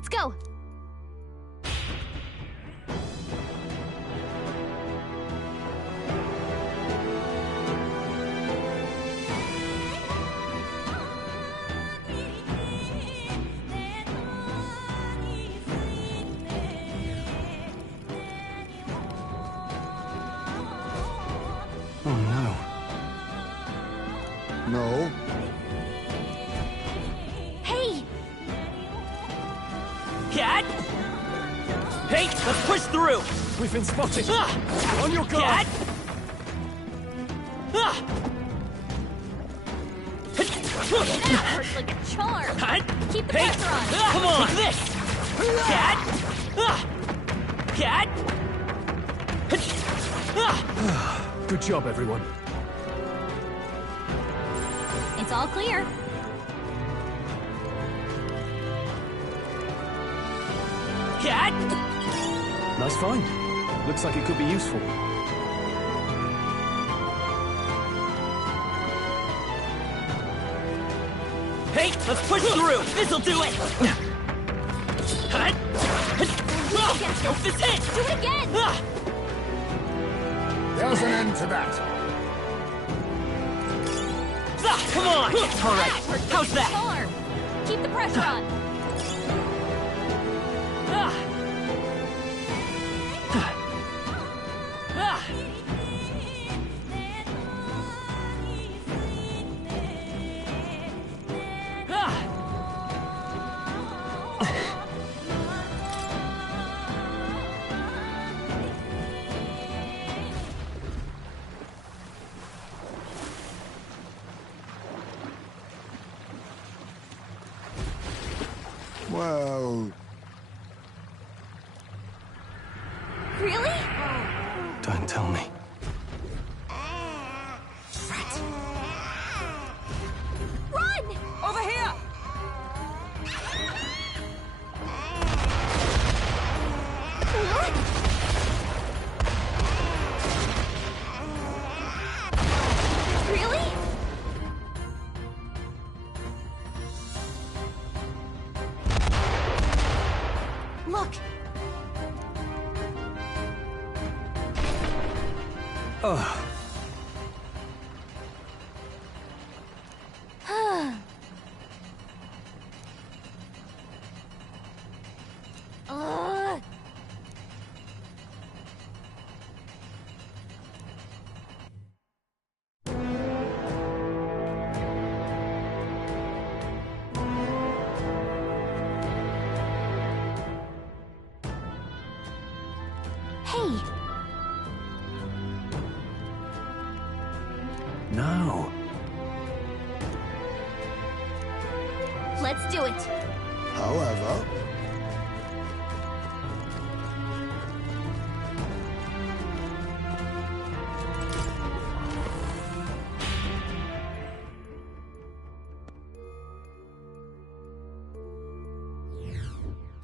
Let's go! Oh no. No. Hey! Cat! Hey, let's push through! We've been spotted! On your guard! Cat! That works like a charm! Keep the Hey! pressure on! Come on! Take this! Cat! Cat! Good job, everyone. It's all clear. Cat! Nice find. Looks like it could be useful. Hey, let's push through! This'll do it! Don't this hit! Do it again! There's an end to that. Come on! All right, That works how's like a that? charm! Keep the pressure on! Well, Really? Don't tell me. Run! Over here! What? Really? Look! Ugh. Ugh. Hey, No. let's do it. however,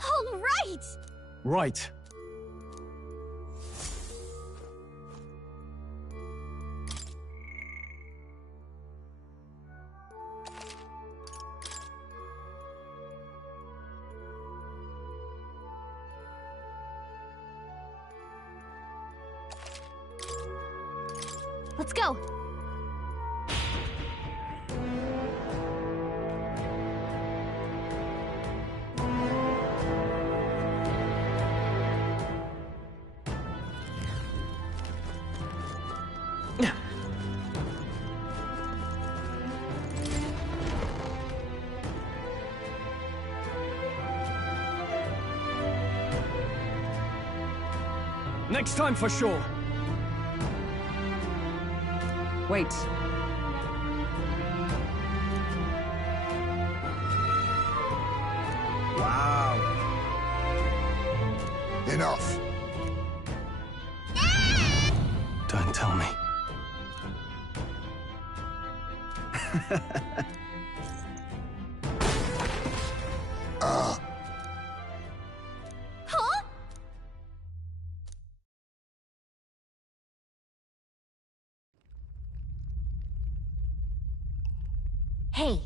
All right! Right. Let's go. Next time for sure. Wait. wow. Enough. Don't tell me. Huh? Hey.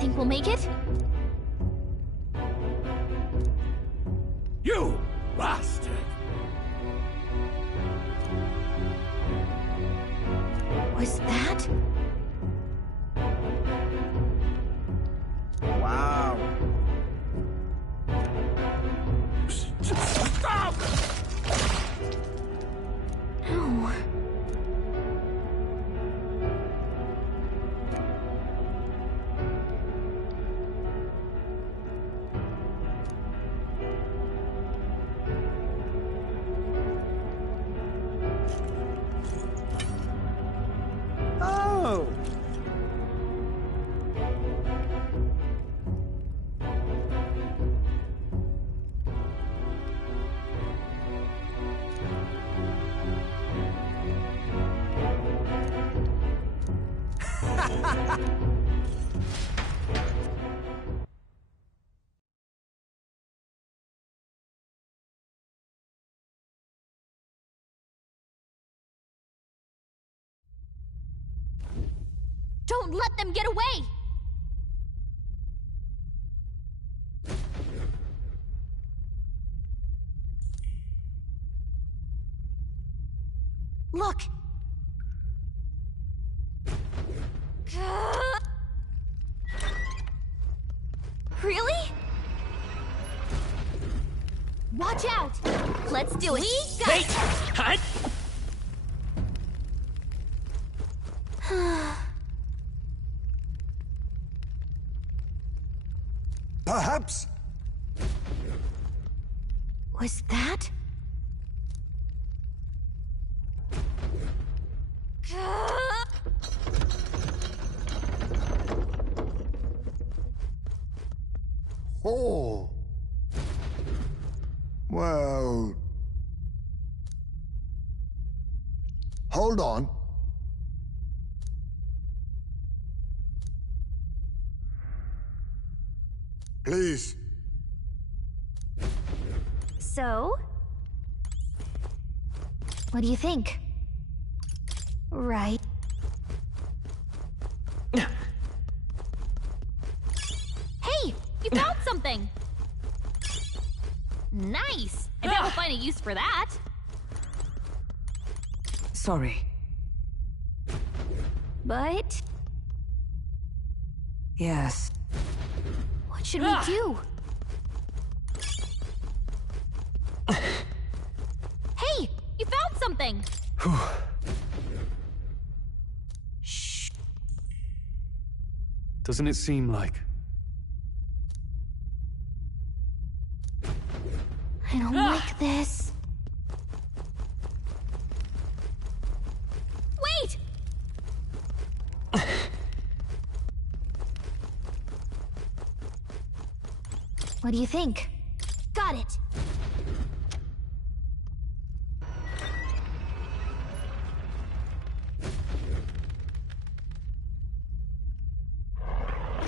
Think we'll make it? You bastard! Was that? Wow. Stop! No. Oh. Don't let them get away! Look! Really? Watch out! Let's do it! We got Hey! Hut! Perhaps. Was that? Oh. Well. Hold on. Please. So? What do you think? Right. Hey! You found something! Nice! I bet we'll find a use for that. Sorry. But... Yes. what should we do? Hey! You found something! Shh. Doesn't it seem like... I don't like this. Wait! What do you think? Got it!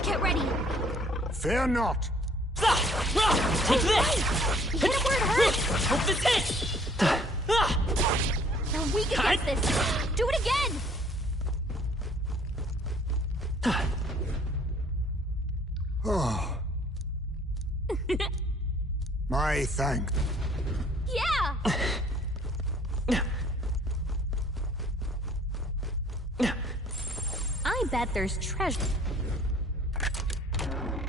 Get ready! Fear not. Take this! You hit it where it hurts! Hope this hits! You're weak against this! Do it again! Oh. My thanks. Yeah! I bet there's treasure.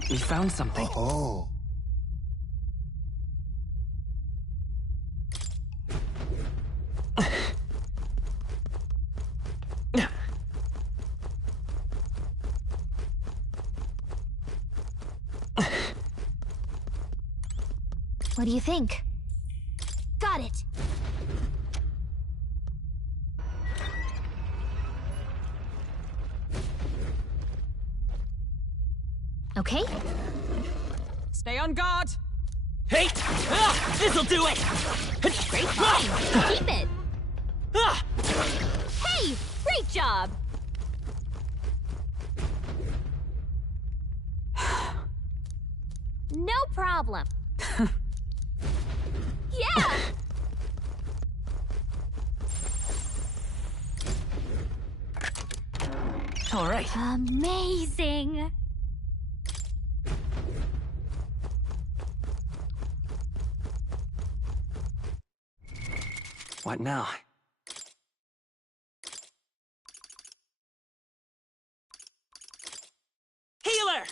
We found something. Oh. What do you think? Got it! Okay? Stay on guard. Hey! This'll do it! Great find! Keep it! Hey! Great job! No problem. Yeah! All right. Amazing! What now? Healer!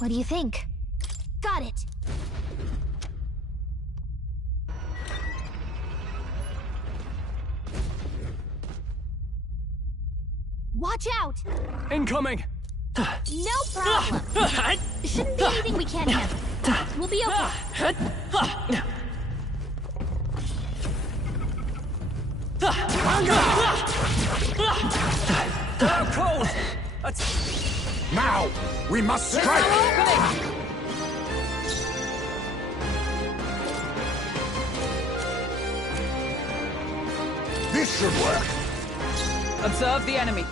What do you think? Got it! Watch out! Incoming! No problem! Shouldn't be anything we can't handle. We'll be okay. They're cold! Now, we must strike! This should work! Observe the enemy.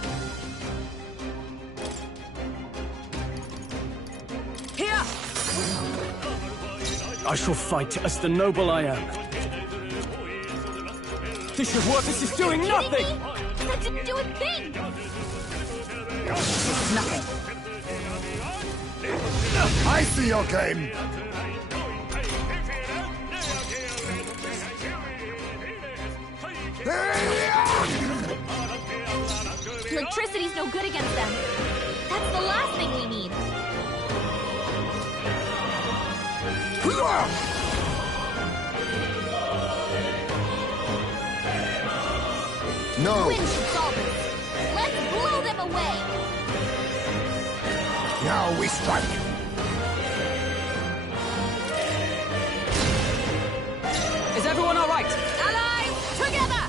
Here! I shall fight as the noble I am. This should work. This is doing nothing! That didn't do a thing! Nothing. I see your game! Electricity's no good against them. That's the last thing we need. No! Wind should solve this. Let's blow them away! Now we strike! Is everyone all right? Allies, together!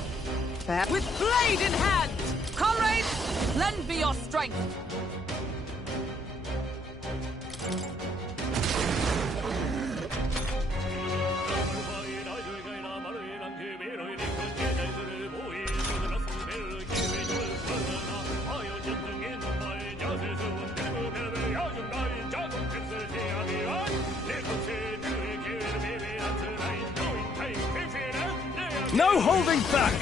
With blade in hand! Comrades, lend me your strength! No holding back!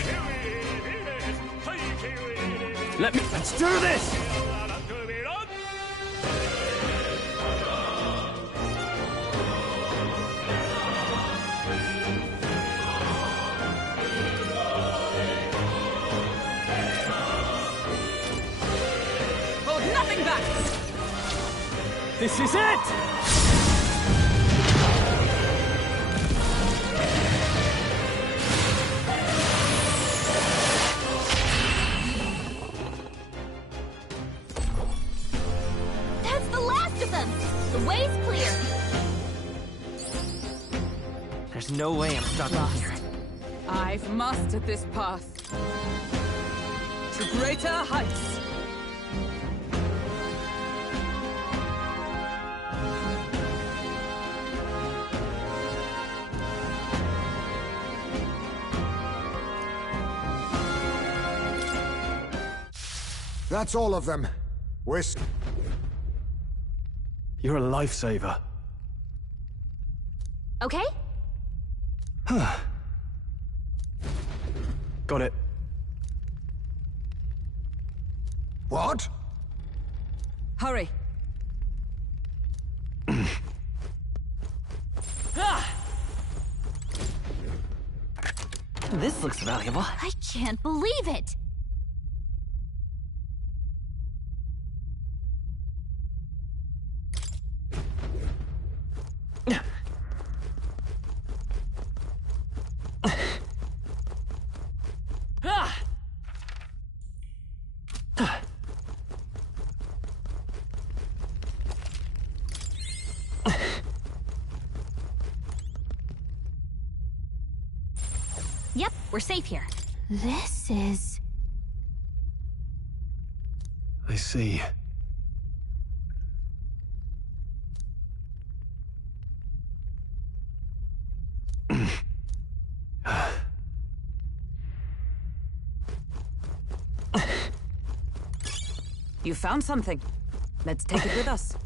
Let's do this! Hold nothing back! This is it! That's the last of them! The way's clear! There's no way I'm stopping here. I've mastered this path. To greater heights. That's all of them. You're a lifesaver. Okay? Got it. What? Hurry. This looks valuable. I can't believe it! Yep, we're safe here. This is... I see. You found something. Let's take it with us.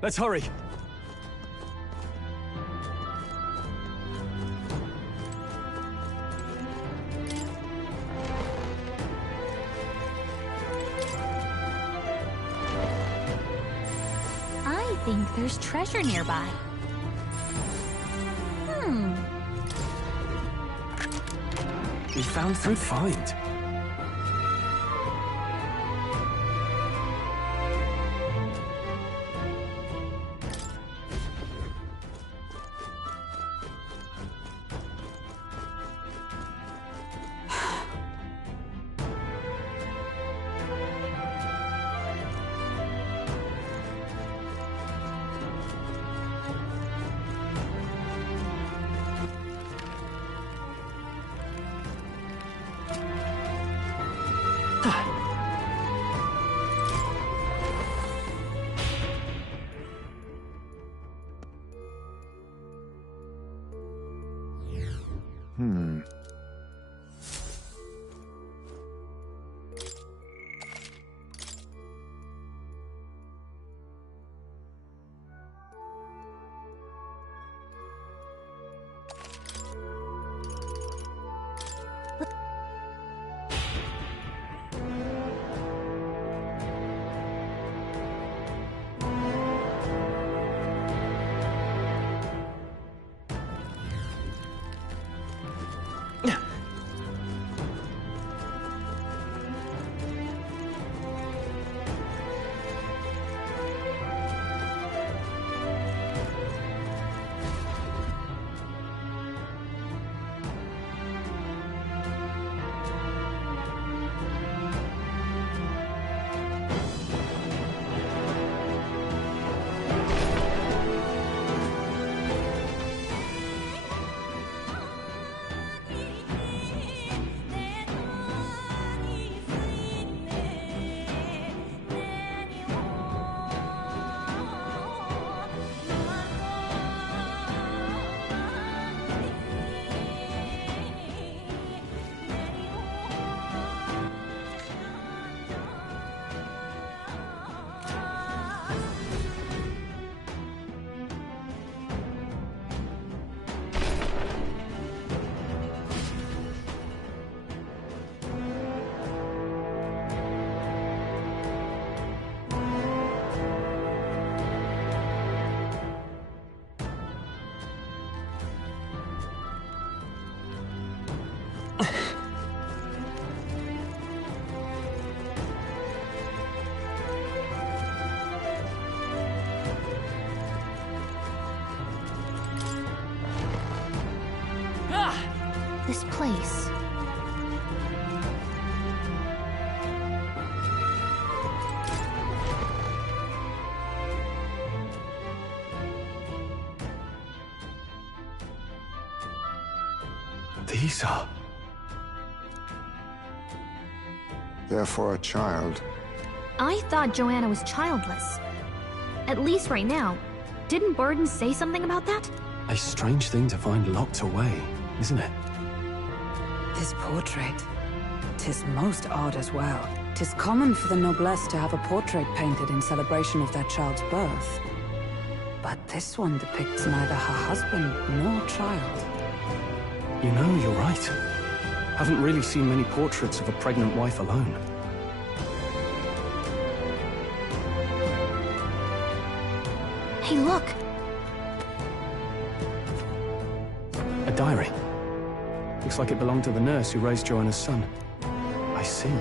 Let's hurry. I think there's treasure nearby. We found food. Find. This place. These are... They're for a child. I thought Joanna was childless. At least right now. Didn't Burden say something about that? A strange thing to find locked away, isn't it? This portrait. 'Tis most odd as well. 'Tis common for the noblesse to have a portrait painted in celebration of their child's birth. But this one depicts neither her husband nor child. You know, you're right. Haven't really seen many portraits of a pregnant wife alone. Hey, look! A diary. Looks like it belonged to the nurse who raised Joanna's son. I see.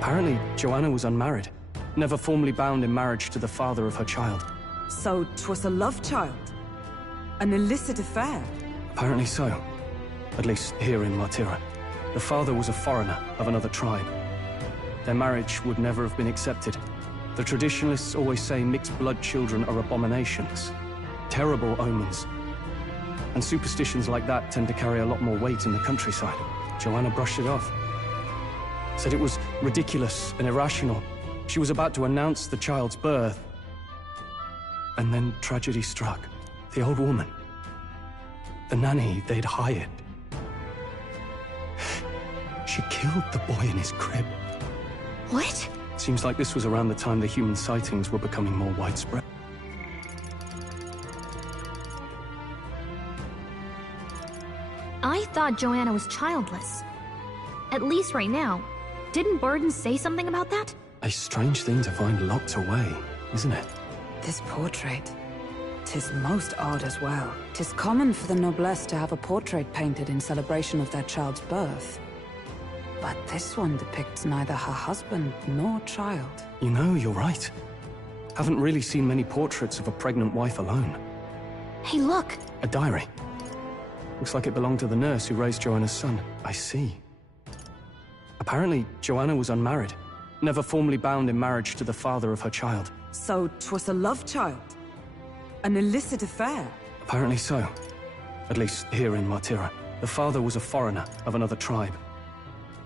Apparently, Joanna was unmarried, never formally bound in marriage to the father of her child. So, 'twas a love child? An illicit affair? Apparently so. At least here in Martira. The father was a foreigner of another tribe. Their marriage would never have been accepted. The traditionalists always say mixed blood children are abominations. Terrible omens. And superstitions like that tend to carry a lot more weight in the countryside. Joanna brushed it off. Said it was ridiculous and irrational. She was about to announce the child's birth. And then tragedy struck. The old woman. The nanny they'd hired. She killed the boy in his crib. What? Seems like this was around the time the human sightings were becoming more widespread. I thought Joanna was childless. At least right now. Didn't Burden say something about that? A strange thing to find locked away, isn't it? This portrait. 'Tis most odd as well. 'Tis common for the noblesse to have a portrait painted in celebration of their child's birth. But this one depicts neither her husband nor child. You know, you're right. Haven't really seen many portraits of a pregnant wife alone. Hey, look! A diary. Looks like it belonged to the nurse who raised Joanna's son. I see. Apparently, Joanna was unmarried, never formally bound in marriage to the father of her child. So, 'twas a love child? An illicit affair? Apparently so. At least here in Martira. The father was a foreigner of another tribe.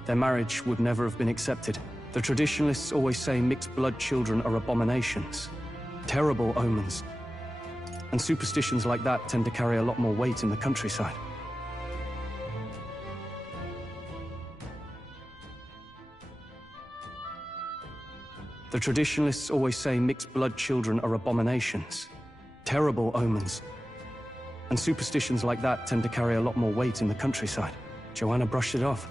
Their marriage would never have been accepted. The traditionalists always say mixed blood children are abominations. Terrible omens. And superstitions like that tend to carry a lot more weight in the countryside. The traditionalists always say mixed blood children are abominations. Terrible omens. And superstitions like that tend to carry a lot more weight in the countryside. Joanna brushed it off.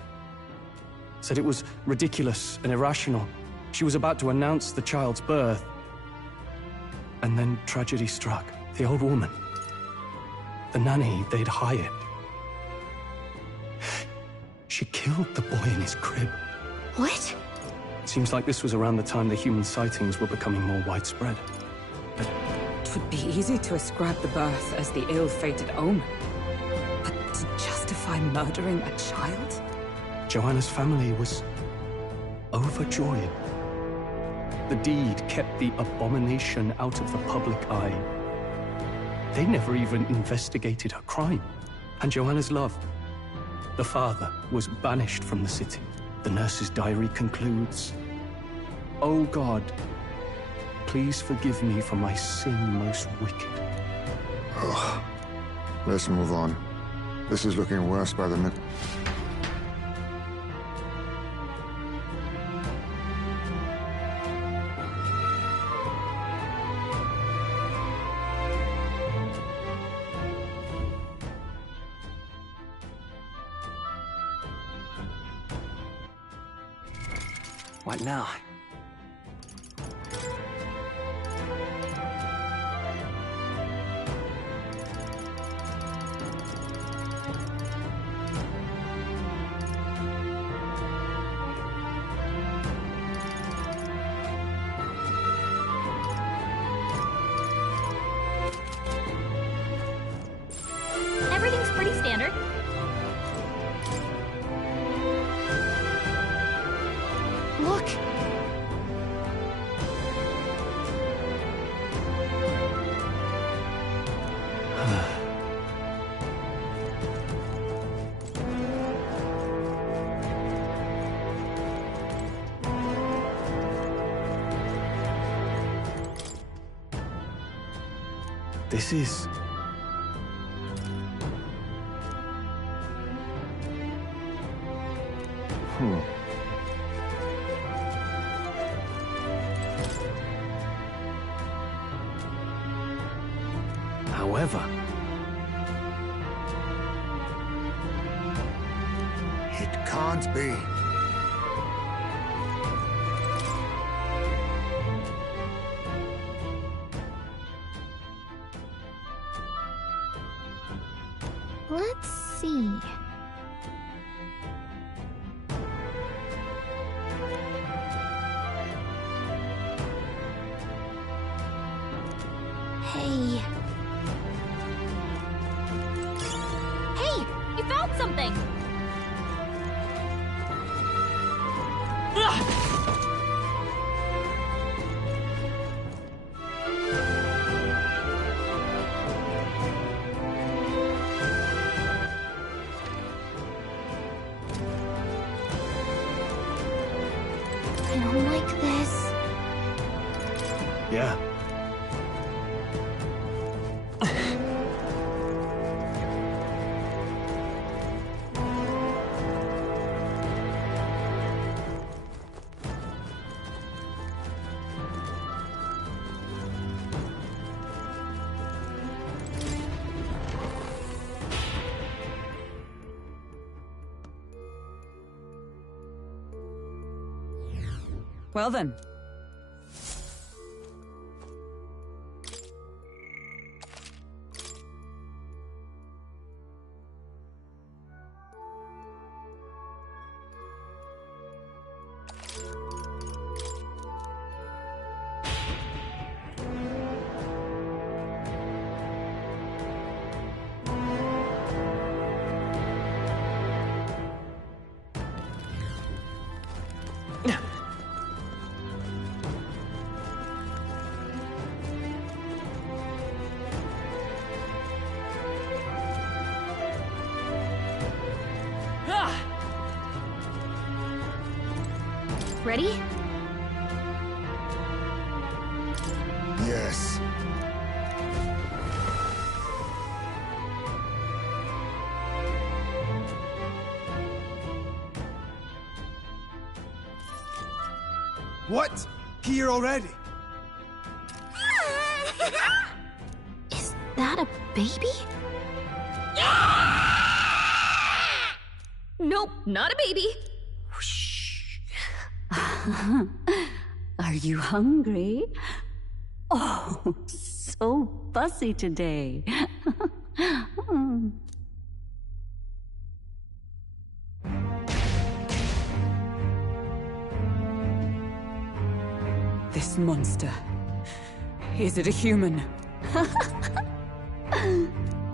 Said it was ridiculous and irrational. She was about to announce the child's birth. And then tragedy struck. The old woman. The nanny they'd hired. She killed the boy in his crib. What? Seems like this was around the time the human sightings were becoming more widespread. It would be easy to ascribe the birth as the ill-fated omen. But to justify murdering a child? Joanna's family was overjoyed. The deed kept the abomination out of the public eye. They never even investigated her crime. And Joanna's love. The father was banished from the city. The nurse's diary concludes, "O God, please forgive me for my sin most wicked." Ugh. Let's move on. This is looking worse by the minute. What now? Everything's pretty standard. Look! This is... However... It can't be. Let's see. Hey. Hey! You found something! I don't like this. Yeah. Well then. Ready? Yes. What? Here already? Is that a baby? Nope, not a baby. Are you hungry? Oh, so fussy today. This monster. Is it a human?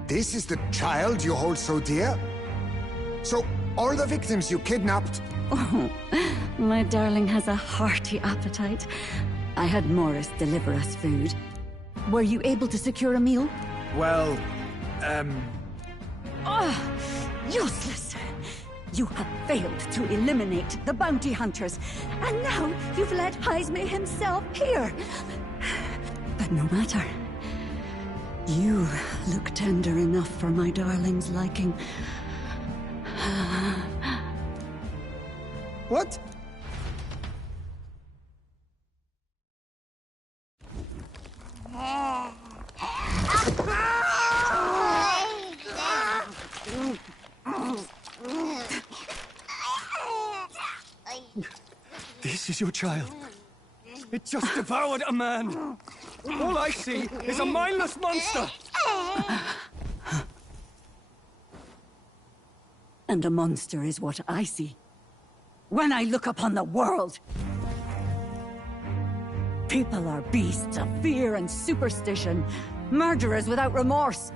This is the child you hold so dear? So, all the victims you kidnapped? Oh, my darling has a hearty appetite. I had Morris deliver us food. Were you able to secure a meal? Well, Oh, useless! You have failed to eliminate the bounty hunters, and now you've let Heisme himself here. But no matter. You look tender enough for my darling's liking. what? This is your child. It just devoured a man. All I see is a mindless monster. And a monster is what I see. When I look upon the world. People are beasts of fear and superstition. Murderers without remorse.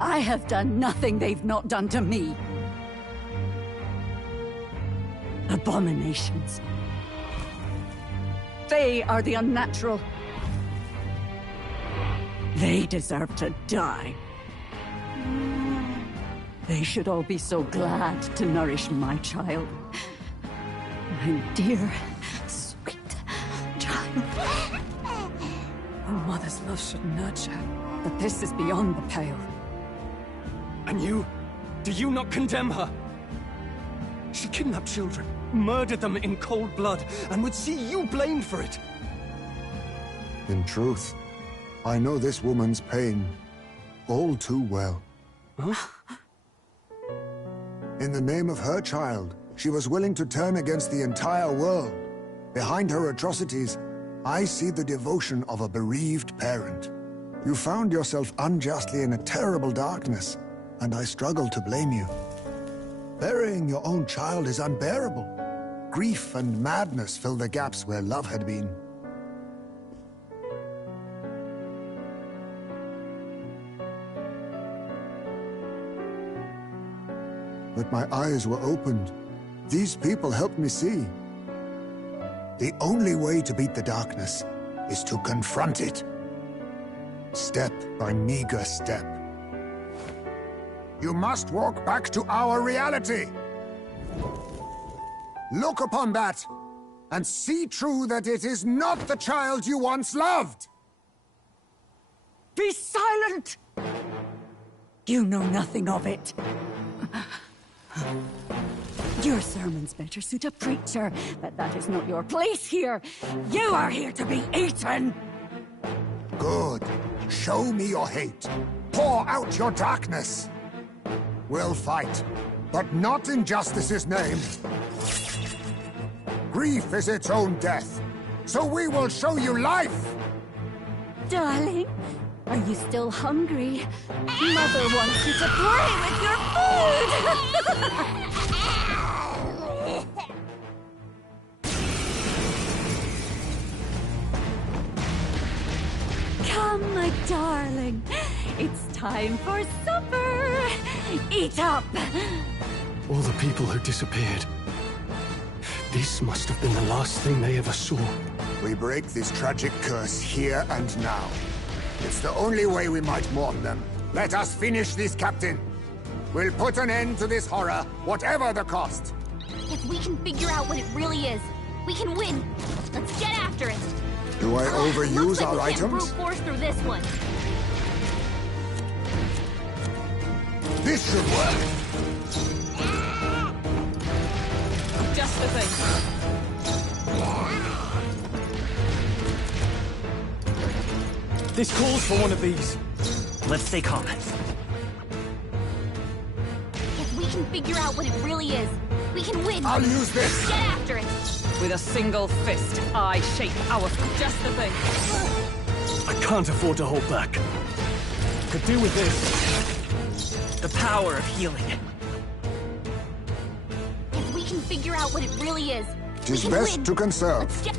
I have done nothing they've not done to me. Abominations. They are the unnatural. They deserve to die. They should all be so glad to nourish my child. My dear, sweet child. A mother's love should nurture, but this is beyond the pale. And you? Do you not condemn her? She kidnapped children, murdered them in cold blood, and would see you blamed for it. In truth, I know this woman's pain all too well. Huh? In the name of her child, she was willing to turn against the entire world. Behind her atrocities, I see the devotion of a bereaved parent. You found yourself unjustly in a terrible darkness, and I struggle to blame you. Burying your own child is unbearable. Grief and madness fill the gaps where love had been. but my eyes were opened. These people helped me see. The only way to beat the darkness is to confront it. Step by meager step. You must walk back to our reality. Look upon that, and see true that it is not the child you once loved. Be silent! You know nothing of it. Your sermons better suit a preacher, but that is not your place here. You are here to be eaten! Good. Show me your hate. Pour out your darkness. We'll fight, but not in justice's name. Grief is its own death, so we will show you life! Darling, are you still hungry? Mother wants you to play with your food! Come, my darling. It's time for supper. Eat up. All the people who disappeared. This must have been the last thing they ever saw. We break this tragic curse here and now. It's the only way we might mourn them. Let us finish this, Captain. We'll put an end to this horror, whatever the cost. If we can figure out what it really is, we can win. Let's get after it. Do I overuse Looks like our we can't items? brute force through this one. This should work. Just the thing. This calls for one of these. Let's stay calm. If we can figure out what it really is, we can win. I'll use this. Get after it. With a single fist, I shape our... Just the thing. I can't afford to hold back. Could do with this. The power of healing. If we can figure out what it really is, we Tis can best win. to conserve. Let's get...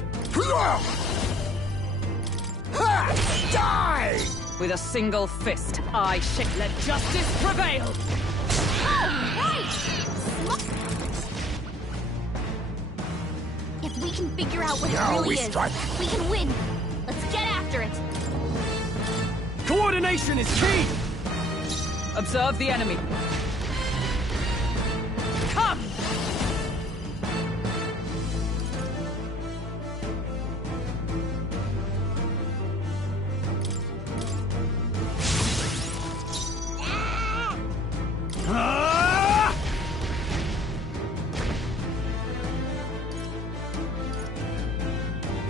Die! With a single fist, I shape... Let justice prevail! Right! If we can figure out what Now it really we is, strike. we can win. Let's get after it. Coordination is key! Observe the enemy. Come!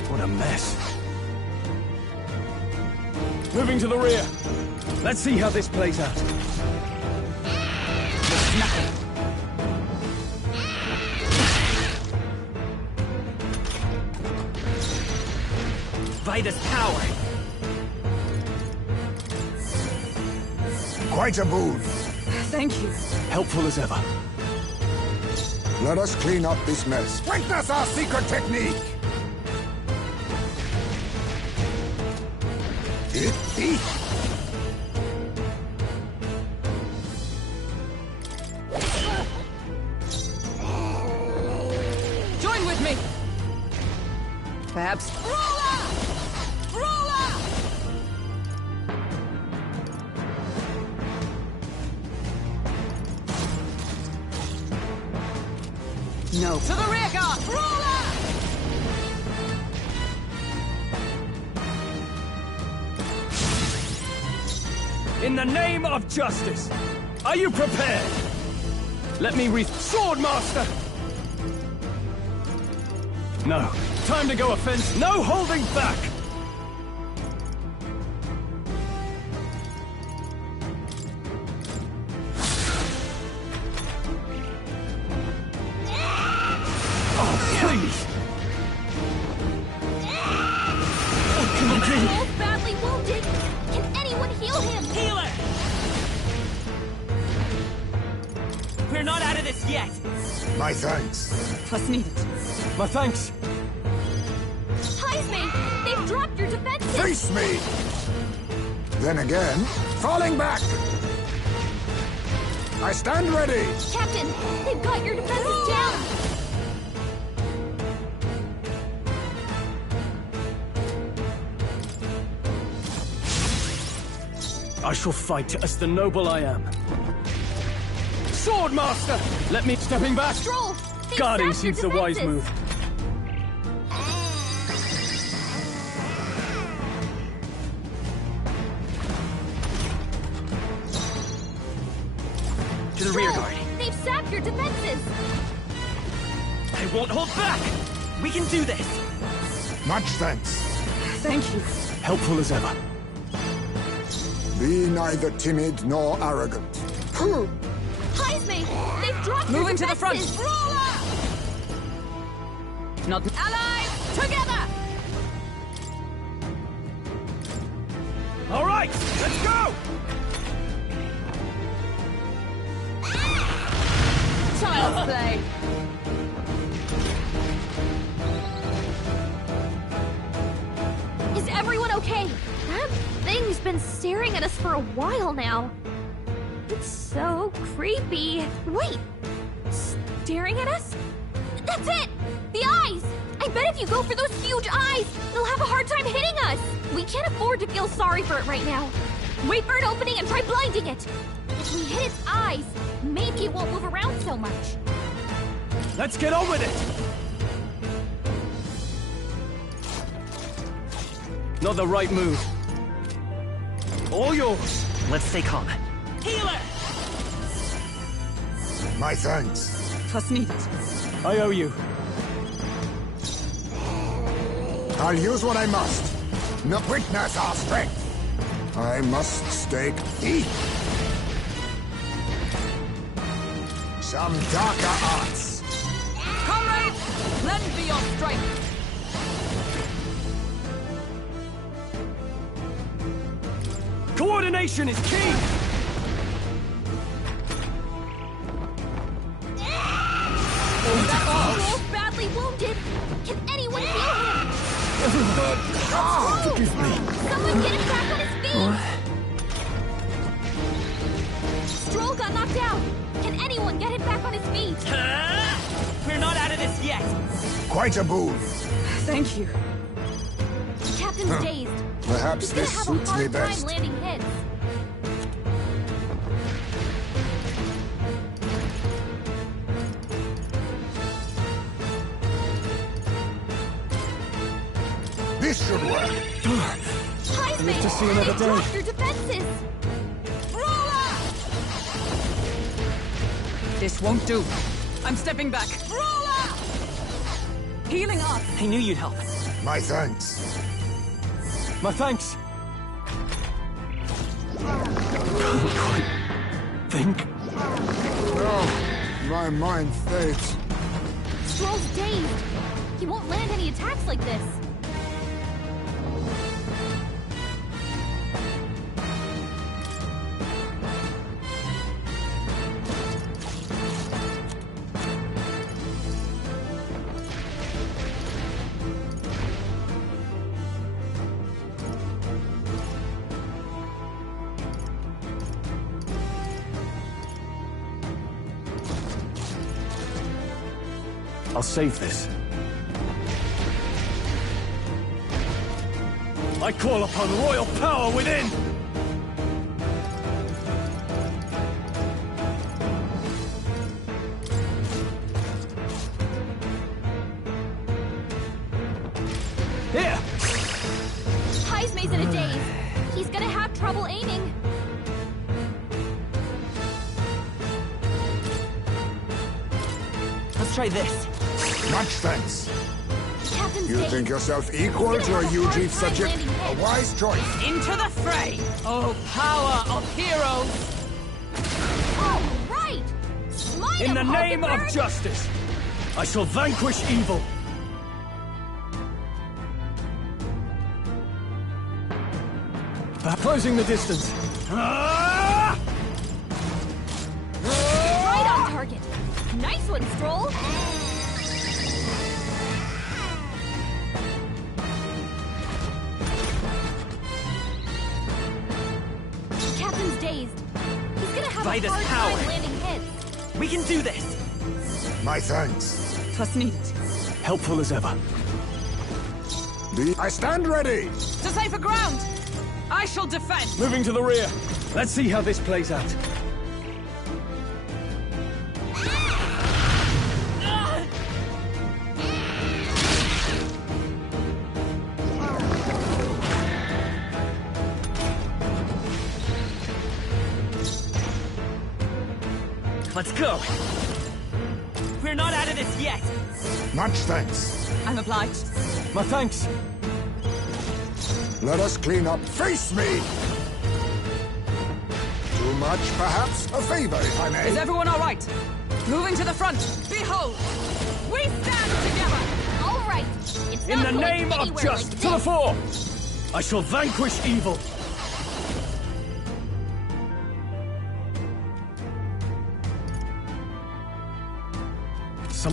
What a mess. Moving to the rear. Let's see how this plays out. Vida's power. Quite a boon. Thank you. Helpful as ever. Let us clean up this mess. Witness our secret technique! It Join with me! Perhaps... No. To the rear guard! In the name of justice, are you prepared? Let me Swordmaster! No. Time to go offense. No holding back! Oh, please! What can you do? Wolf badly wounded. Can anyone heal him? Healer! We're not out of this yet. My thanks. Was needed. My thanks. Heisme, they've dropped your defenses. Face me! Then again, falling back! I stand ready! Captain, they've got your defenses down! I shall fight as the noble I am. Swordmaster! Let me stepping back! Stroll! Guarding seems the wise move. To the rear guard. They've sapped your defenses! I won't hold back! We can do this! Much thanks. Thank you. Helpful as ever. Be neither timid nor arrogant. Heisme! They've dropped your Moving to the front. defenses! Not Allies, together! All right, let's go! child's play. Is everyone okay? That thing's been staring at us for a while now. It's so creepy. Wait! Staring at us? That's it! The eyes! I bet if you go for those huge eyes, they'll have a hard time hitting us! We can't afford to feel sorry for it right now. Wait for an opening and try blinding it! If we hit its eyes, maybe it won't move around so much. Let's get on with it! Not the right move. All yours. Let's stay calm. Healer! My thanks. Twas needed. I owe you. I'll use what I must. No witness our strength. I must stake deep. Some darker arts. Comrades, lend me your strength. Coordination is key! Wolf badly wounded. Can anyone heal him? Forgive me. Someone get him back on his feet! Stroll got knocked out. Can anyone get him back on his feet? We're not out of this yet! Quite a boon. Thank you. Captain's dazed. Perhaps He's gonna this have suits a me hard time best. landing hits. This should work. Heisme, live to see another they've day. dropped your defenses. This won't do. I'm stepping back. Healing up. I knew you'd help. My thanks. My thanks. Think. No, my mind fades. Stroll's dazed. He won't land any attacks like this. I'll save this. I call upon royal power within! Here! Heisme's in a daze. He's gonna have trouble aiming. Let's try this. Much thanks. Captain's You dazed. think yourself equal He's to gonna a have a hard UG time subject? landing A hits. wise choice. Into the fray! Oh, power of heroes! All right! Smite In him, the name of Hulkenberg! justice, I shall vanquish evil. Closing the distance. Right on target. Nice one, Stroll. Captain's dazed. He's gonna have By a this hard power. time landing We can do this! My thanks. 'Twas needed. Helpful as ever. I stand ready! To safer ground! I shall defend! Moving to the rear. Let's see how this plays out. Let's go! We're not out of this yet! Much thanks. I'm obliged. My thanks. Let us clean up. Face me! Too much, perhaps? A favor, if I may. Is everyone all right? Moving to the front. Behold! We stand together! All right. It's In not the going name of anywhere just, like to the this. fore! I shall vanquish evil.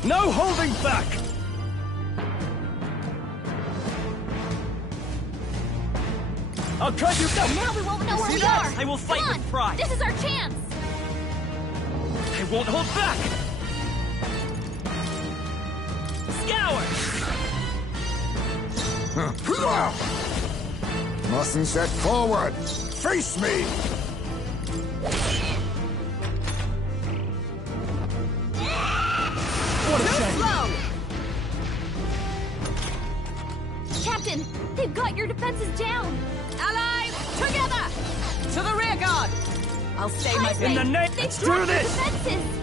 No holding back! I'll cut you down! Now we won't know where See we that? are. I will fight Come with on. pride. This is our chance. I won't hold back! Scour! Mustn't set forward! Face me! What a shame! Captain, they've got your defenses down. Allies, together! To the rear guard! I'll stay my Heisman, In the name- they've Let's do dropped your this. defenses.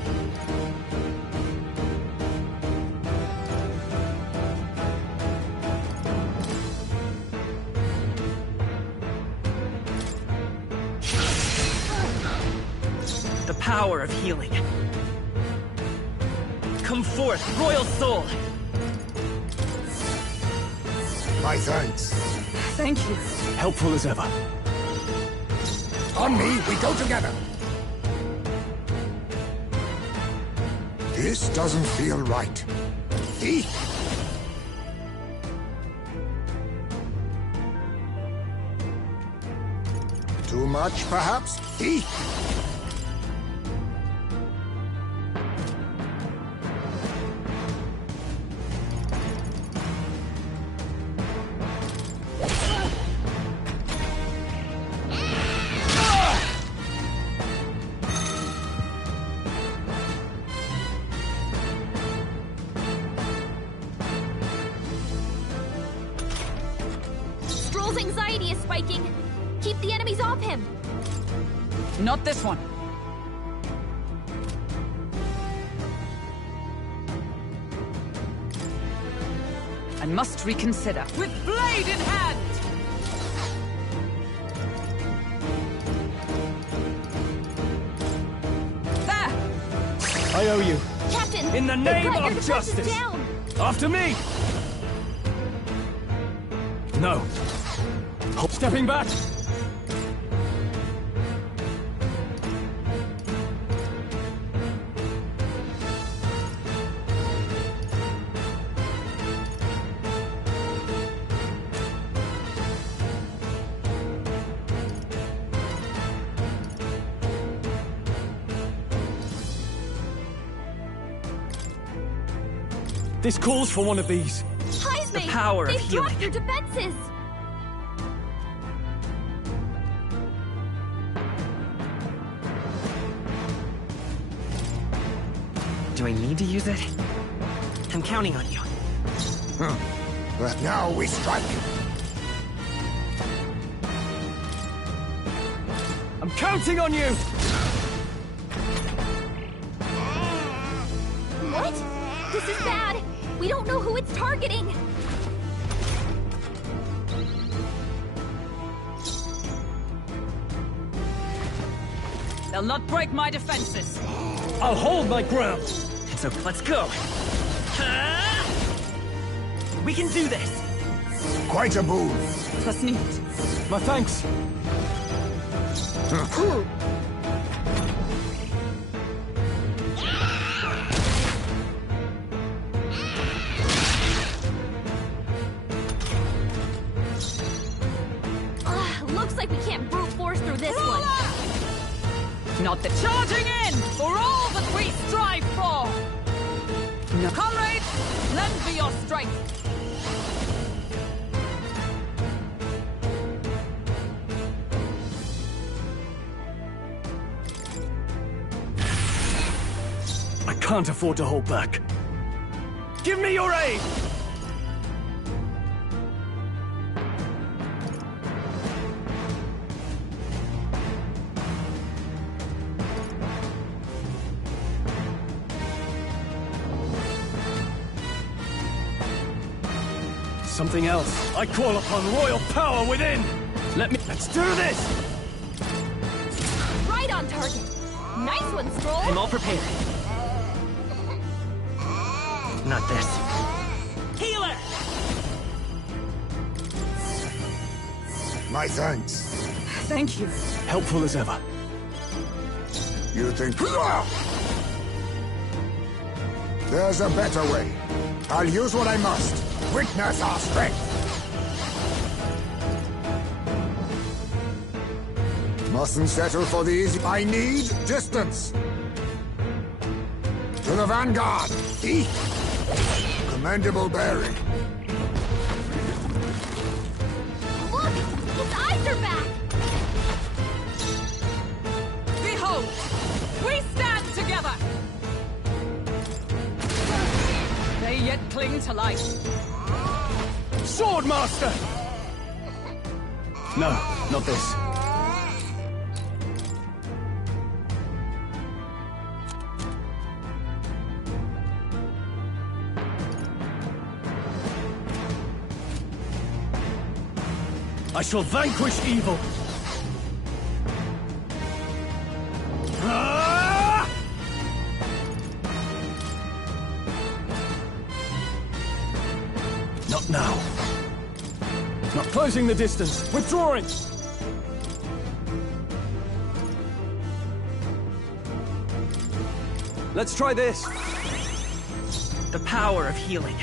The power of healing. Come forth, royal soul! My thanks. Thank you. Helpful as ever. On me, we go together. This doesn't feel right. Thief! Too much, perhaps? Thief! Stroll's anxiety is spiking. Keep the enemies off him. Not this one. I must reconsider. With blade in hand! There! I owe you. Captain, In the they've name got your of defenses justice. down. After me! No. Stepping back! This calls for one of these. Heisman, The power of they've dropped healing. your defenses. Do I need to use it? I'm counting on you. But now we strike. I'm counting on you! What? This is bad. We don't know who it's targeting. They'll not break my defenses. I'll hold my ground! It's okay. Let's go! We can do this! Quite a move. 'Twas needed. My thanks. Looks like we can't brute force through this one. Not the charging in for all that we strive for! No. Comrades, lend me your strength! I can't afford to hold back. Give me your aid! Something else. I call upon royal power within! Let's do this! Right on target. Nice one, Stroll. I'm all prepared. Not this. Healer! My thanks. Thank you. Helpful as ever. You think... There's a better way. I'll use what I must. Witness our strength. Mustn't settle for the easy... I need distance. To the vanguard. Eat. Commendable bearing. Look! His eyes are back! Behold! We stand together! They yet cling to life. Swordmaster! No, not this. I shall vanquish evil. Ah! Not now. Not closing the distance. Withdrawing. Let's try this. The power of healing.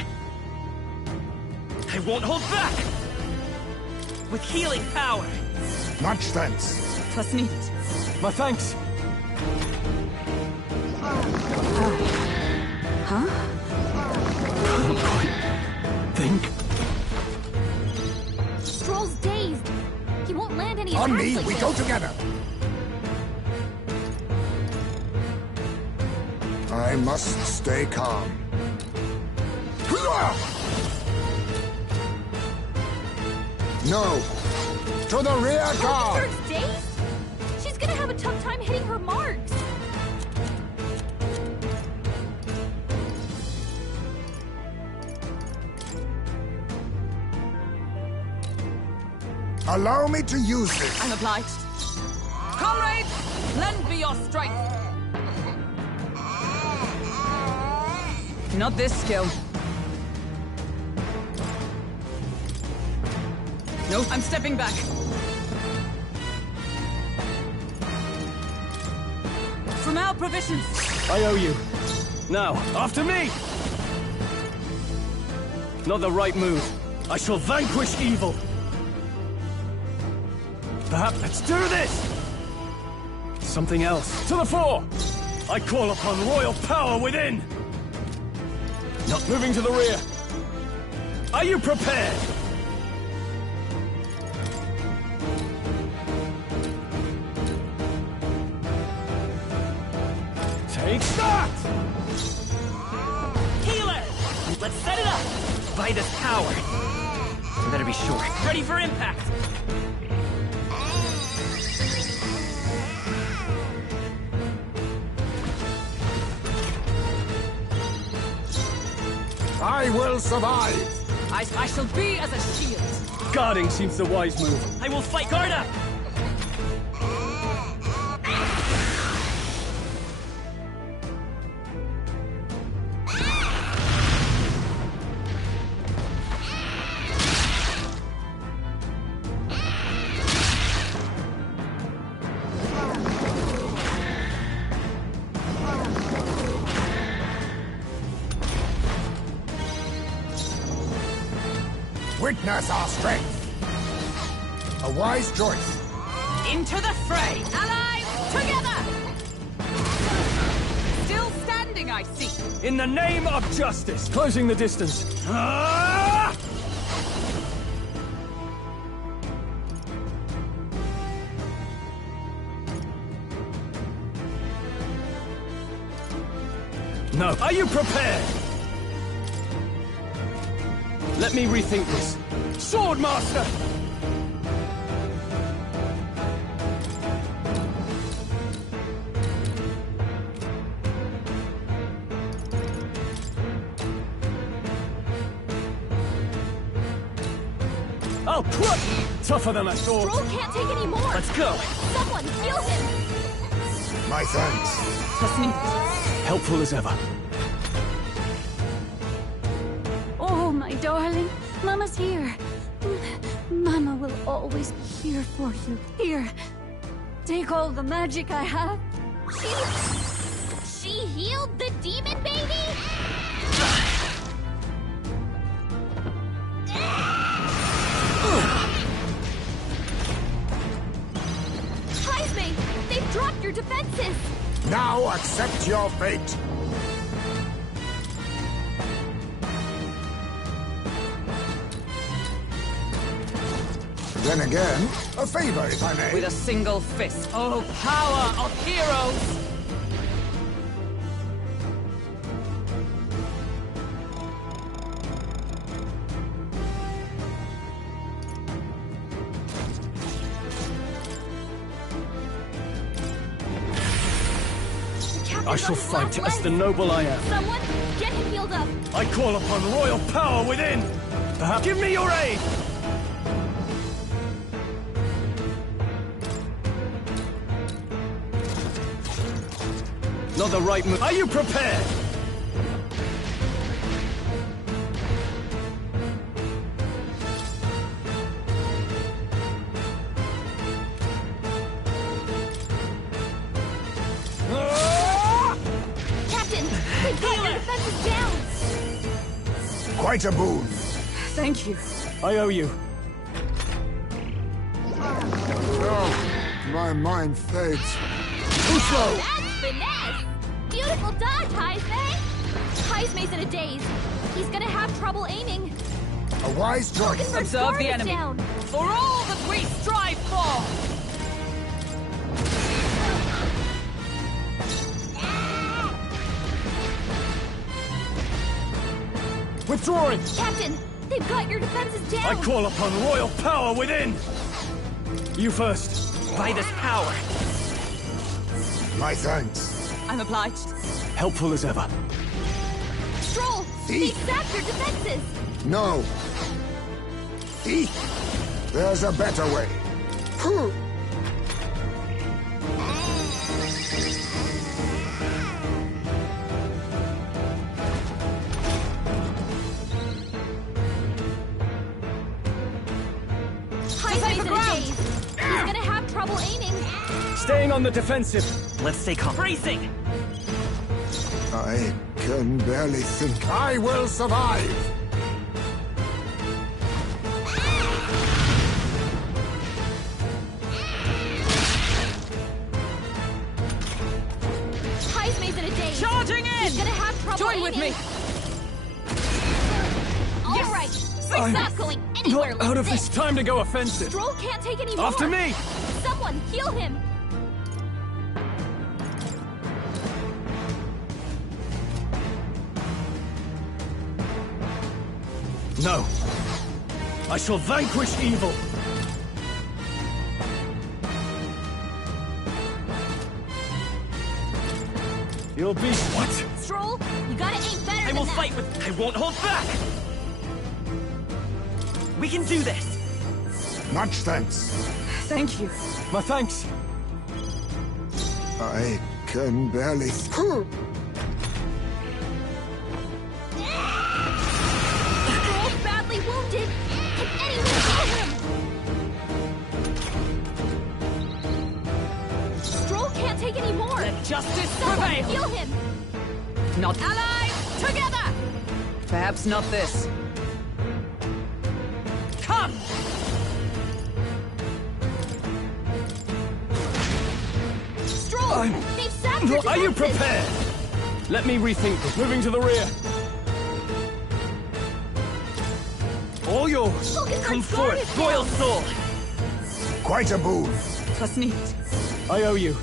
I won't hold back! With healing power. Much thanks. Plus needed. My thanks. Huh? Can't quite think. Stroll's dazed. He won't land any On attacks me, like we this. go together. I must stay calm. No! To the rear guard! Third dazed? She's gonna have a tough time hitting her marks. Allow me to use this. I'm obliged. Comrades, lend me your strength. Not this skill. Nope, I'm stepping back. From our provisions. I owe you. Now, after me! Not the right move. I shall vanquish evil. Perhaps let's do this! Something else. To the fore! I call upon royal power within! Not moving to the rear. Are you prepared? Take that! Healer! Let's set it up! Vida's power. You better be sure. Ready for impact! I will survive! I shall be as a shield. Guarding seems the wise move. I will fight! Guard up! Witness our strength! A wise choice. Into the fray. Allies, together! pretending I see. In the name of justice! Closing the distance. Ah! No. Are you prepared? Let me rethink this. Swordmaster! I'll crush! Tougher than I thought. Stroll can't take any more! Let's go! Someone heal him! My thanks. Just me. Helpful as ever. Oh, my darling. Mama's here. Mama will always be here for you. Here. Take all the magic I have. She healed the demon baby? Heisme, they've dropped your defenses! Now accept your fate. Then again, a favor, if I may. With a single fist. Oh, power of heroes! I shall fight as the noble I am. Someone, get him healed up! I call upon royal power within! Perhaps give me your aid! Not the right move. Are you prepared? Captain, they've got your defenses down! Quite a boon. Thank you. I owe you. Oh, my mind fades. Too slow. That's finesse! Beautiful dodge, Heisme! Heisme's in a daze. He's gonna have trouble aiming. A wise choice. Convert Observe Guard the is enemy. down. For all that we strive for! Withdrawing! Captain, they've got your defenses down! I call upon royal power within! You first. By this power! My thanks. I'm obliged. Helpful as ever. Stroll, they sapped your defenses! No. Eat. There's a better way. Huh. Heisme's in a daze. He's gonna have trouble aiming. Staying on the defensive. Let's stay calm. Bracing! I can barely think. I will survive. Heisme's in a daze. Charging in! He's gonna have trouble Join aiming. with me! All Yes! right, I'm we're not going anywhere Not with out of this. this. Time to go offensive. Stroll can't take any more. After me! Someone heal him. No. I shall vanquish evil. You'll be what? Stroll, you gotta aim better I than will that. fight with... I won't hold back! We can do this! Much thanks. Thank you. My thanks. I can barely. Huh. Stroll's badly wounded. Can anyone heal him? Stroll can't take any more. Let justice Someone prevail! heal him. Not allied together! Perhaps not this. Come! Stroll, they've sapped your Are you defenses. prepared? Let me rethink this. Moving to the rear. All yours. Come forth, royal soul! Quite a boon. Twas neat. I owe you.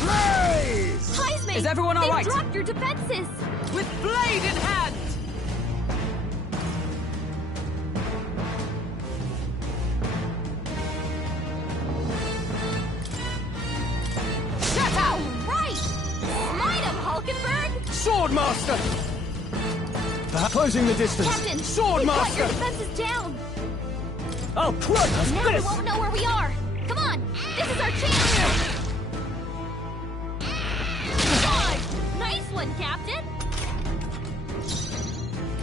Blaze! Heisman! Is everyone all right? They've dropped your defenses! With blade in hand! Shut up! Right! Smite him, Hulkenberg! Swordmaster! Closing the distance. Captain! Swordmaster! We've got your defenses down! I'll close Now we this! won't know where we are! Come on! This is our chance! God! Nice one, Captain!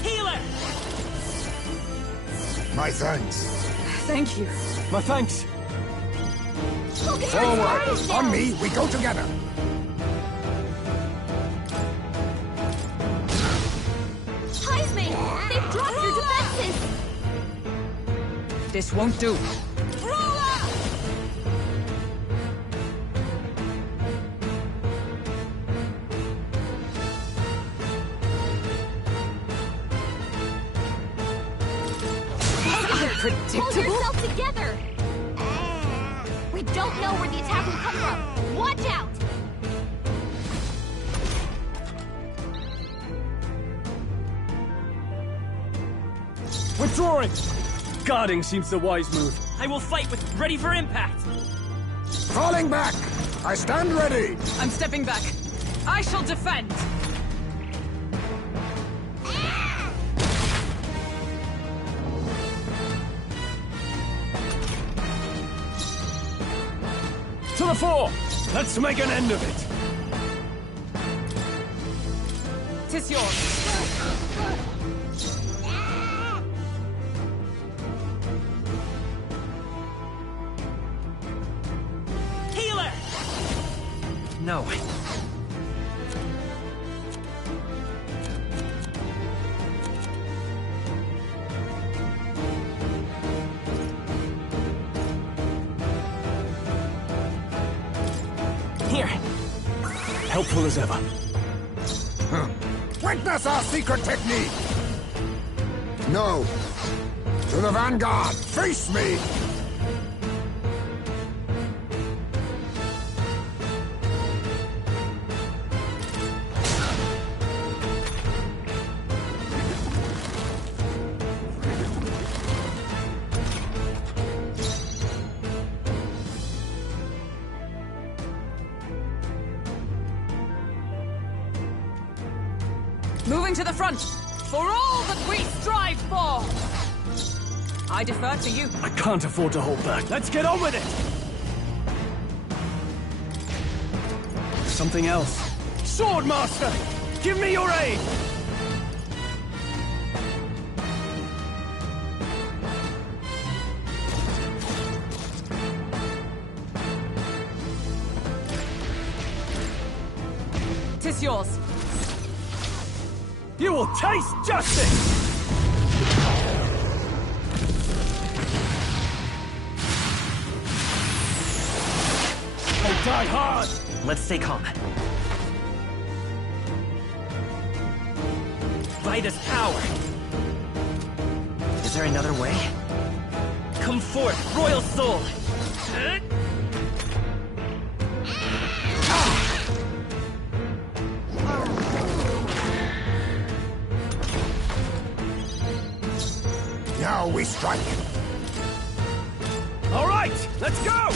Healer! My thanks. Thank you. My thanks. Hulkenberg's guard is Forward! down! On me, we go together. Heisman! They've dropped your defenses! This won't do. Hold Predictable? yourself together! We don't know where the attack will come from! Watch out! Withdrawing! Guarding seems the wise move. I will fight with ready for impact! Falling back! I stand ready! I'm stepping back. I shall defend. To the fore! Let's make an end of it! 'Tis yours. Healer! No. Here. Helpful as ever. Witness our secret technique! No. To the vanguard! Face me! Moving to the front. For all that we strive for. I defer to you. I can't afford to hold back. Let's get on with it! Something else. Swordmaster! Give me your aid! Tis yours. You will taste justice! I die hard! Let's stay calm. Vida's power! Is there another way? Come forth, royal soul! Now we strike. All right, let's go!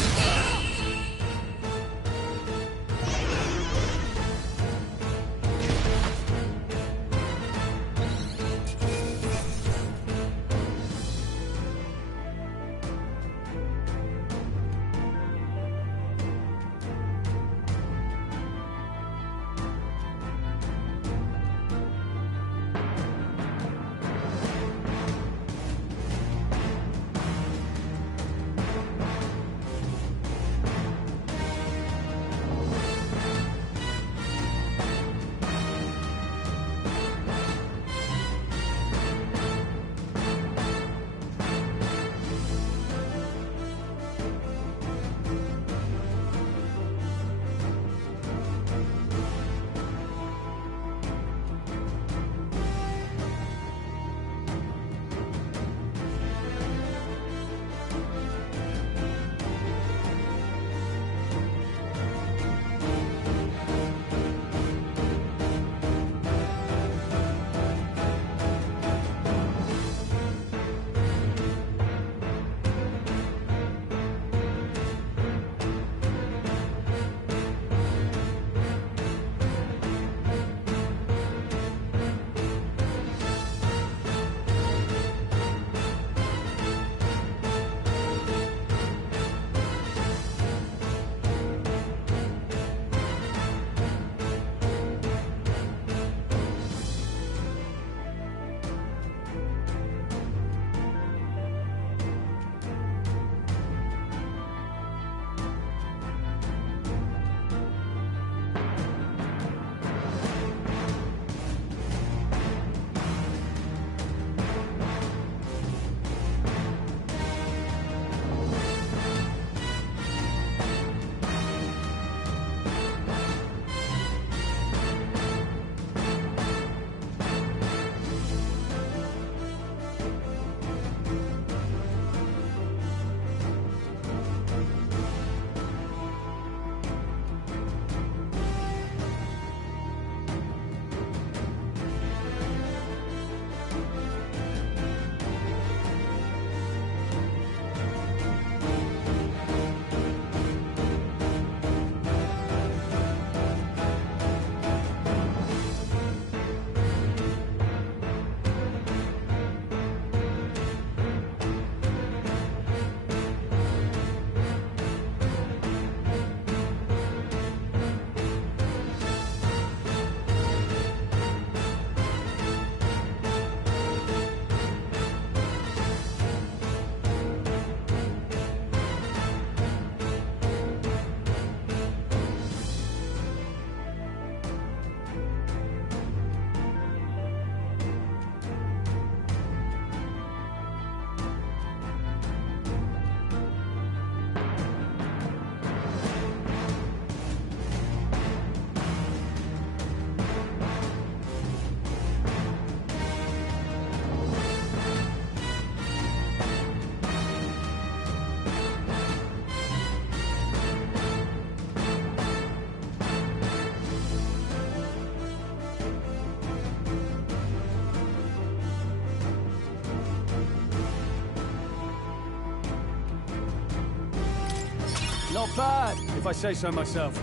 Not bad, if I say so myself.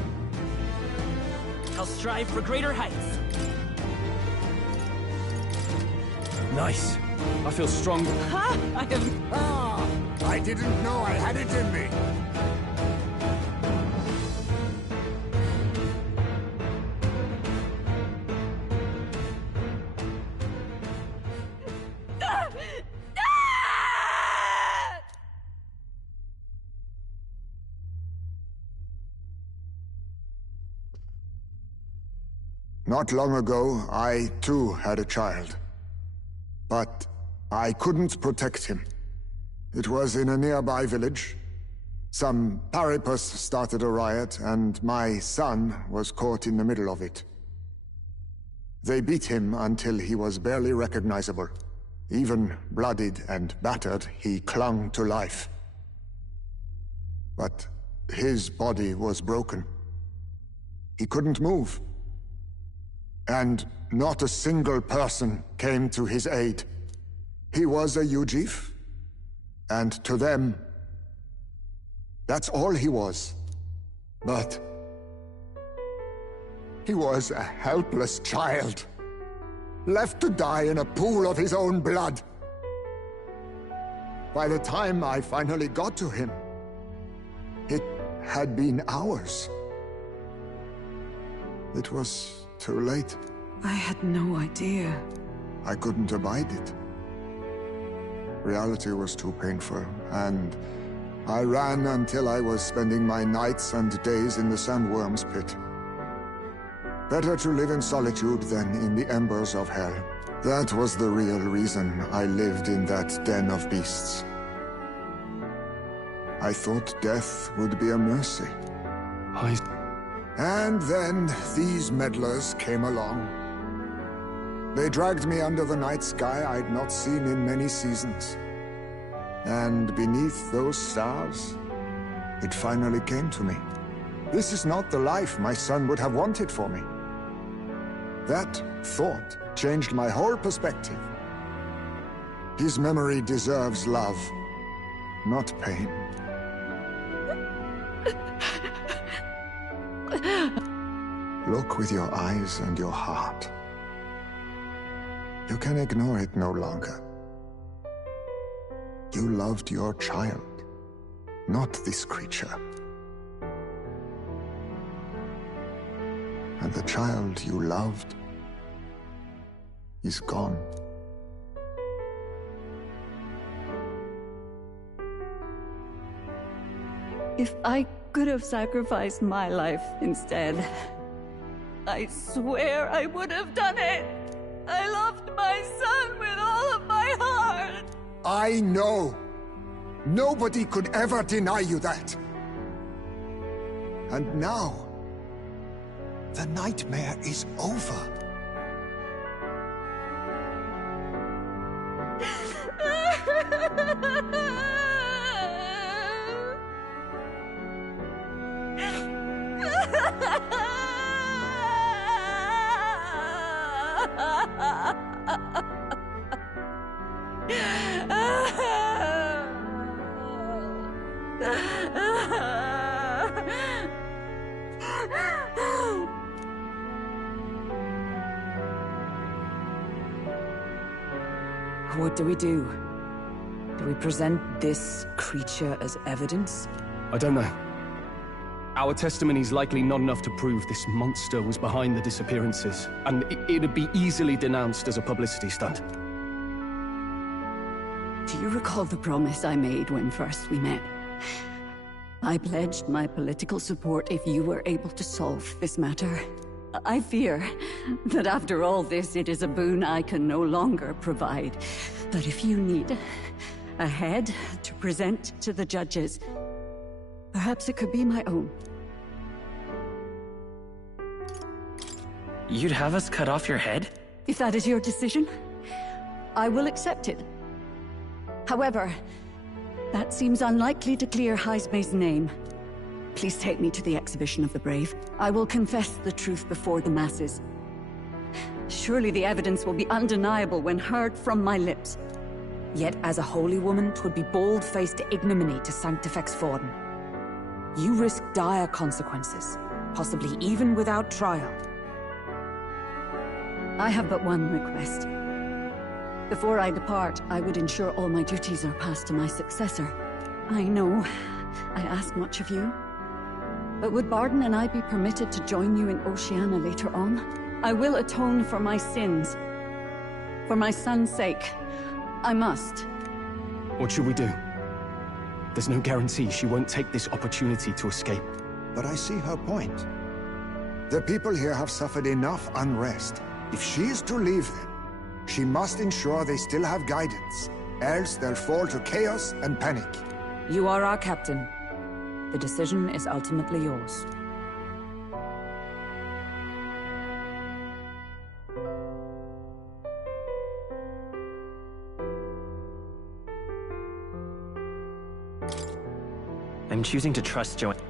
I'll strive for greater heights. Nice. I feel strong. Ha! I have... Ah! I didn't know I had it in me. Not long ago, I too had a child. But I couldn't protect him. It was in a nearby village. Some paripus started a riot, and my son was caught in the middle of it. They beat him until he was barely recognizable. Even bloodied and battered, he clung to life. But his body was broken. He couldn't move. And not a single person came to his aid. He was a Ujif, and to them, that's all he was. But he was a helpless child, left to die in a pool of his own blood. By the time I finally got to him, it had been hours. It was too late. I had no idea. I couldn't abide it. Reality was too painful, and I ran until I was spending my nights and days in the sandworm's pit. Better to live in solitude than in the embers of hell. That was the real reason I lived in that den of beasts. I thought death would be a mercy. And then these meddlers came along. They dragged me under the night sky I'd not seen in many seasons. And beneath those stars, it finally came to me. This is not the life my son would have wanted for me. That thought changed my whole perspective. His memory deserves love, not pain. Look with your eyes and your heart. You can ignore it no longer. You loved your child, not this creature. And the child you loved is gone. If I could have sacrificed my life instead, I swear I would have done it! I loved my son with all of my heart! I know! Nobody could ever deny you that! And now, the nightmare is over. What do we do? Do we present this creature as evidence? I don't know. Our testimony's likely not enough to prove this monster was behind the disappearances, and it'd be easily denounced as a publicity stunt. Do you recall the promise I made when first we met? I pledged my political support if you were able to solve this matter. I fear that after all this, it is a boon I can no longer provide. But if you need a head to present to the judges, perhaps it could be my own. You'd have us cut off your head? If that is your decision, I will accept it. However, that seems unlikely to clear Heisme's name. Please take me to the exhibition of the brave. I will confess the truth before the masses. Surely the evidence will be undeniable when heard from my lips. Yet as a holy woman, 'twould be bold-faced ignominy to sanctifex Forden. You risk dire consequences, possibly even without trial. I have but one request. Before I depart, I would ensure all my duties are passed to my successor. I know I ask much of you, but would Barden and I be permitted to join you in Oceania later on? I will atone for my sins. For my son's sake. I must. What should we do? There's no guarantee she won't take this opportunity to escape. But I see her point. The people here have suffered enough unrest. If she is to leave them, she must ensure they still have guidance, else they'll fall to chaos and panic. You are our captain. The decision is ultimately yours. I'm choosing to trust Joanna.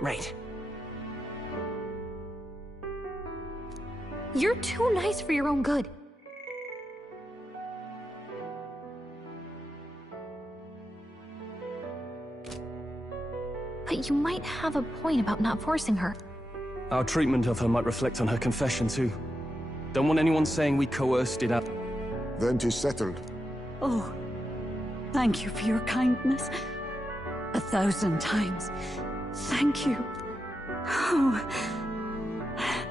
Right. You're too nice for your own good. But you might have a point about not forcing her. Our treatment of her might reflect on her confession too. Don't want anyone saying we coerced it out. Then 'tis settled. Oh, thank you for your kindness. 1,000 times. Thank you. Oh,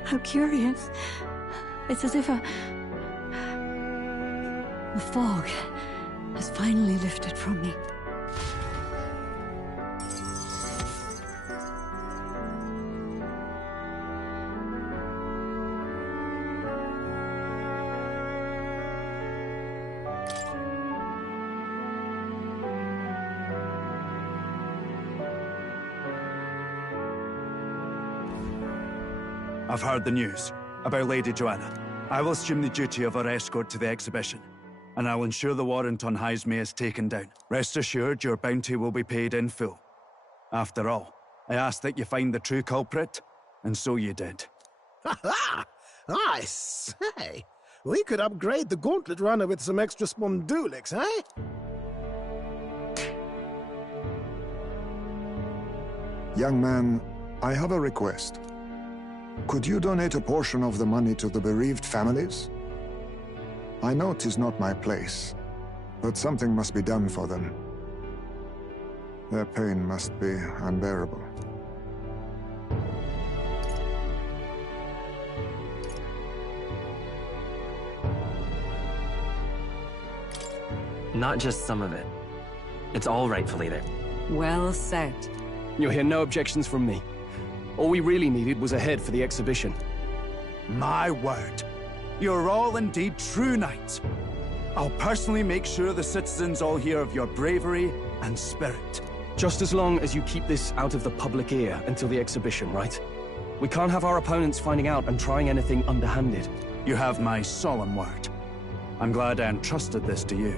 how curious. It's as if the fog has finally lifted from me. I've heard the news about Lady Joanna. I will assume the duty of her escort to the exhibition, and I'll ensure the warrant on Haisme is taken down. Rest assured, your bounty will be paid in full. After all, I asked that you find the true culprit, and so you did. Ha ha! I say, we could upgrade the gauntlet runner with some extra spondulics, eh? Young man, I have a request. Could you donate a portion of the money to the bereaved families? I know 'tis not my place, but something must be done for them. Their pain must be unbearable. Not just some of it. It's all rightfully there. Well said. You'll hear no objections from me. All we really needed was a head for the exhibition. My word. You're all indeed true knights. I'll personally make sure the citizens all hear of your bravery and spirit. Just as long as you keep this out of the public ear until the exhibition, right? We can't have our opponents finding out and trying anything underhanded. You have my solemn word. I'm glad I entrusted this to you.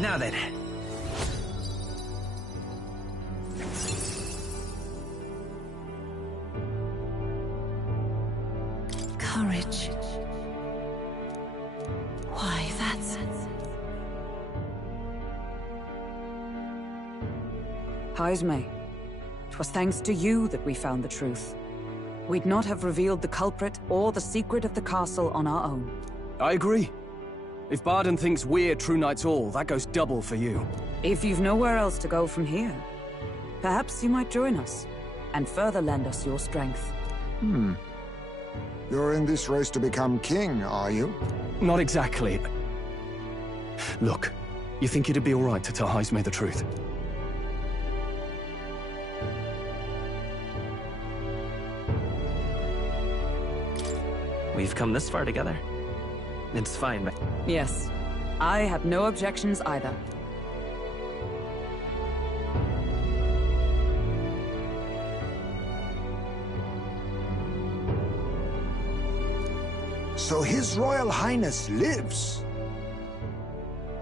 Now then. Courage. Why, that's... Haisme, 'twas thanks to you that we found the truth. We'd not have revealed the culprit or the secret of the castle on our own. I agree. If Barden thinks we're true knights all, that goes double for you. If you've nowhere else to go from here, perhaps you might join us, and further lend us your strength. You're in this race to become king, are you? Not exactly. Look, you think it'd be alright to tell Haisme the truth? We've come this far together. It's fine, but... Yes, I have no objections either. So His Royal Highness lives.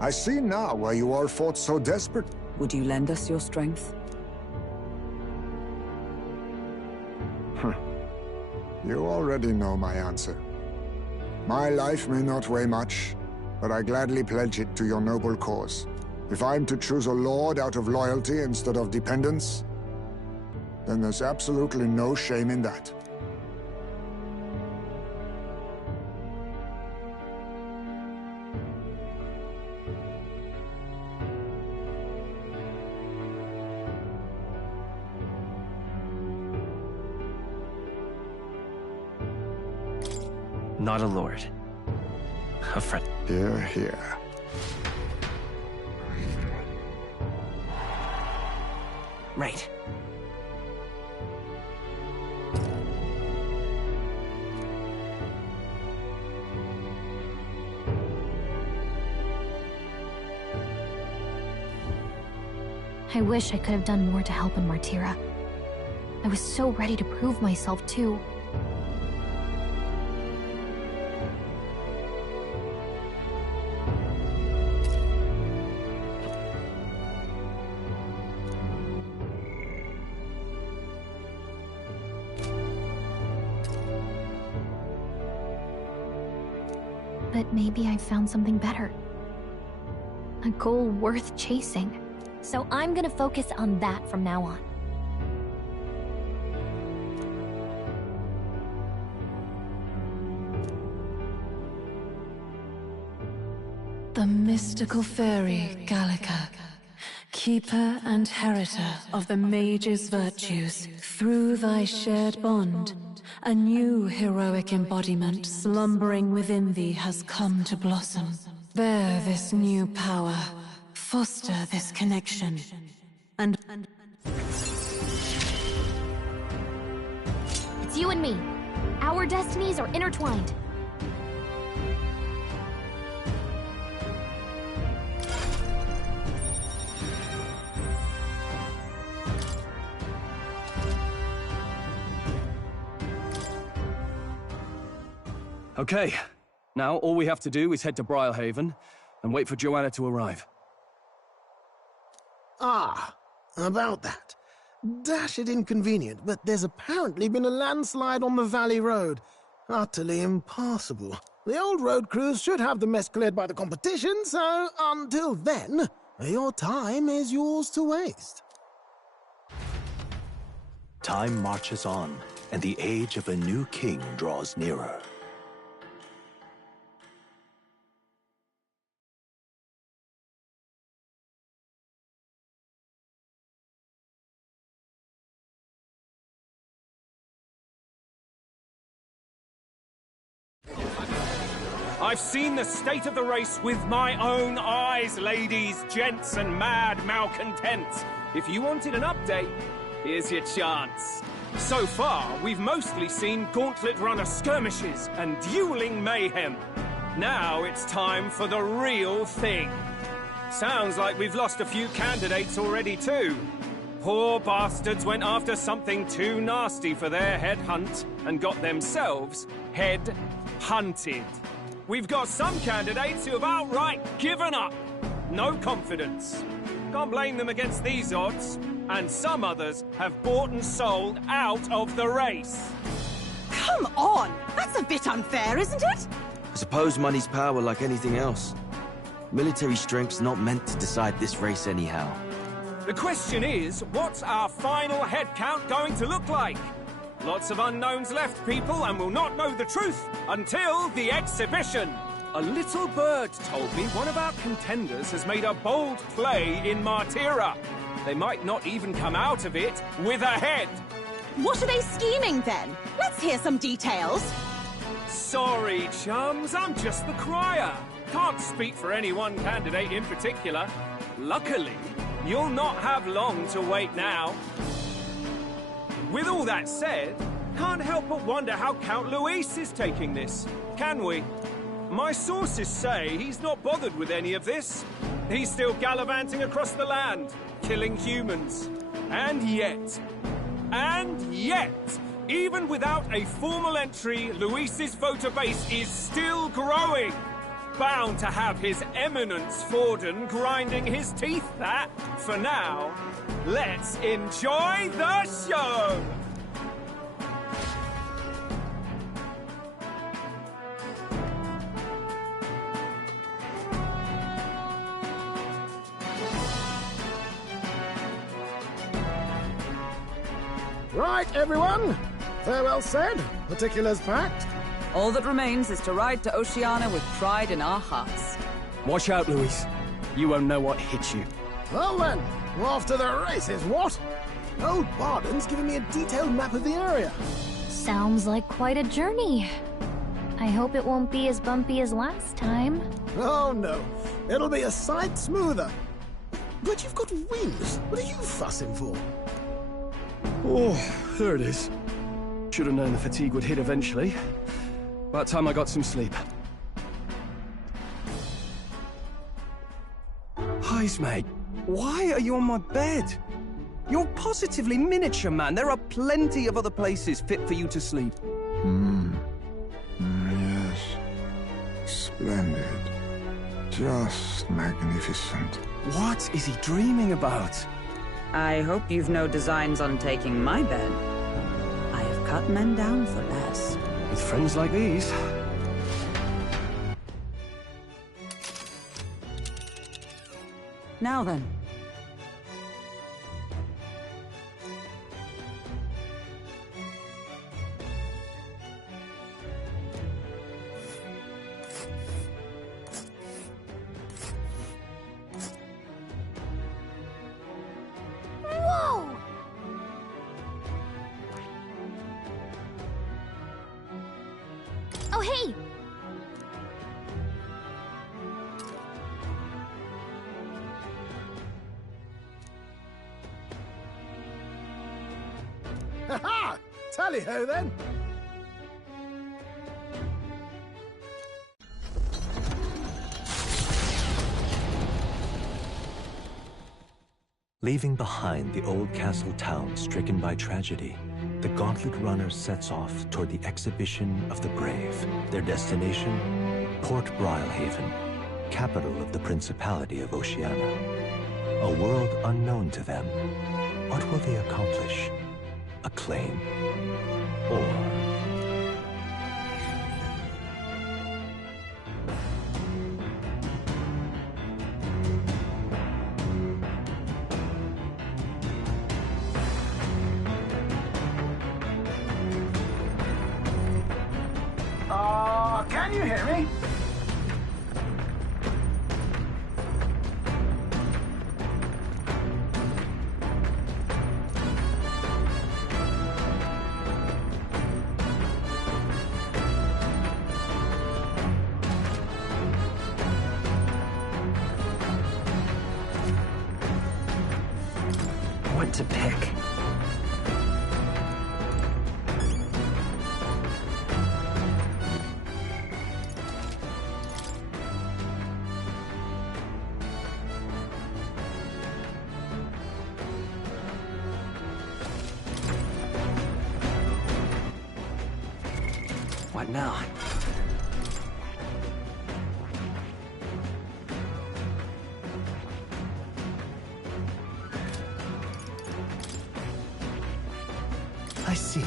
I see now why you all fought so desperate. Would you lend us your strength? You already know my answer. My life may not weigh much, but I gladly pledge it to your noble cause. If I'm to choose a lord out of loyalty instead of dependence, then there's absolutely no shame in that. Not a lord. A friend. Hear, hear. Right. I wish I could have done more to help in Martira. I was so ready to prove myself, too. But maybe I found something better. A goal worth chasing. So I'm gonna focus on that from now on. The mystical fairy, Gallica, keeper and heritor of the mage's virtues, through thy shared bond, a new heroic embodiment slumbering within thee has come to blossom. Bear this new power, foster this connection, and... It's you and me. Our destinies are intertwined. Okay, now all we have to do is head to Briarhaven and wait for Joanna to arrive. Ah, about that. Dash it inconvenient, but there's apparently been a landslide on the Valley Road. Utterly impassable. The old road crews should have the mess cleared by the competition, so until then, your time is yours to waste. Time marches on, and the age of a new king draws nearer. I've seen the state of the race with my own eyes, ladies, gents, and mad malcontents. If you wanted an update, here's your chance. So far, we've mostly seen gauntlet runner skirmishes and dueling mayhem. Now it's time for the real thing. Sounds like we've lost a few candidates already too. Poor bastards went after something too nasty for their head hunt and got themselves head hunted. We've got some candidates who have outright given up. No confidence. Can't blame them against these odds. And some others have bought and sold out of the race. Come on! That's a bit unfair, isn't it? I suppose money's power like anything else. Military strength's not meant to decide this race anyhow. The question is, what's our final head count going to look like? Lots of unknowns left, people, and we'll not know the truth until the exhibition. A little bird told me one of our contenders has made a bold play in Martira. They might not even come out of it with a head. What are they scheming then? Let's hear some details. Sorry, chums, I'm just the crier. Can't speak for any one candidate in particular. Luckily, you'll not have long to wait now. With all that said, can't help but wonder how Count Luis is taking this, can we? My sources say he's not bothered with any of this. He's still gallivanting across the land, killing humans. And yet, even without a formal entry, Luis's voter base is still growing. bound to have His Eminence Forden grinding his teeth, that. For now, let's enjoy the show! Right, everyone. Farewell said, particulars packed. All that remains is to ride to Oceania with pride in our hearts. Watch out, Louise. You won't know what hits you. Well then, we're off to the races, what? Old Barden's giving me a detailed map of the area. Sounds like quite a journey. I hope it won't be as bumpy as last time. Oh no, it'll be a sight smoother. But you've got wings. What are you fussing for? Oh, there it is. Should have known the fatigue would hit eventually. About time I got some sleep. Heisme, why are you on my bed? You're positively miniature, man. There are plenty of other places fit for you to sleep. Yes. Splendid. Just magnificent. What is he dreaming about? I hope you've no designs on taking my bed. I have cut men down for less. With friends like these. Now then. Whoa! Oh, hey! Ha-ha! Tally-ho then! Leaving behind the old castle town stricken by tragedy, the Gauntlet Runner sets off toward the Exhibition of the Brave. Their destination, Port Brilehaven, capital of the Principality of Oceania. A world unknown to them. What will they accomplish? Acclaim? Or... Can you hear me? What to pick? What now? I see.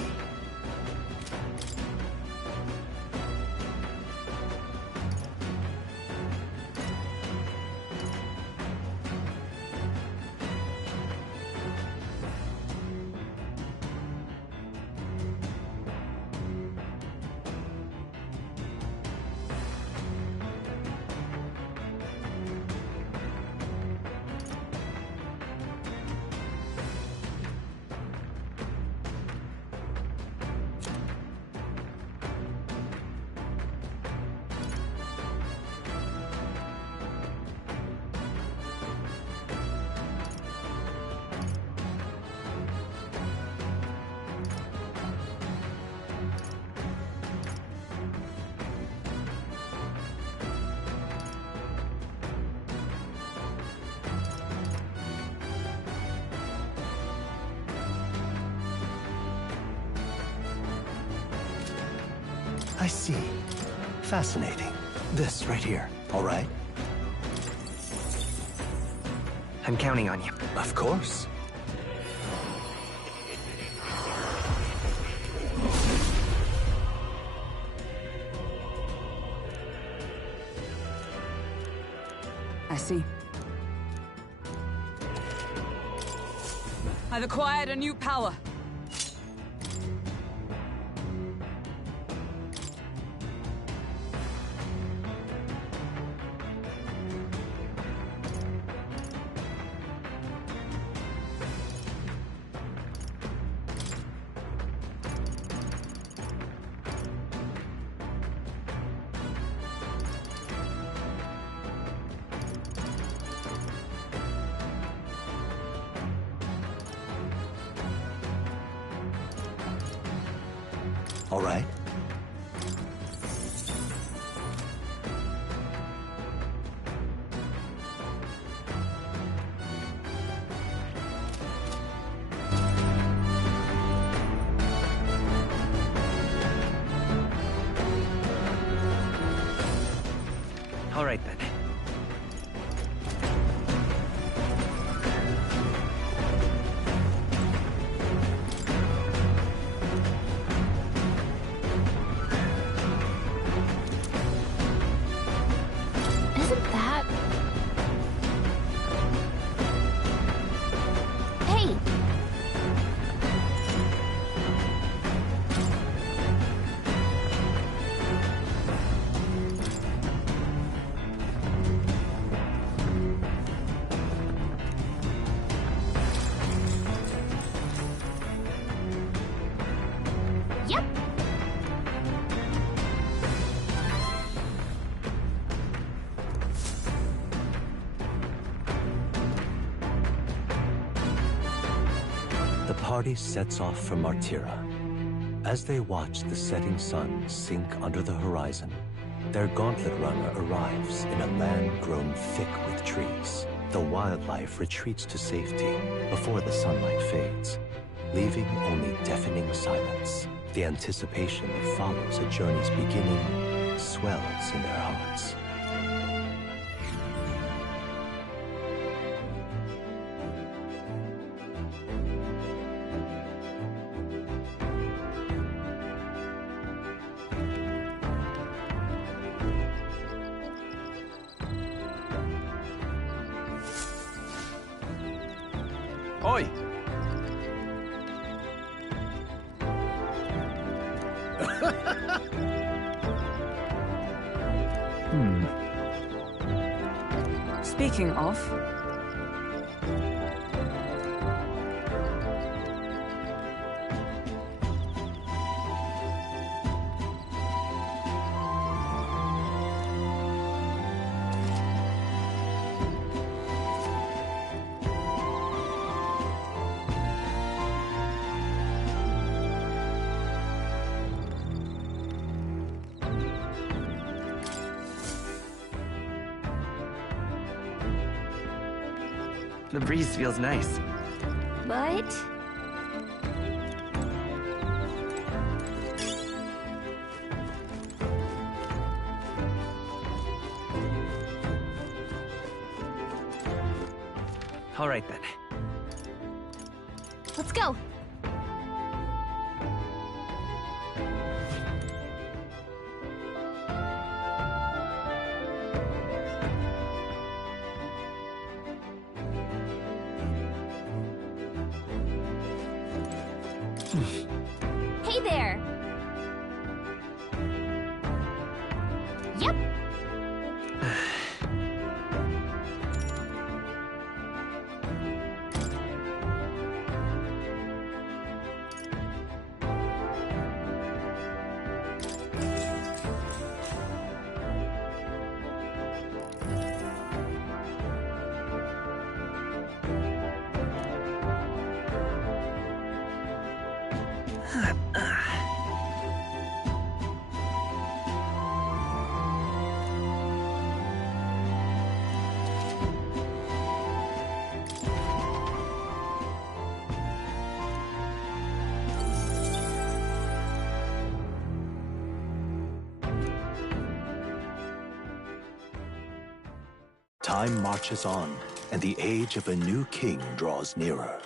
I see. Fascinating. This right here. All right. I'm counting on you. Of course. I see. I've acquired a new power. All right. All right then. Isn't that... Hey! Yep! The party sets off for Martira. As they watch the setting sun sink under the horizon, their gauntlet runner arrives in a land grown thick with trees. The wildlife retreats to safety before the sunlight fades, leaving only deafening silence. The anticipation that follows a journey's beginning swells in their hearts. Oi! Speaking of... The breeze feels nice. But... All right then. Let's go! Hey there! Yep! Time marches on, and the age of a new king draws nearer.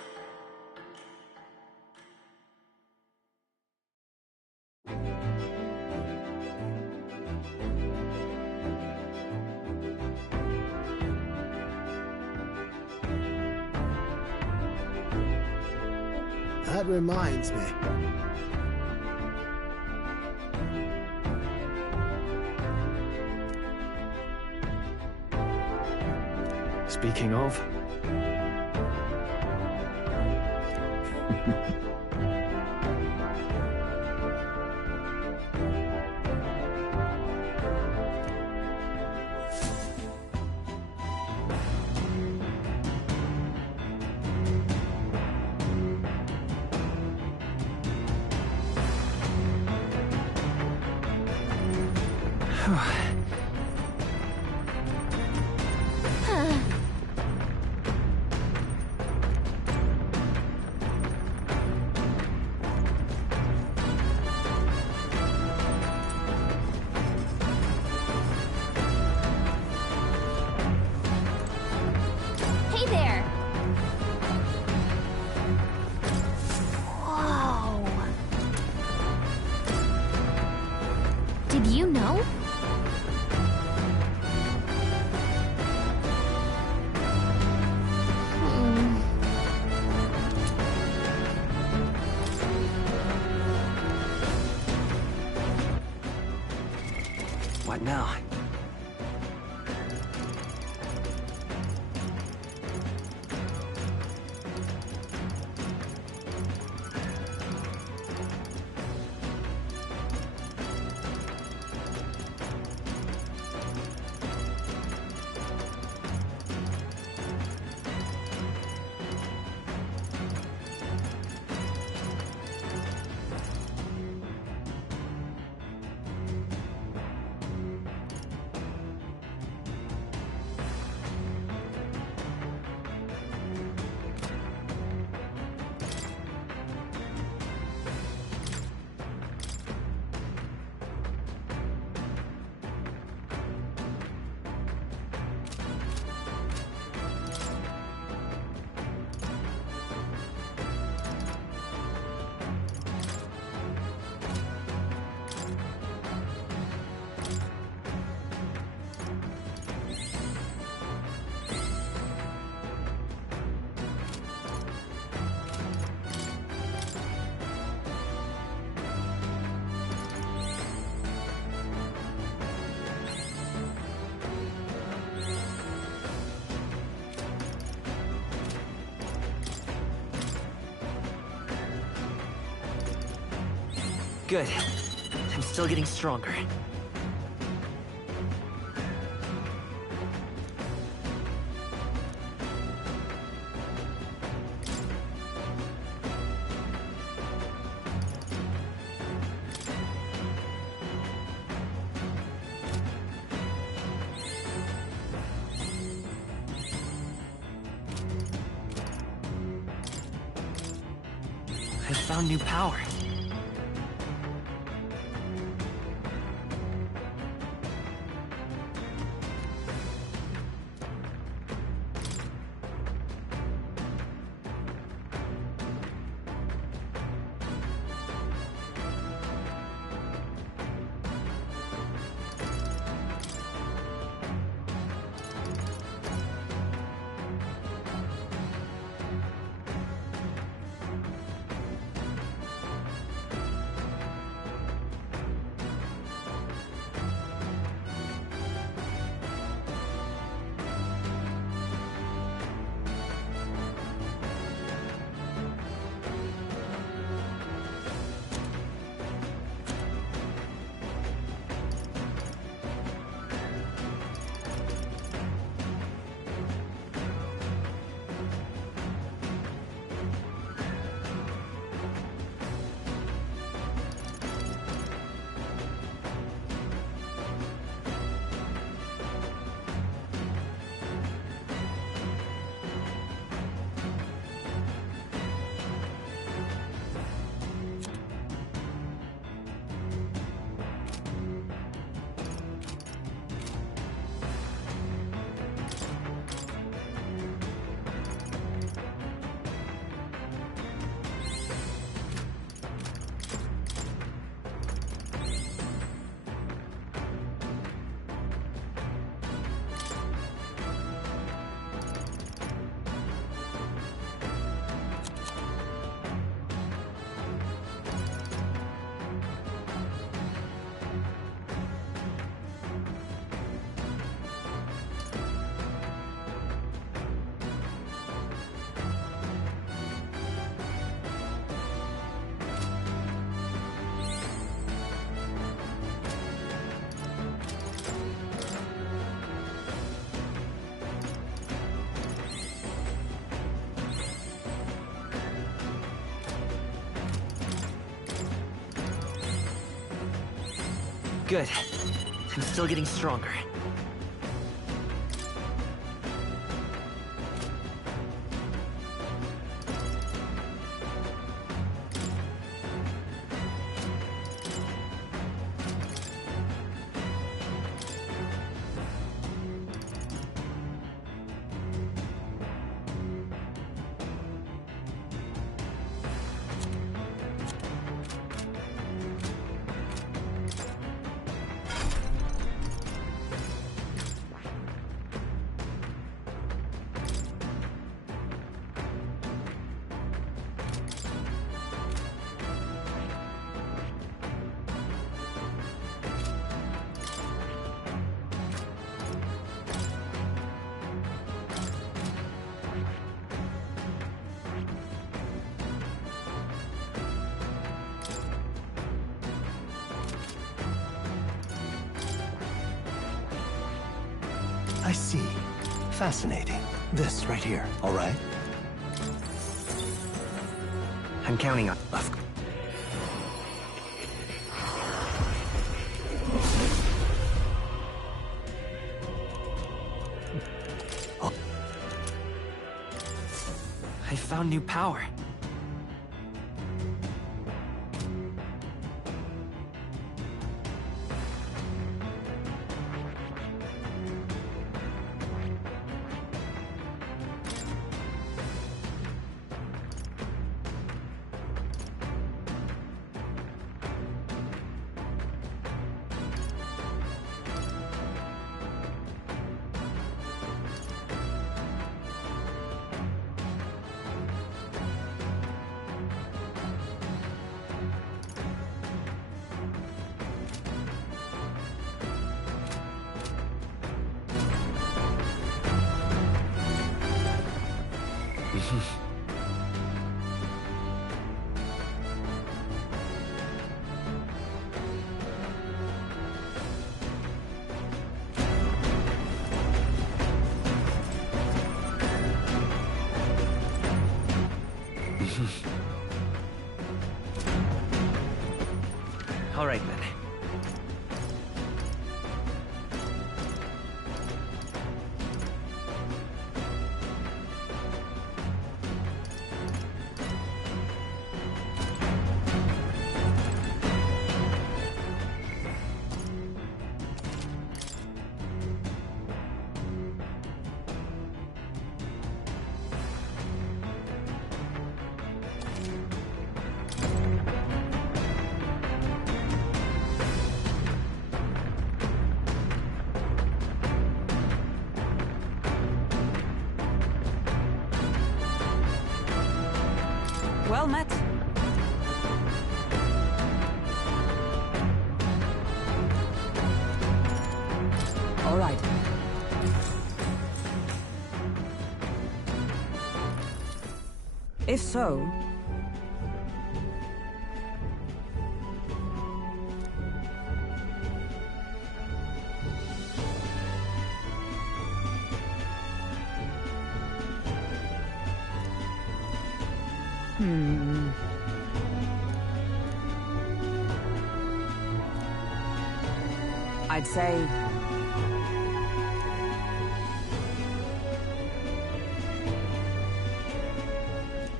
That reminds me. Speaking of... Hey there! Whoa! Did you know? What now? Good. I'm still getting stronger. I found new power. Good. I'm still getting stronger. I see. Fascinating. This right here, all right? I'm counting on... I found new power. All right, then. Well met. All right. If so... I'd say...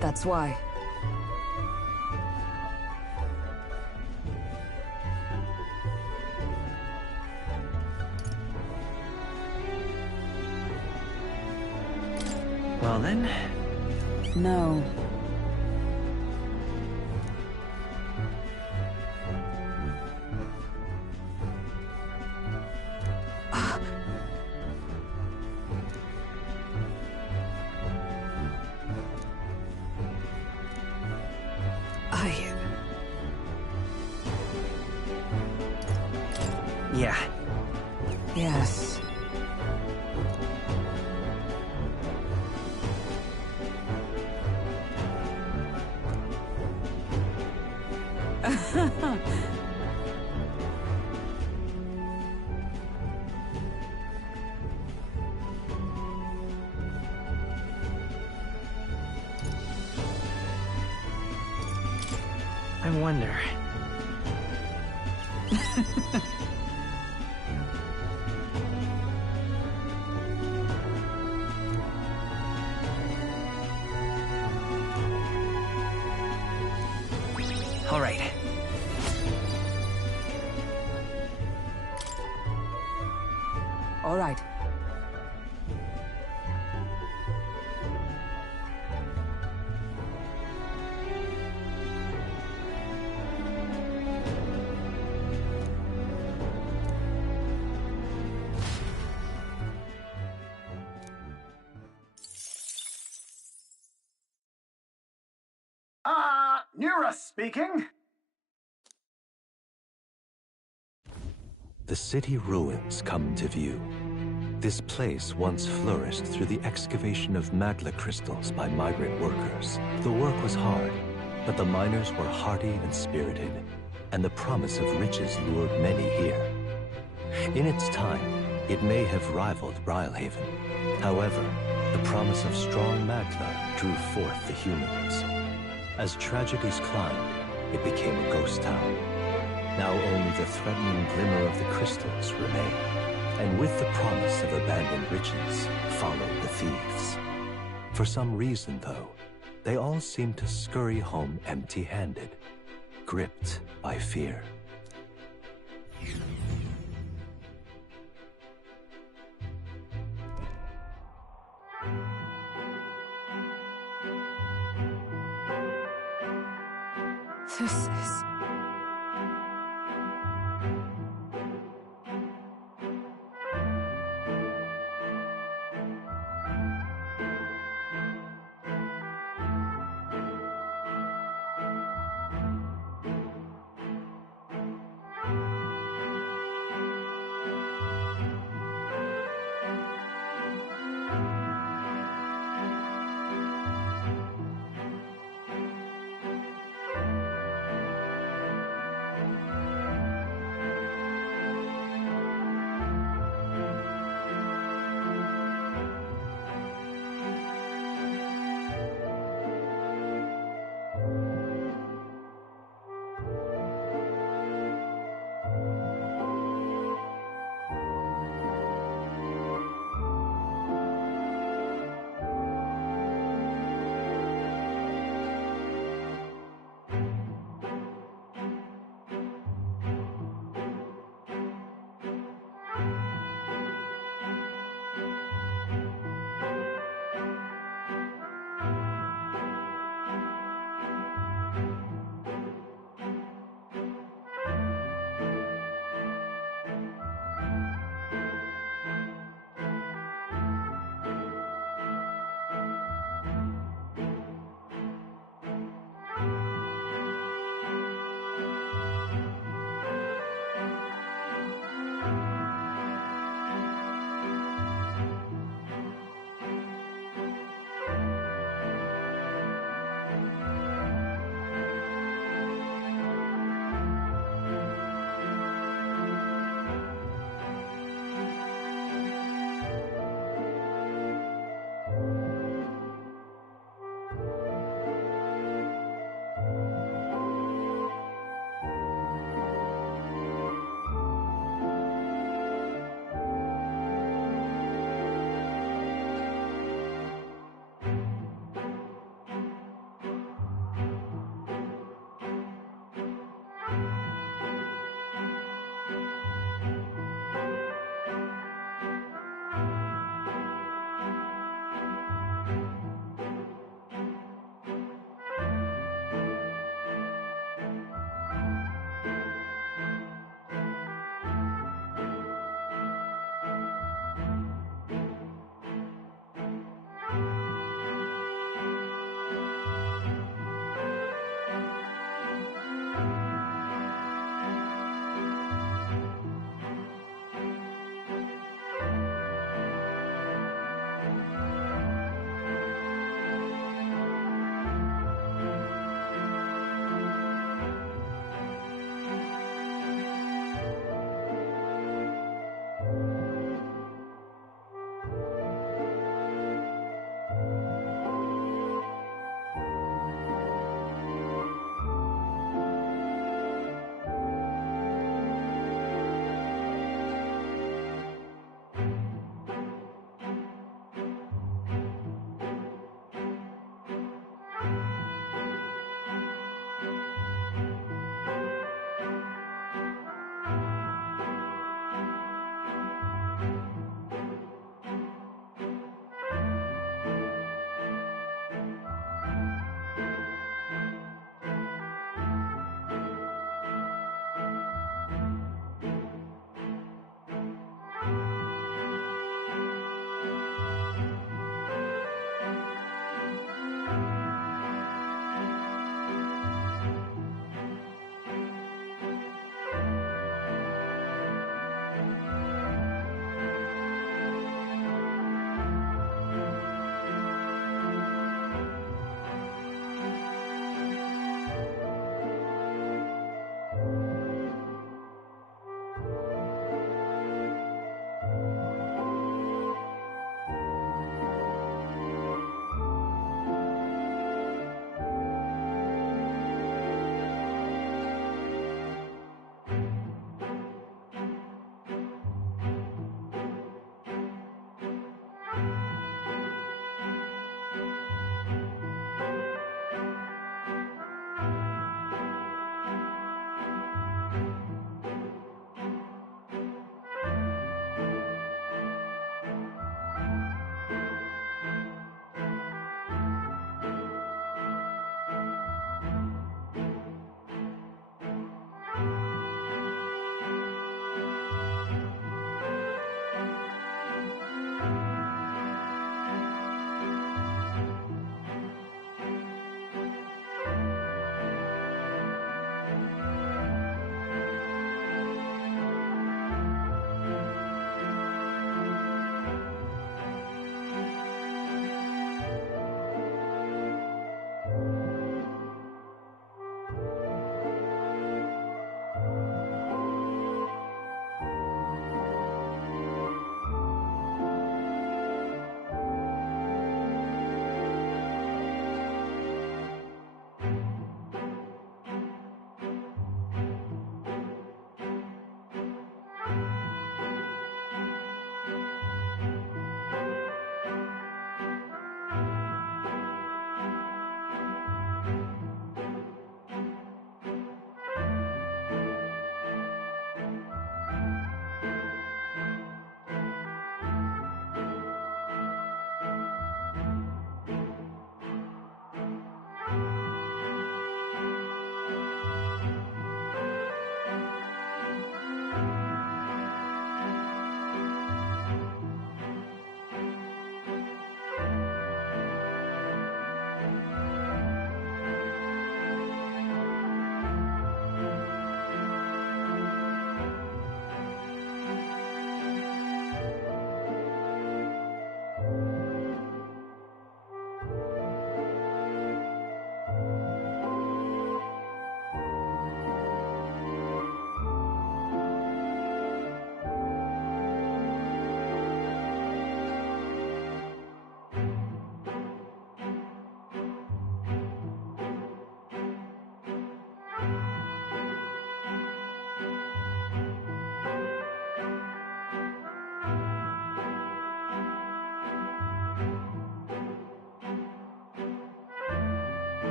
That's why. Well then... No. Yeah. Yes. I wonder... All right. All right. Nura speaking. The city ruins come to view. This place once flourished through the excavation of magla crystals by migrant workers. The work was hard, but the miners were hardy and spirited, and the promise of riches lured many here. In its time, it may have rivaled Brilhaven. However, the promise of strong magla drew forth the humans. As tragedies climbed, it became a ghost town. Now only the threatening glimmer of the crystals remain, and with the promise of abandoned riches followed the thieves. For some reason, though, they all seem to scurry home empty-handed, gripped by fear. This is...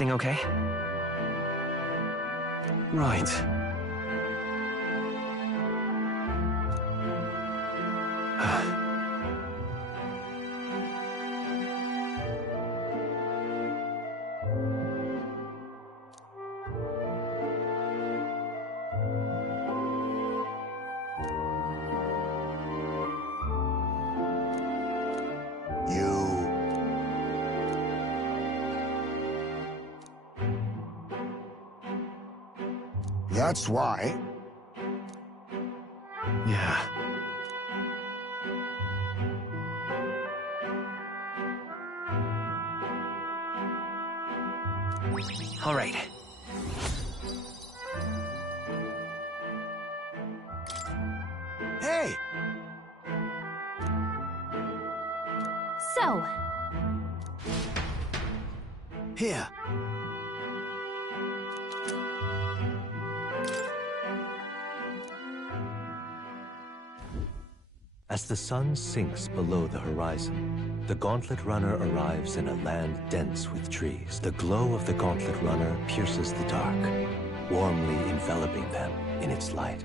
Everything okay? Right. That's why. Yeah. All right. Hey! So, Here. As the sun sinks below the horizon, the Gauntlet Runner arrives in a land dense with trees. The glow of the Gauntlet Runner pierces the dark, warmly enveloping them in its light.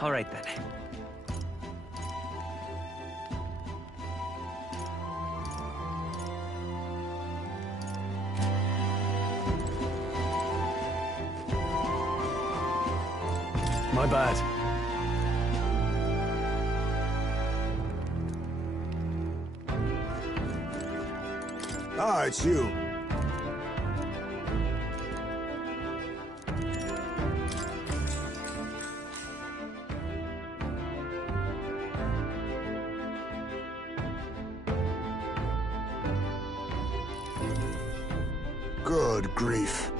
All right then. My bad. Ah, it's you. Good grief.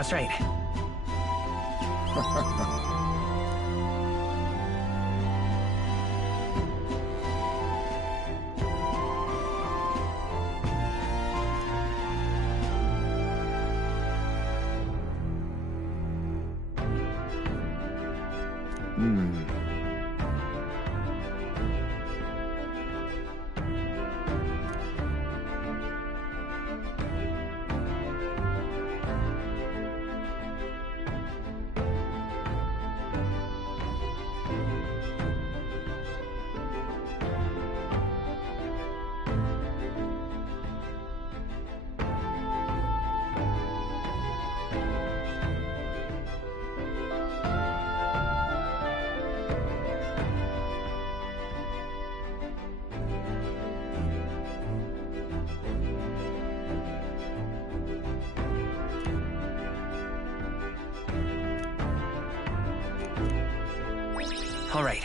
That's right. All right.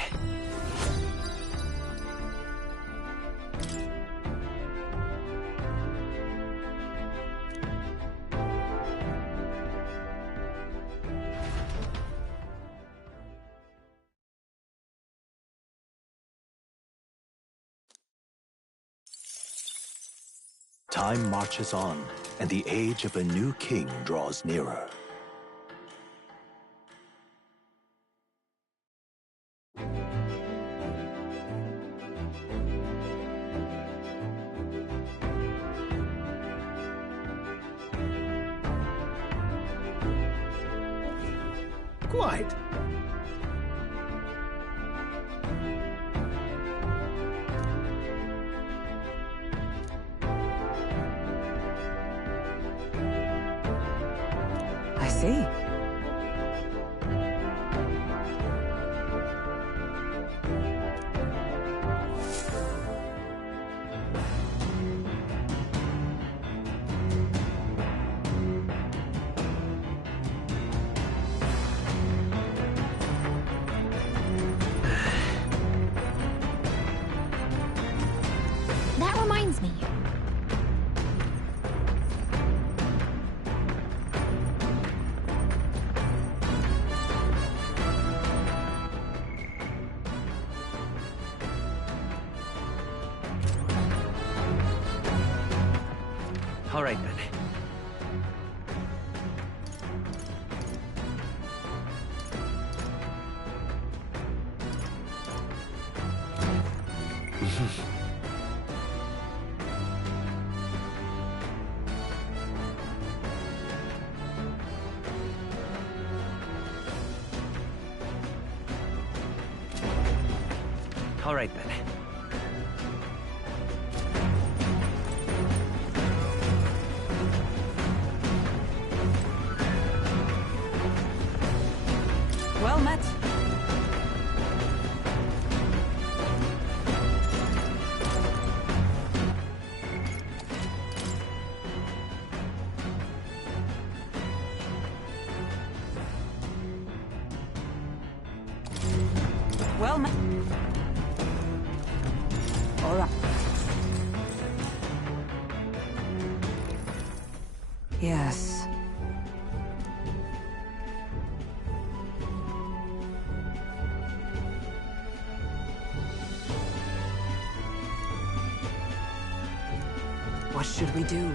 Time marches on, and the age of a new king draws nearer. Quite. I see. That reminds me. All right, then. All right, then. Well met. Well met. All right. Yes. What should we do?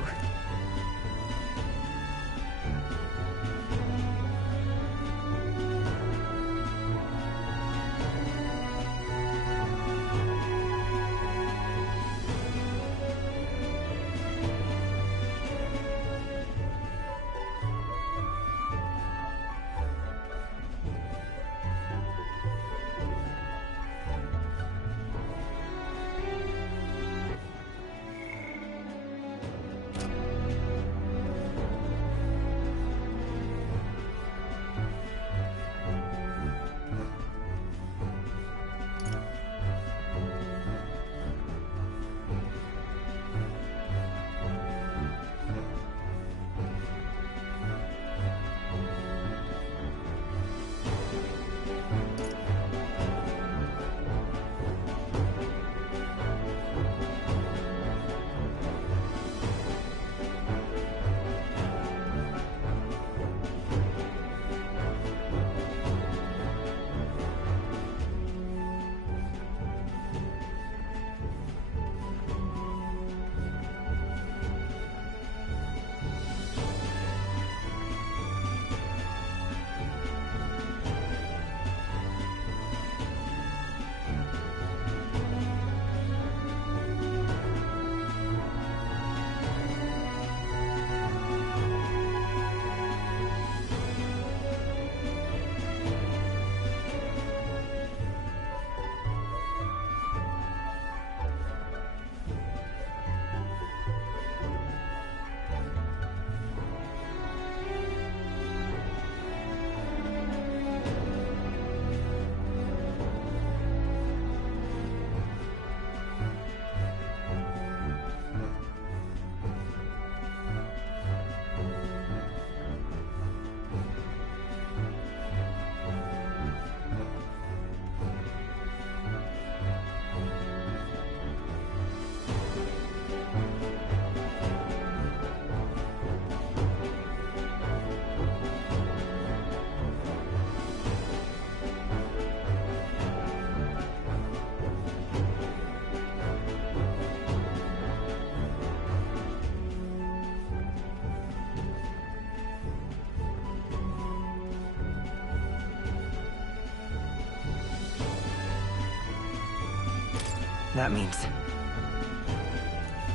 that means.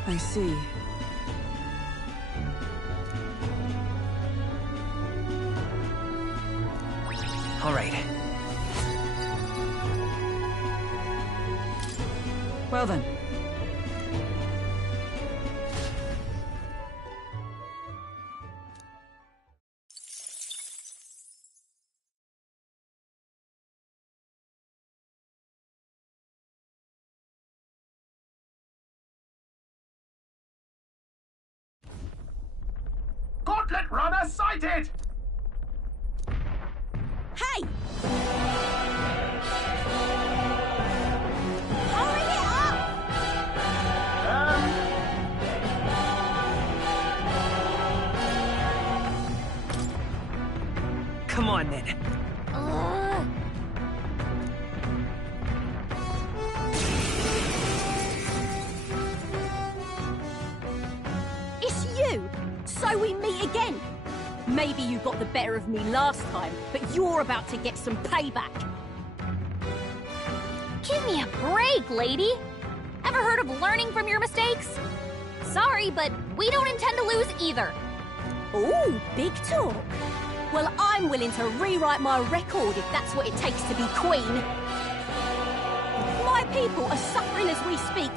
I see. All right. Well then. Gauntlet runner sighted! Hey! Hurry it up! Come on, then. It's you! So we meet again! Maybe you got the better of me last time, but you're about to get some payback. Give me a break, lady! Ever heard of learning from your mistakes? Sorry, but we don't intend to lose either. Ooh, big talk. Well, I'm willing to rewrite my record if that's what it takes to be queen. My people are suffering as we speak.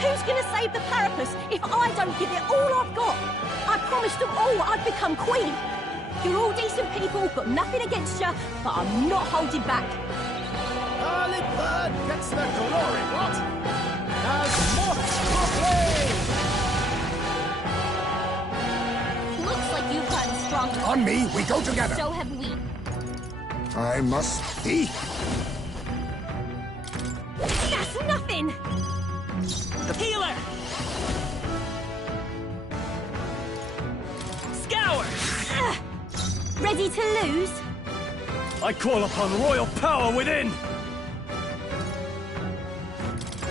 Who's gonna save the Parapus if I don't give it all I've got? I promised them all I'd become queen. You're all decent people, got nothing against you, but I'm not holding back. Early bird gets the glory, what? As moths proclaim! Looks like you've gotten stronger. On me, we go together. So have we. I must be. That's nothing! The healer! Scour! Ready to lose? I call upon royal power within!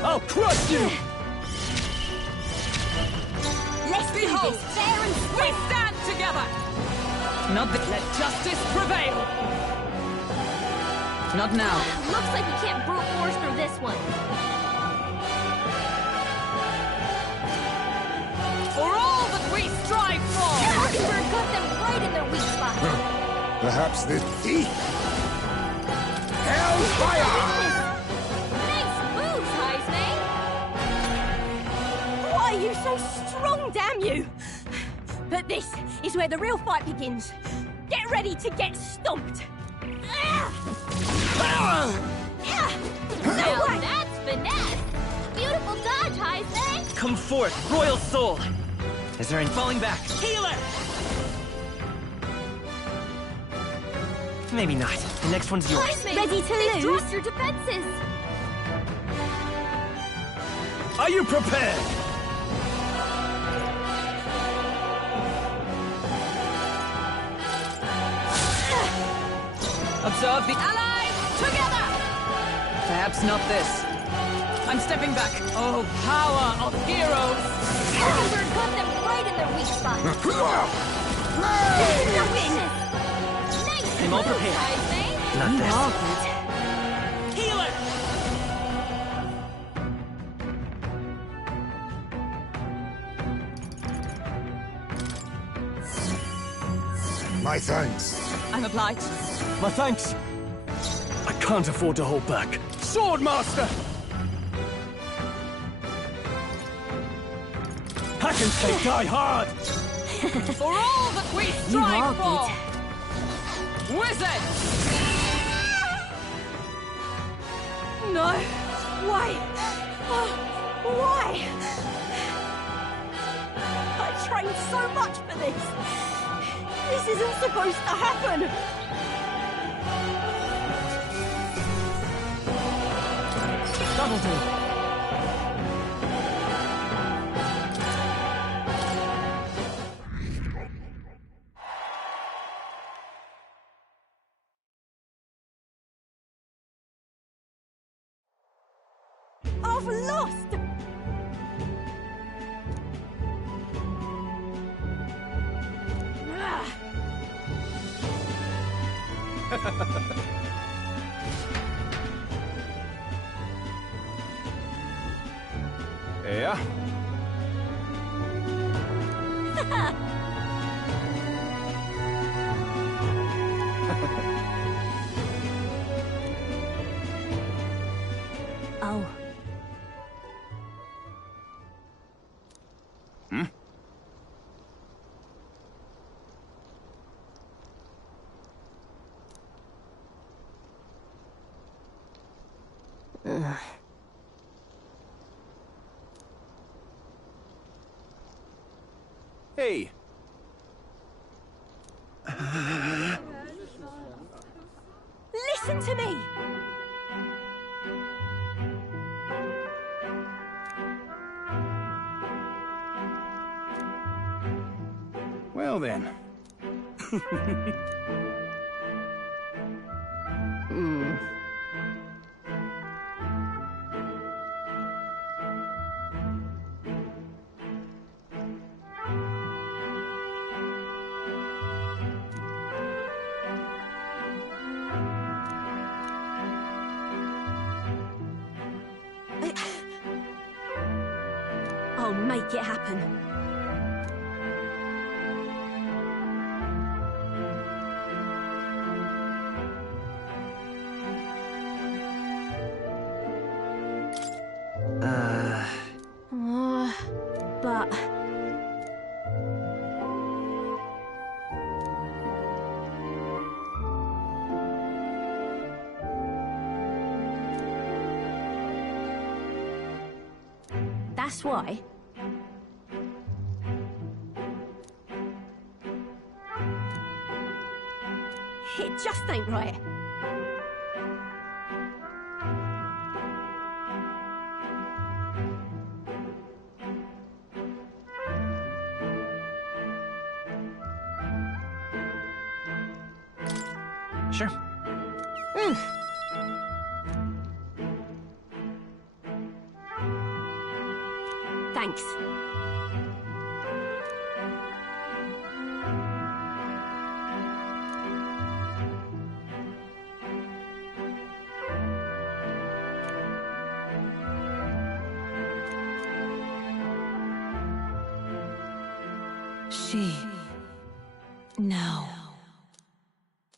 I'll crush you! Let's do this fair and square! We stand together! Not that. Let justice prevail! Not now. Looks like we can't brute force through this one. For all that we strive for! Mockingbird got them right in their weak spot. Perhaps this Hellfire! Nice moves, Heisme! Why are you so strong, damn you? But this is where the real fight begins. Get ready to get stomped. Now that's finesse! Beautiful dodge, Heisme! Come forth, royal soul! Is there any falling back? Healer! Maybe not. The next one's yours. Heisme, Ready to they lose? dropped your defenses! Are you prepared? Observe the allies together! Perhaps not this. I'm stepping back. Oh, power of heroes! Mockingbird got them right in their weak spot. Nice I'm all moves, prepared. Heisme! Not You this. are good. Healer! My thanks. I'm obliged. My thanks. I can't afford to hold back. Swordmaster! Hack and say die hard! For all that we strive for! Wizard! No. Why? Oh, why? I trained so much for this. This isn't supposed to happen. That'll do. I've lost. Yeah? Oh. Hmm? Hey. Listen to me! Well then. I'll make it happen. But... That's why... It just ain't right. Sure. Thanks. She. Now.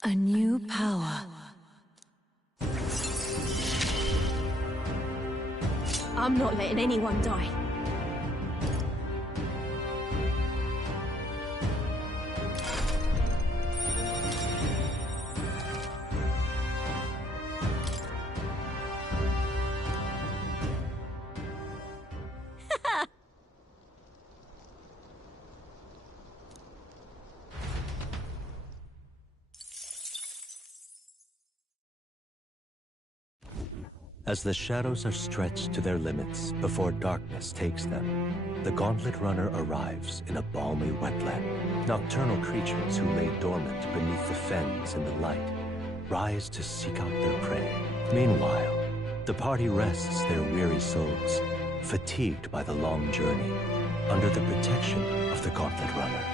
A new power. I'm not letting anyone die. As the shadows are stretched to their limits before darkness takes them, the Gauntlet Runner arrives in a balmy wetland. Nocturnal creatures who lay dormant beneath the fens in the light rise to seek out their prey. Meanwhile, the party rests their weary souls, fatigued by the long journey, under the protection of the Gauntlet Runner.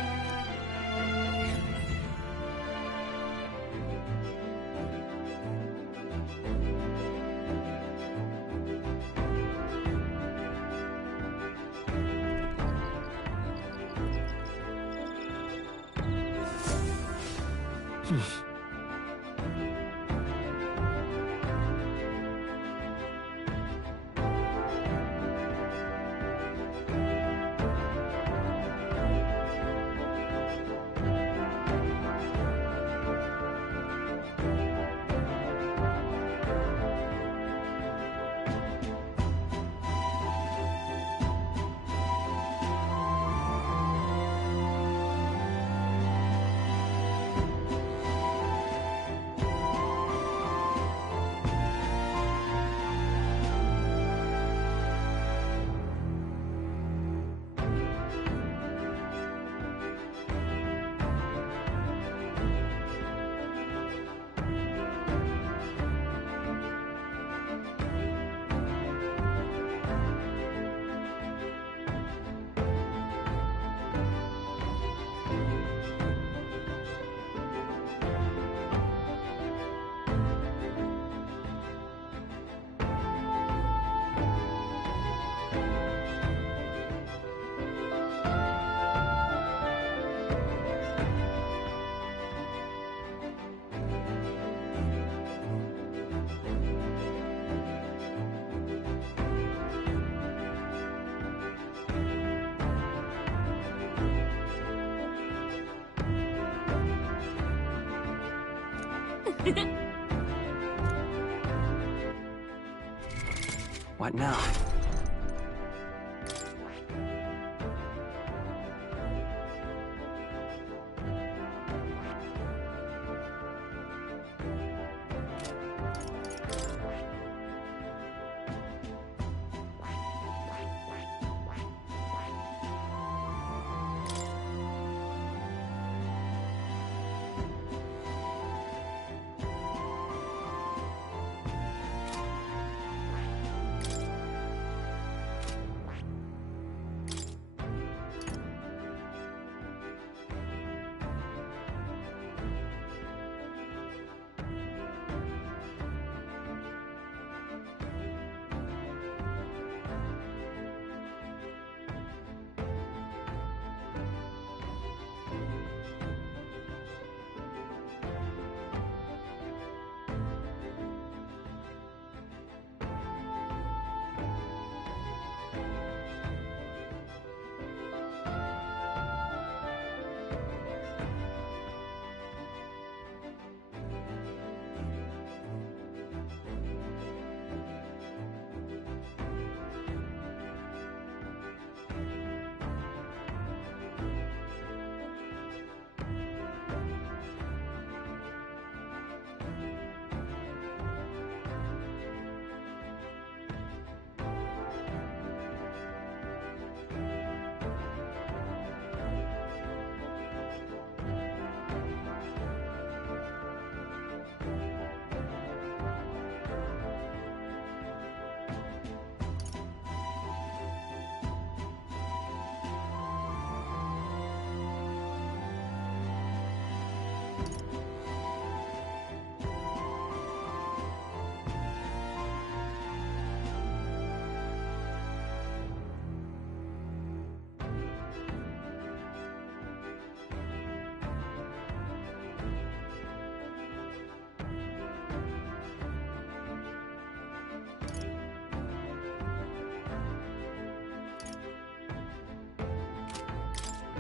What now?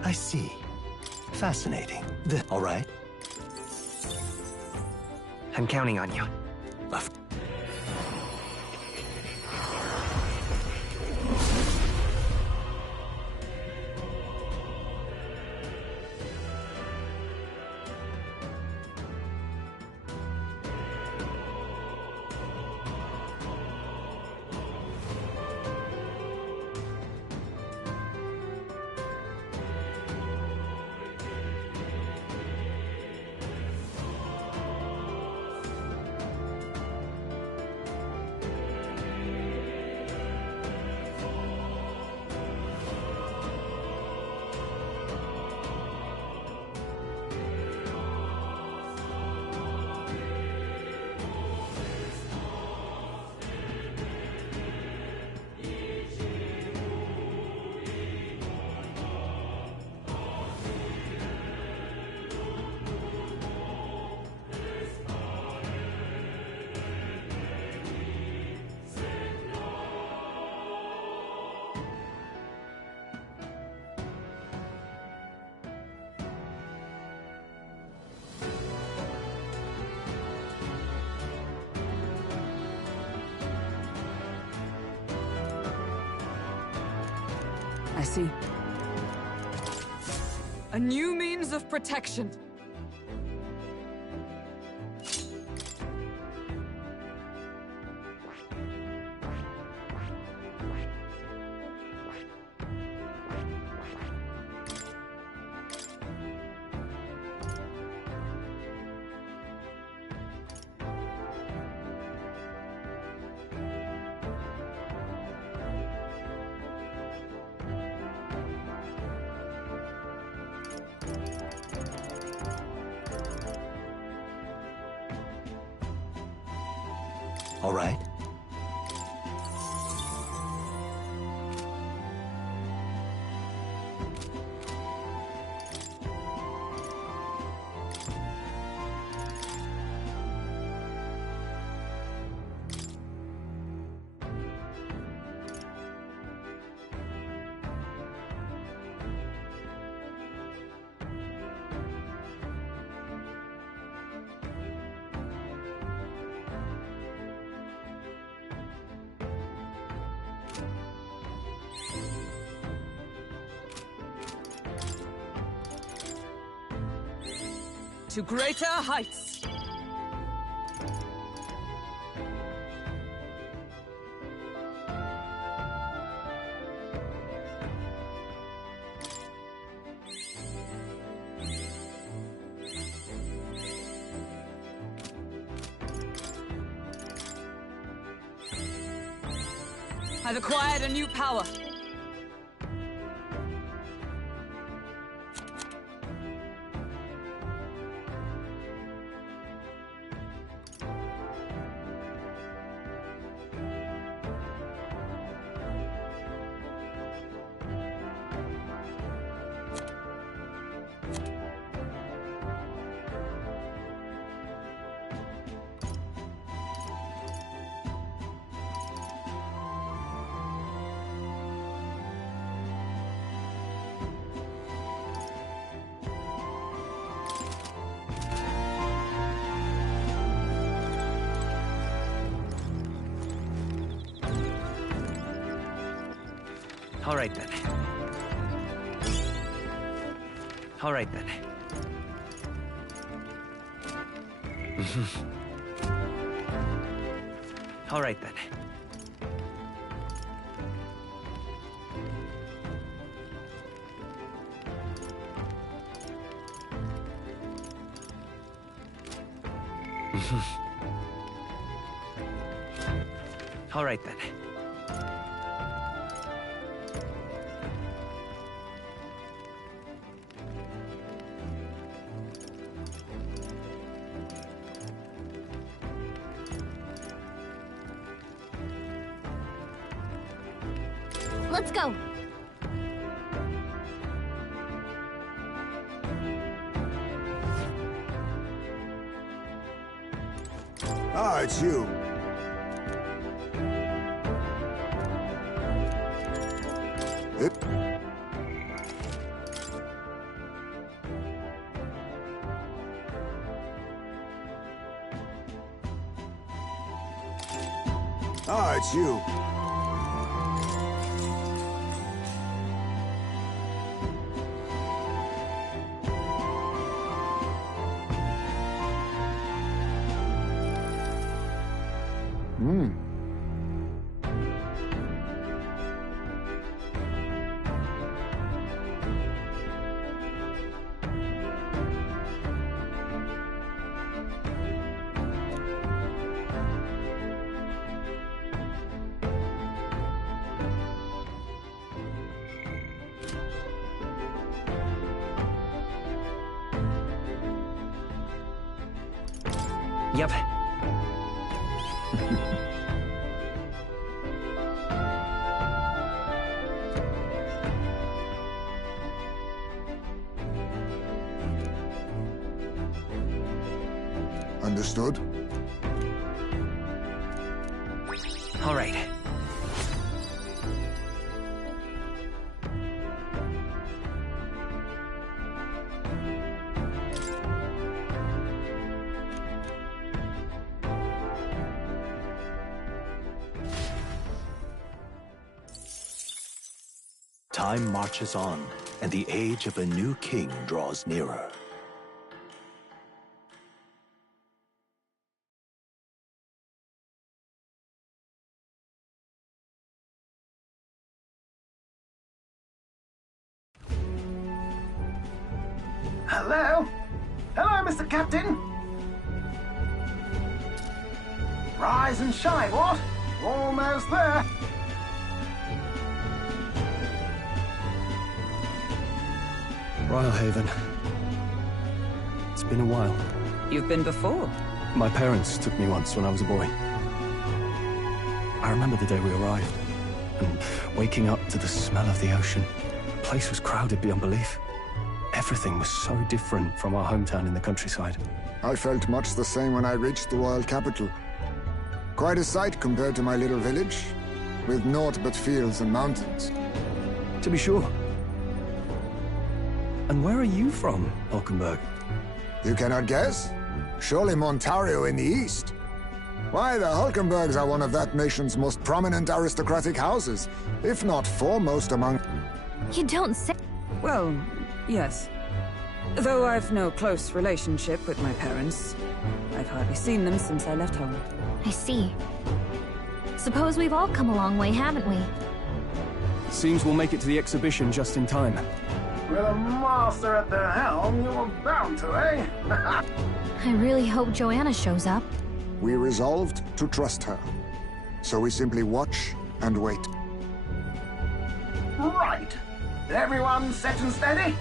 I see. Fascinating. All right. I'm counting on you. I see. A new means of protection. All right. to greater heights. I've acquired a new power. All right then. All right then. All right then. All right then. Let's go. Ah, it's you. Ah, it's you. Yep. Understood? All right. Time marches on, and the age of a new king draws nearer. Hello? Hello, Mr. Captain? Rise and shine, what? Almost there. Brylehaven. It's been a while. You've been before? My parents took me once when I was a boy. I remember the day we arrived, and waking up to the smell of the ocean. The place was crowded beyond belief. Everything was so different from our hometown in the countryside. I felt much the same when I reached the royal capital. Quite a sight compared to my little village, with naught but fields and mountains. To be sure. And where are you from, Hulkenberg? You cannot guess? Surely Montario in the east. Why, the Hulkenbergs are one of that nation's most prominent aristocratic houses, if not foremost among... You don't say... Well, yes. Though I've no close relationship with my parents, I've hardly seen them since I left home. I see. Suppose we've all come a long way, haven't we? Seems we'll make it to the exhibition just in time. With a master at the helm, you were bound to, eh? I really hope Joanna shows up. We resolved to trust her. So we simply watch and wait. Right. Everyone set and steady?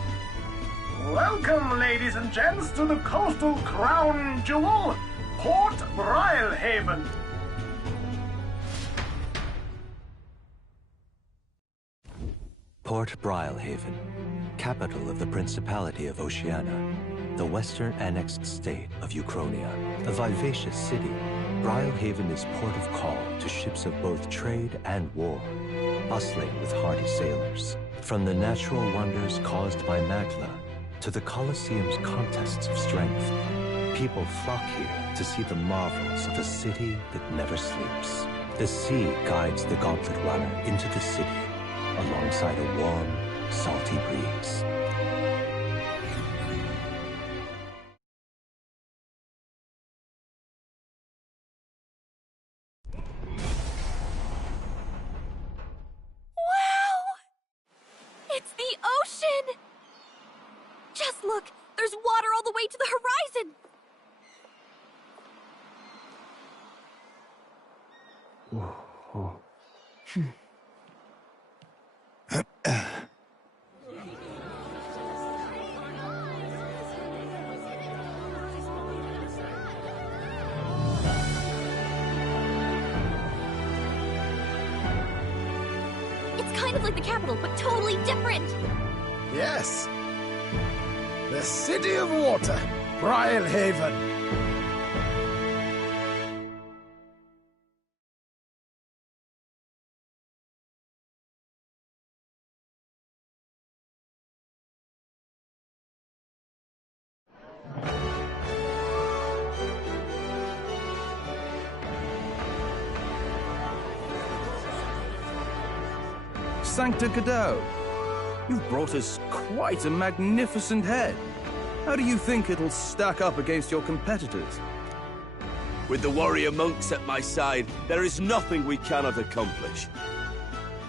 Welcome, ladies and gents, to the coastal crown jewel, Port Brilehaven. Port Brilehaven, capital of the Principality of Oceania, the western annexed state of Uchronia. A vivacious city, Brilehaven is port of call to ships of both trade and war, bustling with hardy sailors. From the natural wonders caused by Magla to the Colosseum's contests of strength, people flock here to see the marvels of a city that never sleeps. The sea guides the Gauntlet Runner into the city, alongside a warm, salty breeze. Wow! It's the ocean! Just look! There's water all the way to the horizon! It's kind of like the capital, but totally different! Yes. The City of Water, Brilehaven. Sancta Cadeau, you've brought us quite a magnificent head. How do you think it'll stack up against your competitors? With the warrior monks at my side, there is nothing we cannot accomplish.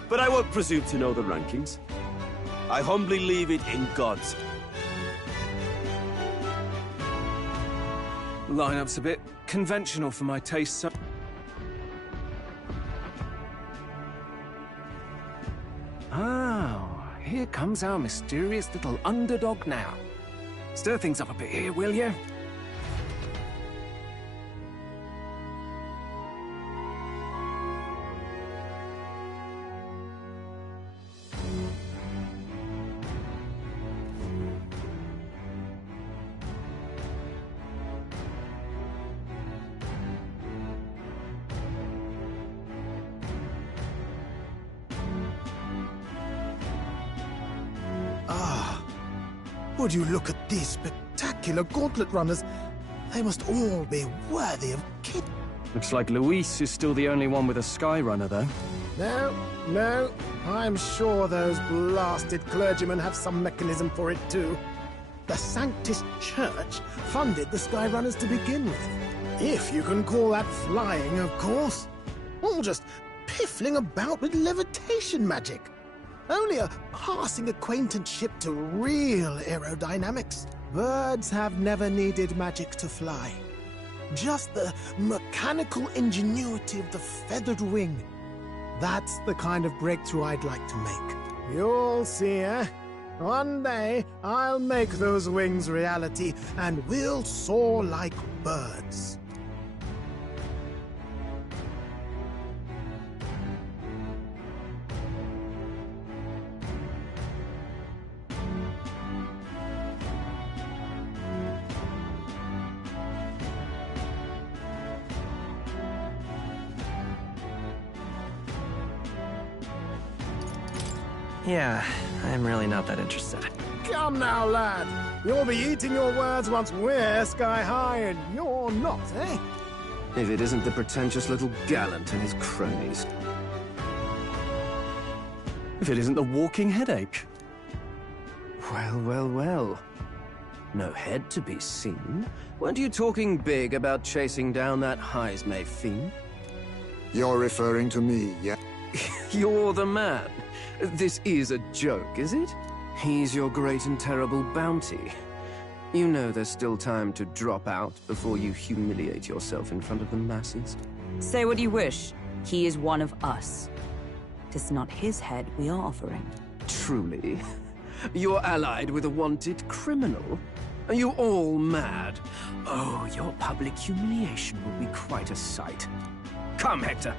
But I won't presume to know the rankings. I humbly leave it in God's. Lineup's a bit conventional for my taste, so... Oh, here comes our mysterious little underdog now. Stir things up a bit here, will you? Would you look at these spectacular gauntlet runners? They must all be worthy of kid. Looks like Luis is still the only one with a sky runner, though. No. I'm sure those blasted clergymen have some mechanism for it, too. The Sanctus Church funded the Skyrunners to begin with. If you can call that flying, of course. All just piffling about with levitation magic. Only a passing acquaintanceship to real aerodynamics. Birds have never needed magic to fly. Just the mechanical ingenuity of the feathered wing. That's the kind of breakthrough I'd like to make. You'll see, eh? One day, I'll make those wings reality, and we'll soar like birds. Yeah, I'm really not that interested. Come now, lad. You'll be eating your words once we're sky high and you're not, eh? If it isn't the pretentious little gallant and his cronies. If it isn't the walking headache. Well. No head to be seen. Weren't you talking big about chasing down that Heismay fiend? You're referring to me, yeah? You're the man. This is a joke, is it? He's your great and terrible bounty. You know there's still time to drop out before you humiliate yourself in front of the masses. Say what you wish. He is one of us. 'Tis not his head we are offering. Truly? You're allied with a wanted criminal? Are you all mad? Oh, your public humiliation will be quite a sight. Come, Hector.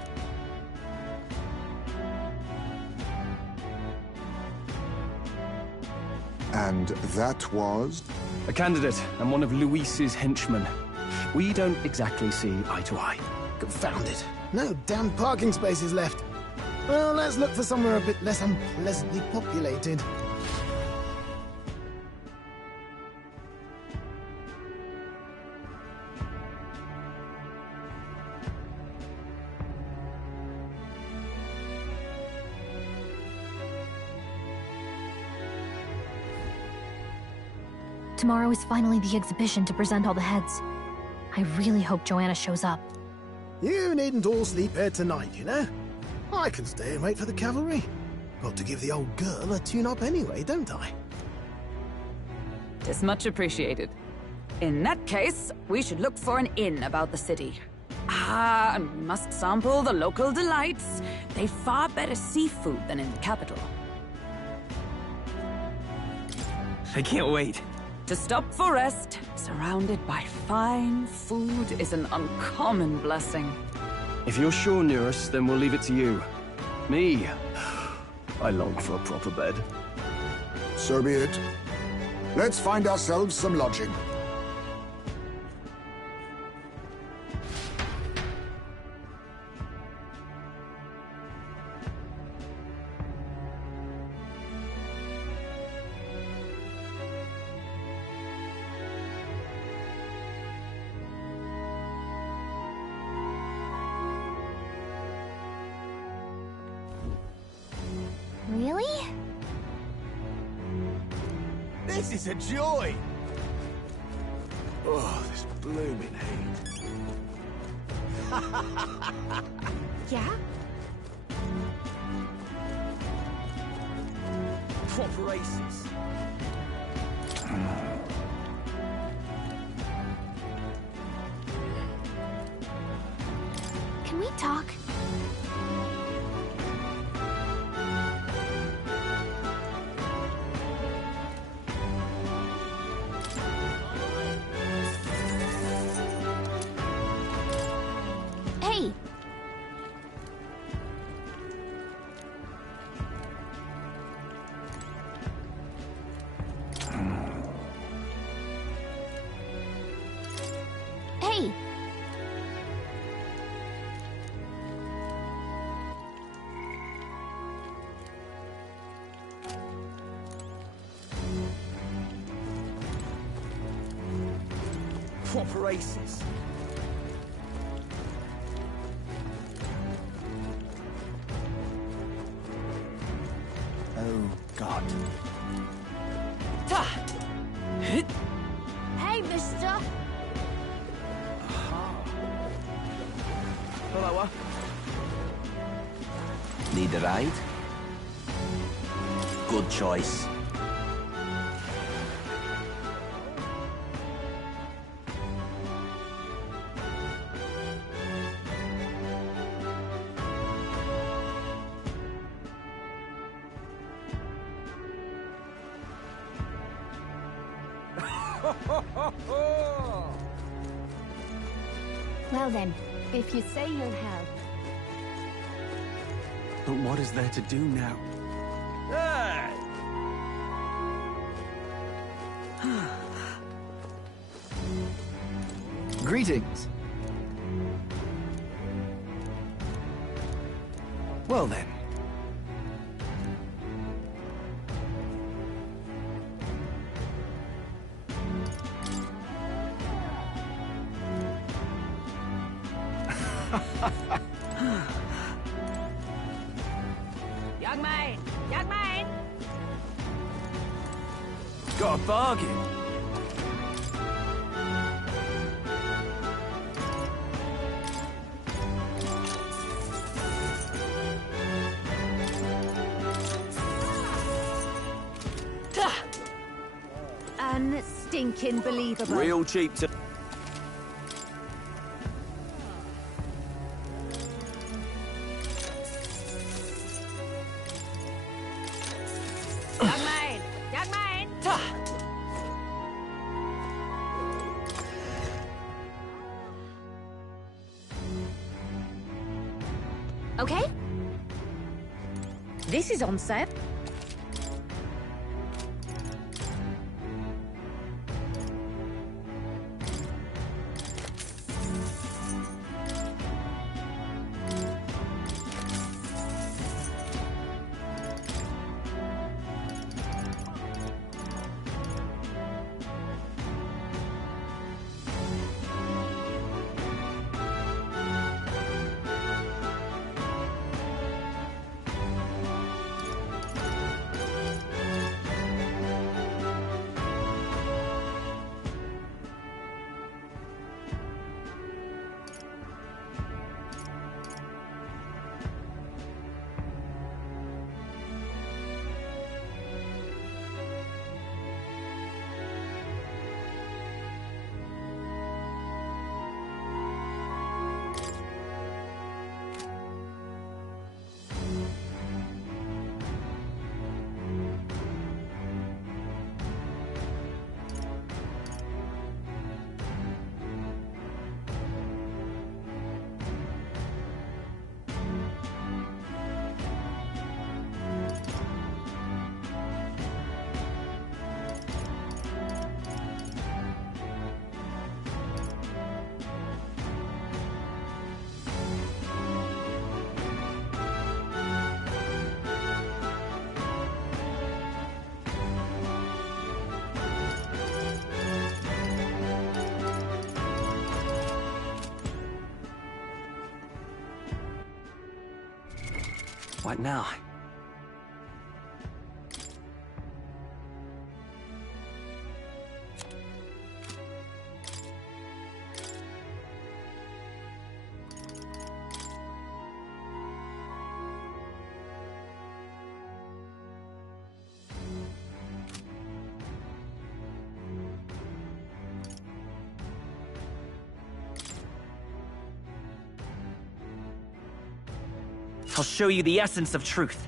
And that was? A candidate and one of Luis's henchmen. We don't exactly see eye to eye. Confound it. No damn parking spaces left. Well, let's look for somewhere a bit less unpleasantly populated. Tomorrow is finally the exhibition to present all the heads. I really hope Joanna shows up. You needn't all sleep here tonight, you know? I can stay and wait for the cavalry. Got to give the old girl a tune-up anyway, don't I? 'Tis much appreciated. In that case, we should look for an inn about the city. Ah, and we must sample the local delights. They've far better seafood than in the capital. I can't wait. To stop for rest, surrounded by fine food, is an uncommon blessing. If you're sure, Nearest, then we'll leave it to you. Me, I long for a proper bed. So be it. Let's find ourselves some lodging. Really? This is a joy! Oh, this blooming heat. Yeah? Proper aces. Can we talk? Hey! Hey! Proper aces. Oh, God. Hey, mister! Hello. Need a ride? Good choice. Well then, if you say you'll help. But what is there to do now? Hey! Greetings. Well then. Young man! Young man! Got a bargain. unstinking believable. Real cheap to... Young man! Young man! Okay? This is on sale. What now? I'll show you the essence of truth.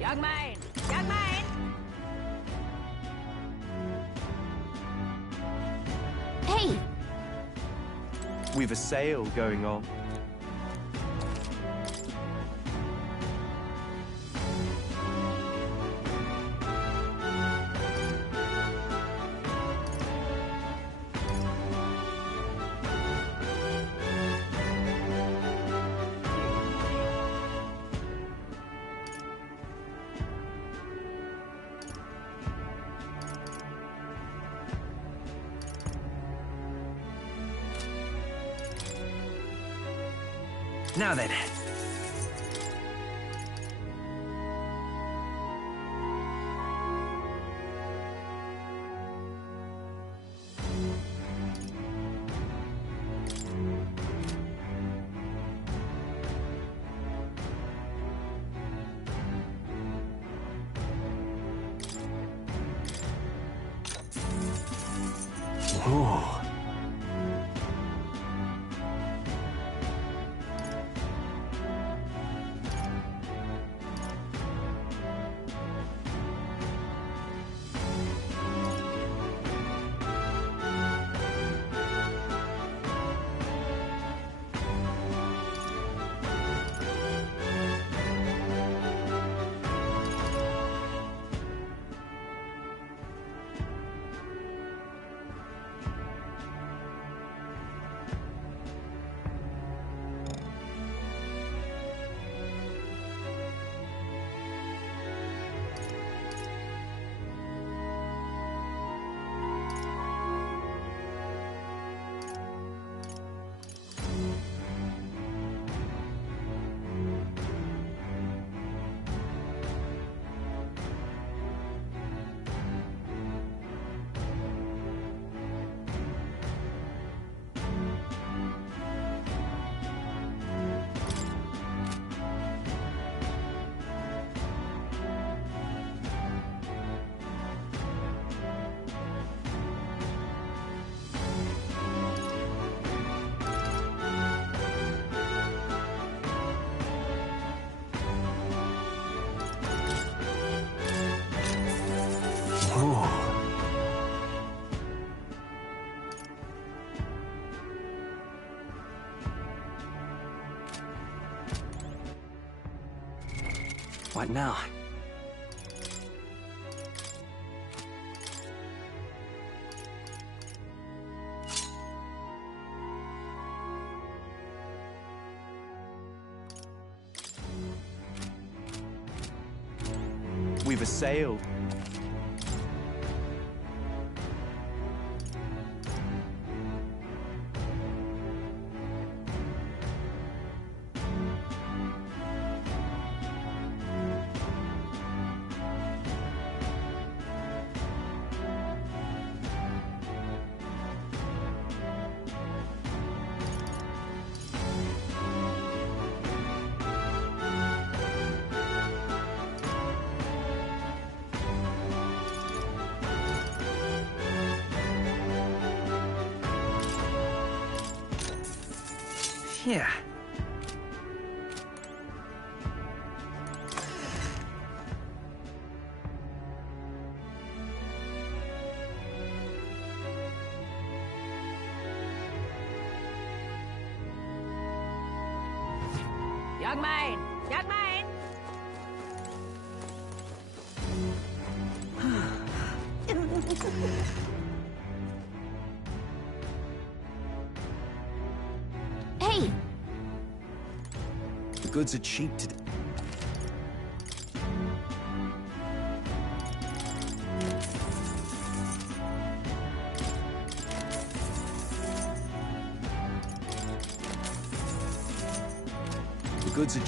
Young man! Young man! Hey! We've a sale going on. Now then. Ooh. What now? We've assailed. Yeah. Young man! Young man! Hey! The goods are cheap today. The goods are...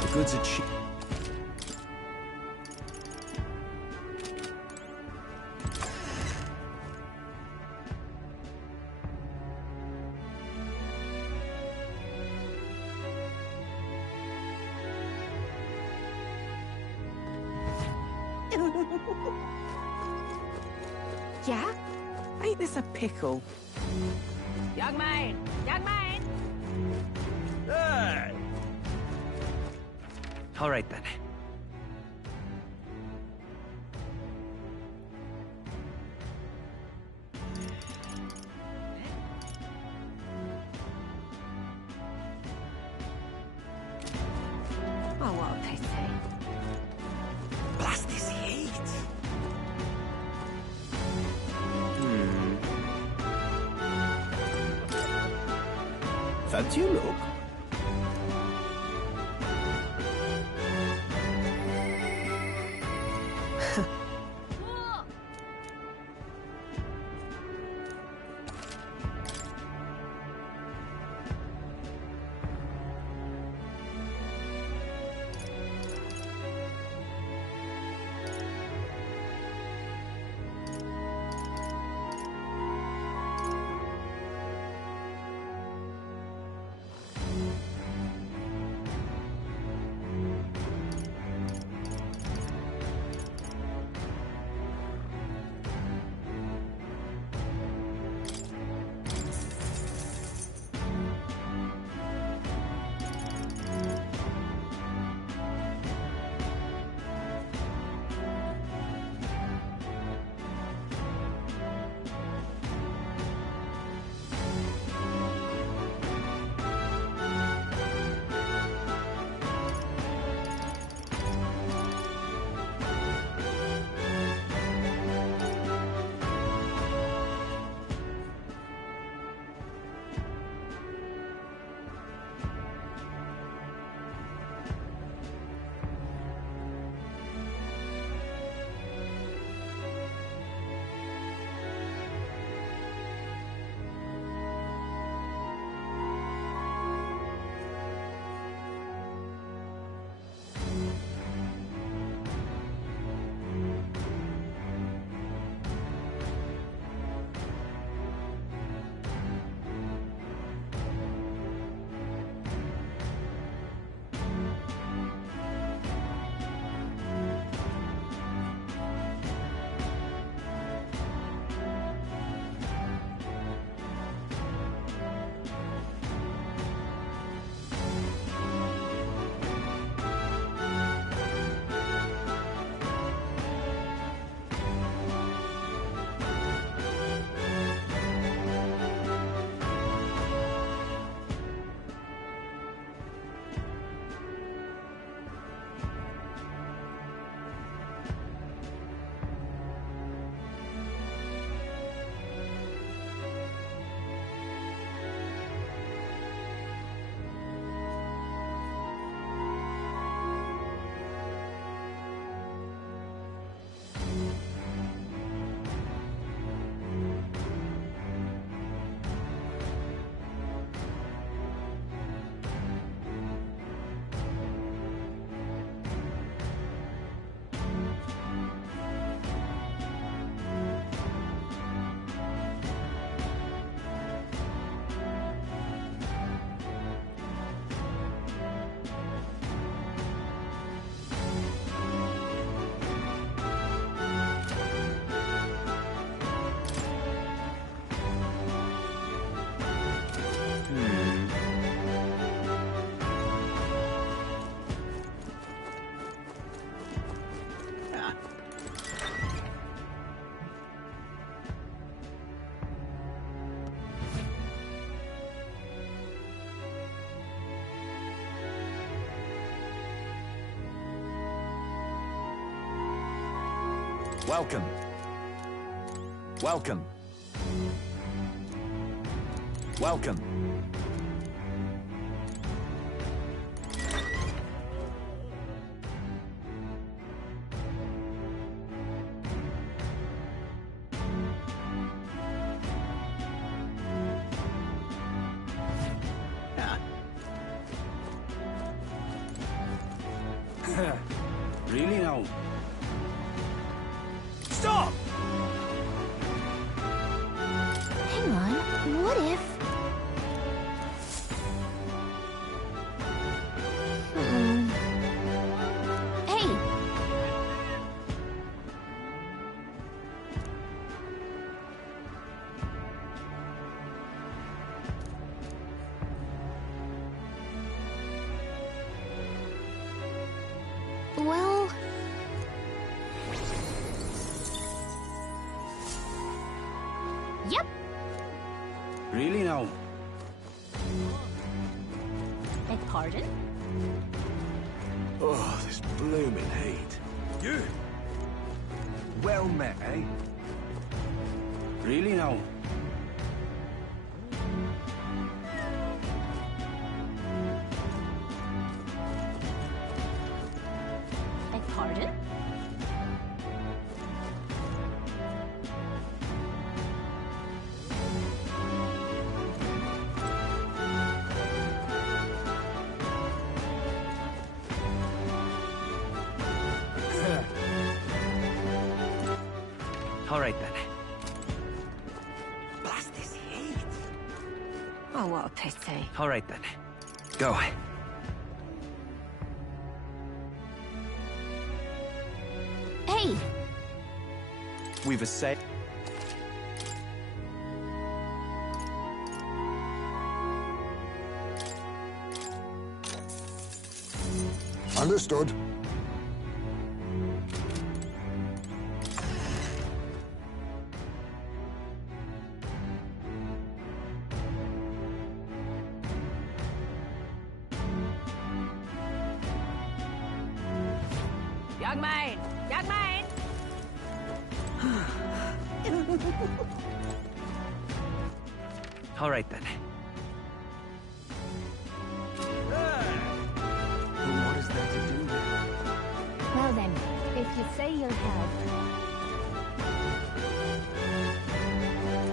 The goods are cheap. Yeah? Ain't this a pickle? Young man! Young man! Hey! All right then. Oh, what a pity. Blast this heat! Fancy a look? Welcome. Welcome. Welcome. Really now? Stop! Hang on, what if... Hey! Well... Yep. Really now? Beg pardon? Oh, this blooming heat. You! Well met, eh? Really now? Beg pardon? All right, then. Blast this heat. Oh, what a pity. All right, then. Go. Hey! We've assailed... Understood. Young man! Young man! All right, then. What is there to do? Well then, if you say you'll help.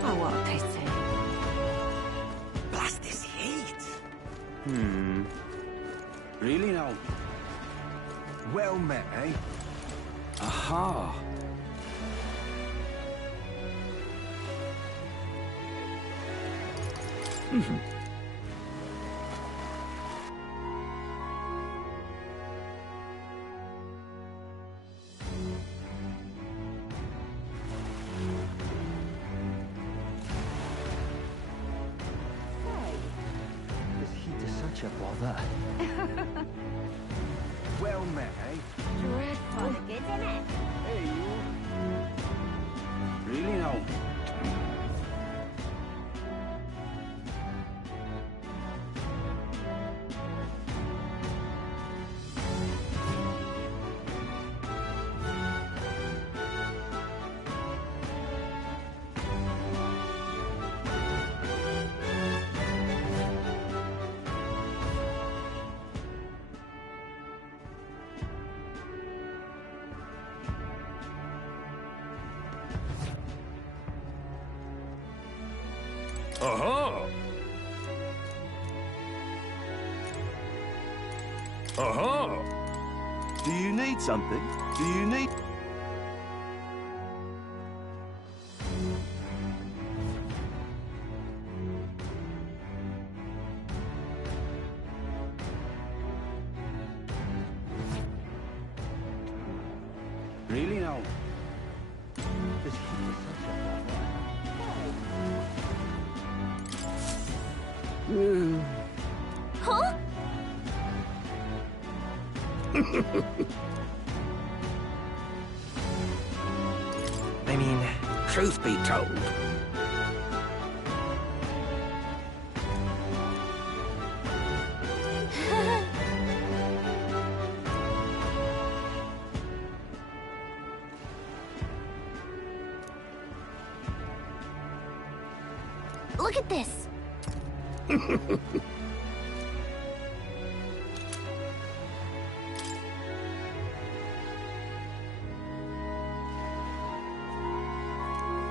Oh, what a pity. Blast this heat. Really now? Well met, eh? Aha! This heat is such a bother. Well met, eh? Dreadful. Good, isn't it? Hey, you. Really now? Aha! Aha! Do you need something? Do you need... Really now? This heat is such a bother. Huh? I mean, truth be told. Look at this!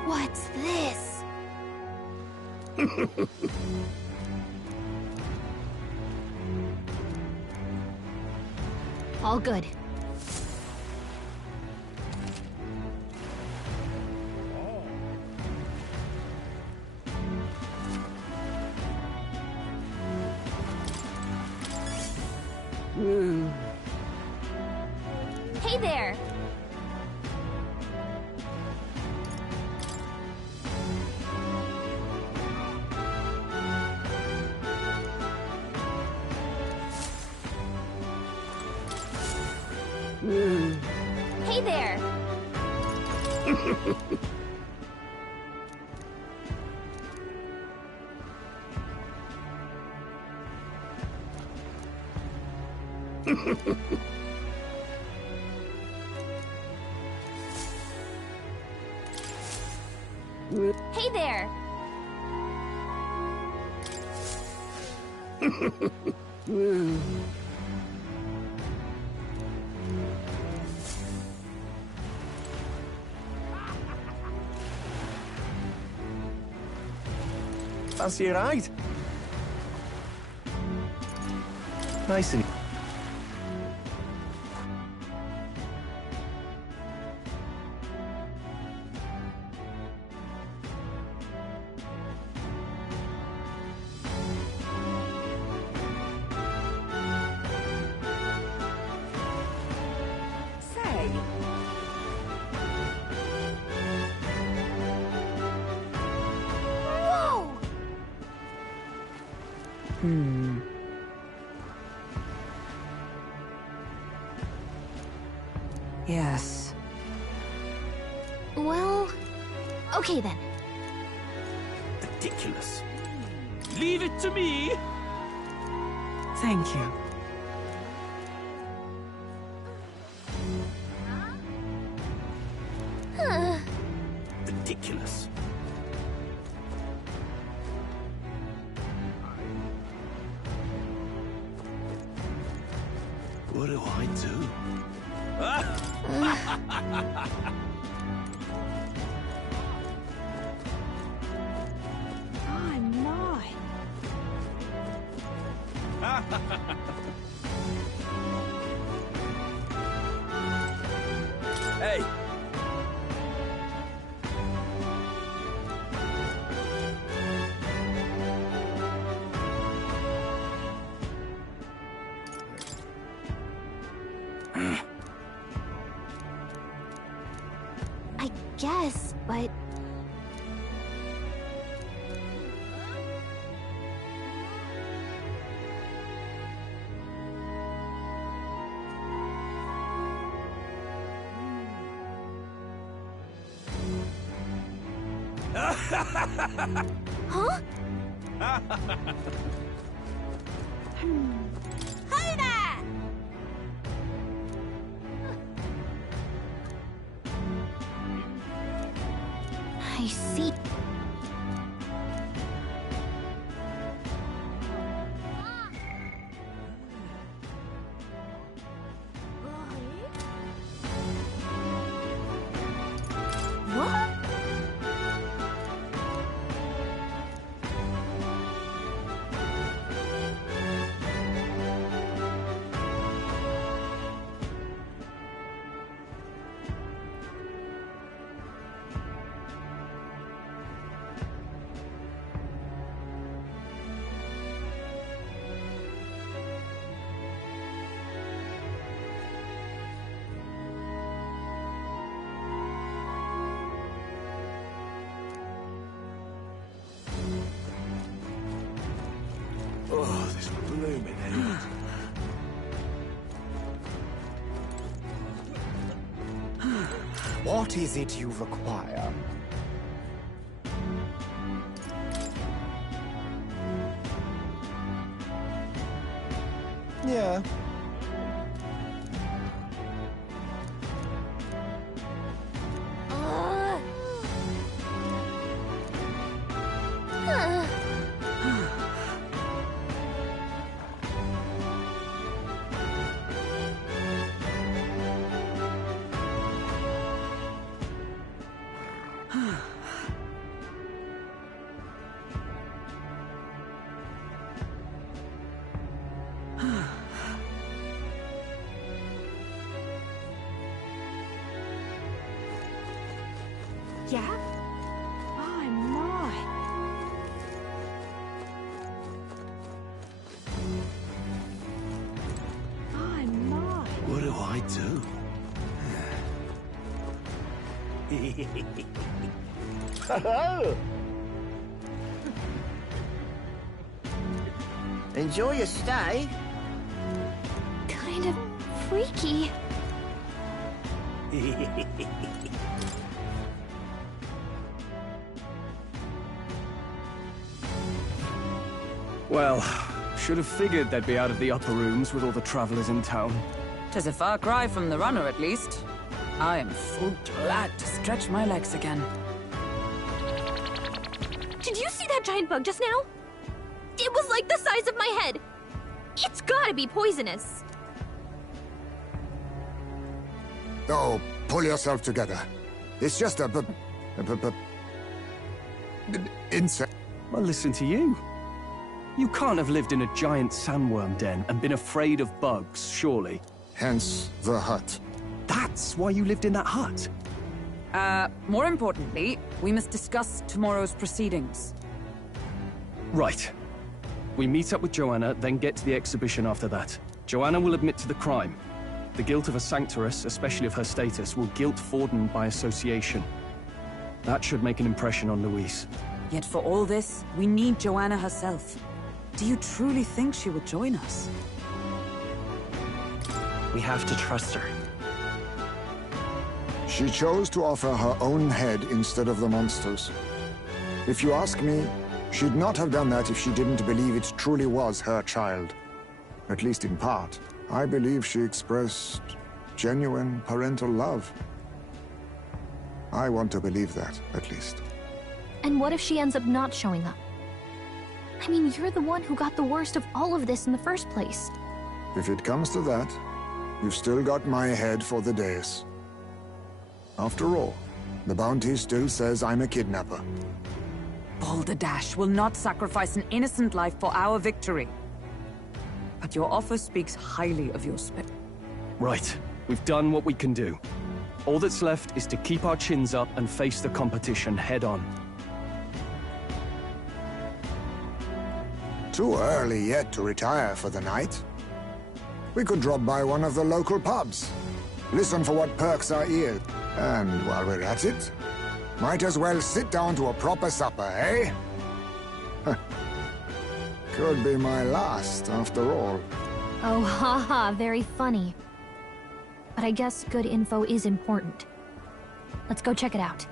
What's this? All good. Hey there! Hey there! Hey there! Fancy a ride? Nice and... Whoa! Yes. Well, okay then. Ridiculous. Leave it to me! Thank you. Ridiculous. What do I do? I'm not. Hey! I guess, but... Huh? Hey there! I see. What? Oh, this blooming heat. What is it you require? Yeah. Huh. Yeah? Oh my. Oh my. What do I do? Enjoy your stay. Kind of freaky. Well, should have figured they'd be out of the upper rooms with all the travelers in town. 'Tis a far cry from the runner, at least. I am full glad to stretch my legs again. Did you see that giant bug just now? It was like the size of my head. It's gotta be poisonous. Oh, pull yourself together. It's just a insect. Well, listen to you. You can't have lived in a giant sandworm den and been afraid of bugs, surely. Hence the hut. That's why you lived in that hut? More importantly, we must discuss tomorrow's proceedings. Right. We meet up with Joanna, then get to the exhibition after that. Joanna will admit to the crime. The guilt of a sanctoress, especially of her status, will guilt Forden by association. That should make an impression on Louise. Yet for all this, we need Joanna herself. Do you truly think she would join us? We have to trust her. She chose to offer her own head instead of the monster's. If you ask me, she'd not have done that if she didn't believe it truly was her child. At least in part. I believe she expressed genuine parental love. I want to believe that, at least. And what if she ends up not showing up? I mean, you're the one who got the worst of all of this in the first place. If it comes to that, you've still got my head for the dais. After all, the bounty still says I'm a kidnapper. Balderdash will not sacrifice an innocent life for our victory. But your offer speaks highly of your spirit. Right. We've done what we can do. All that's left is to keep our chins up and face the competition head on. Too early yet to retire for the night. We could drop by one of the local pubs. Listen for what perks our ears. And while we're at it, might as well sit down to a proper supper, eh? Could be my last, after all. Oh, haha, very funny. But I guess good info is important. Let's go check it out.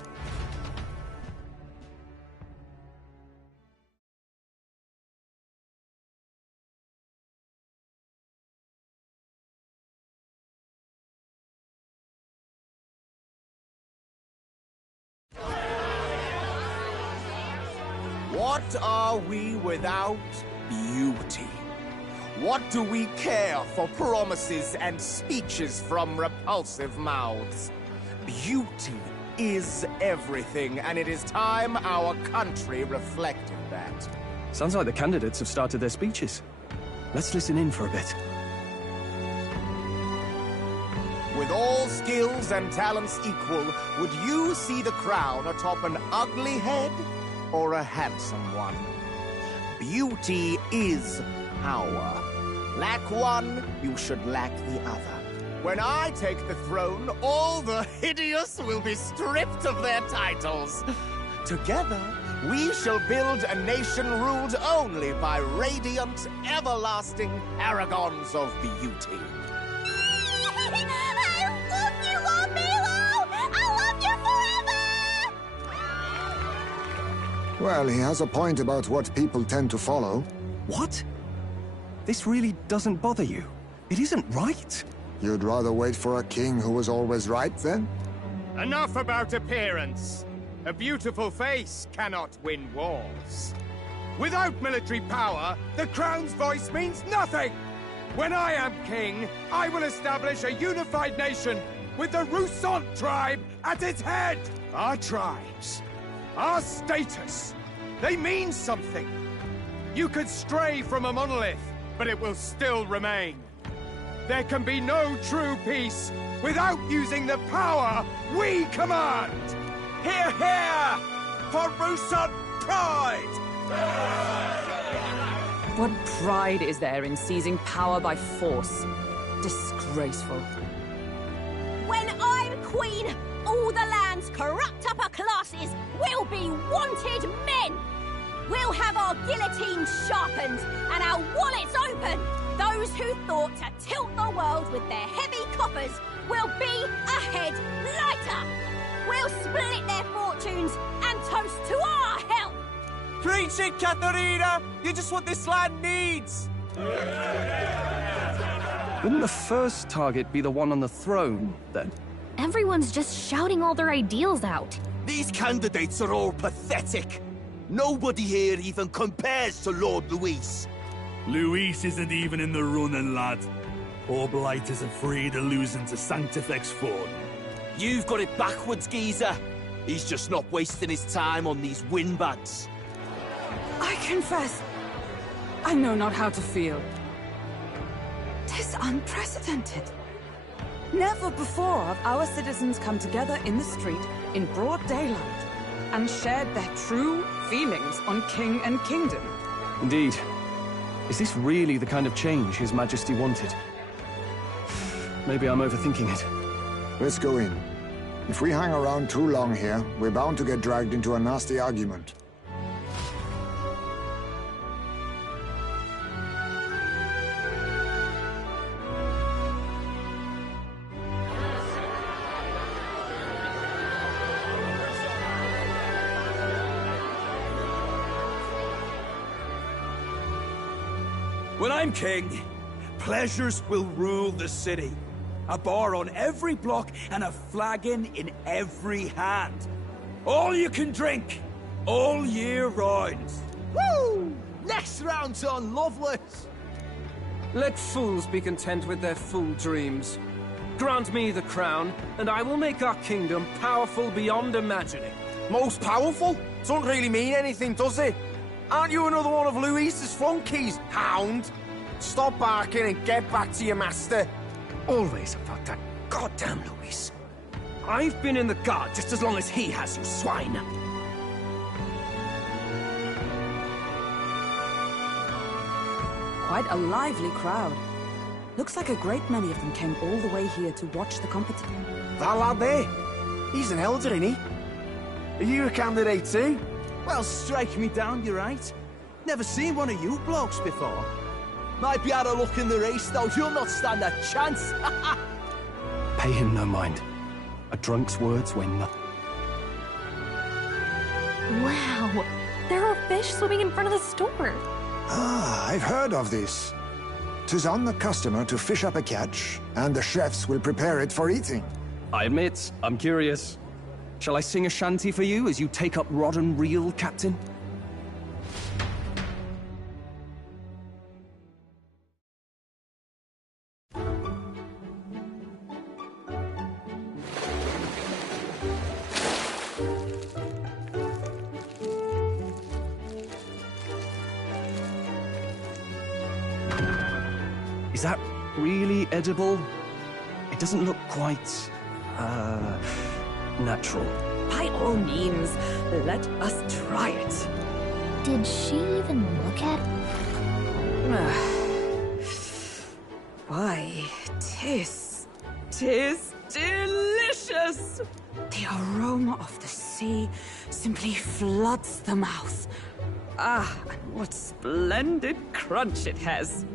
What are we without beauty? What do we care for promises and speeches from repulsive mouths? Beauty is everything, and it is time our country reflected that. Sounds like the candidates have started their speeches. Let's listen in for a bit. With all skills and talents equal, would you see the crown atop an ugly head or a handsome one? Beauty is power. Lack one, you should lack the other. When I take the throne, all the hideous will be stripped of their titles. Together, we shall build a nation ruled only by radiant, everlasting paragons of beauty. I love you, Milo! I love you forever! Well, he has a point about what people tend to follow. What? This really doesn't bother you? It isn't right. You'd rather wait for a king who was always right, then? Enough about appearance. A beautiful face cannot win wars. Without military power, the crown's voice means nothing! When I am king, I will establish a unified nation with the Roussant tribe at its head! Our tribes, our status, they mean something. You could stray from a monolith, but it will still remain. There can be no true peace without using the power we command! Hear, hear! For Rusan pride! What pride is there in seizing power by force? Disgraceful. When I'm queen, all the land's corrupt upper classes will be wanted men! We'll have our guillotines sharpened and our wallets open! Those who thought to tilt the world with their heavy coffers will be a head lighter! We'll split their fortunes and toast to our health! Preach it, Katharina! You're just what this land needs! Wouldn't the first target be the one on the throne, then? Everyone's just shouting all their ideals out. These candidates are all pathetic. Nobody here even compares to Lord Luis. Luis isn't even in the running, lad. Poor Blight is afraid of losing to Sanctifex Ford. You've got it backwards, geezer. He's just not wasting his time on these windbags. I confess, I know not how to feel. 'Tis unprecedented. Never before have our citizens come together in the street in broad daylight and shared their true feelings on king and kingdom. Indeed. Is this really the kind of change His Majesty wanted? Maybe I'm overthinking it. Let's go in. If we hang around too long here, we're bound to get dragged into a nasty argument. When I'm king, pleasures will rule the city. A bar on every block and a flagon in every hand. All you can drink, all year round. Woo! Next round's on Loveless! Let fools be content with their fool dreams. Grant me the crown, and I will make our kingdom powerful beyond imagining. Most powerful? Doesn't really mean anything, does it? Aren't you another one of Luis's flunkies, hound? Stop barking and get back to your master. Always about that goddamn Luis. I've been in the guard just as long as he has, you swine. Quite a lively crowd. Looks like a great many of them came all the way here to watch the competition. That lad there, he's an elder, isn't he? Are you a candidate too? Well, strike me down, you're right. Never seen one of you blokes before. Might be out of luck in the race, though. You'll not stand a chance. Pay him no mind. A drunk's words weigh nothing. Wow, there are fish swimming in front of the store. Ah, I've heard of this. 'Tis on the customer to fish up a catch, and the chefs will prepare it for eating. I admit, I'm curious. Shall I sing a shanty for you as you take up rod and reel, Captain? Is that really edible? It doesn't look quite, natural. By all means, let us try it. Did she even look at Why, tis delicious! The aroma of the sea simply floods the mouth. Ah, and what splendid crunch it has.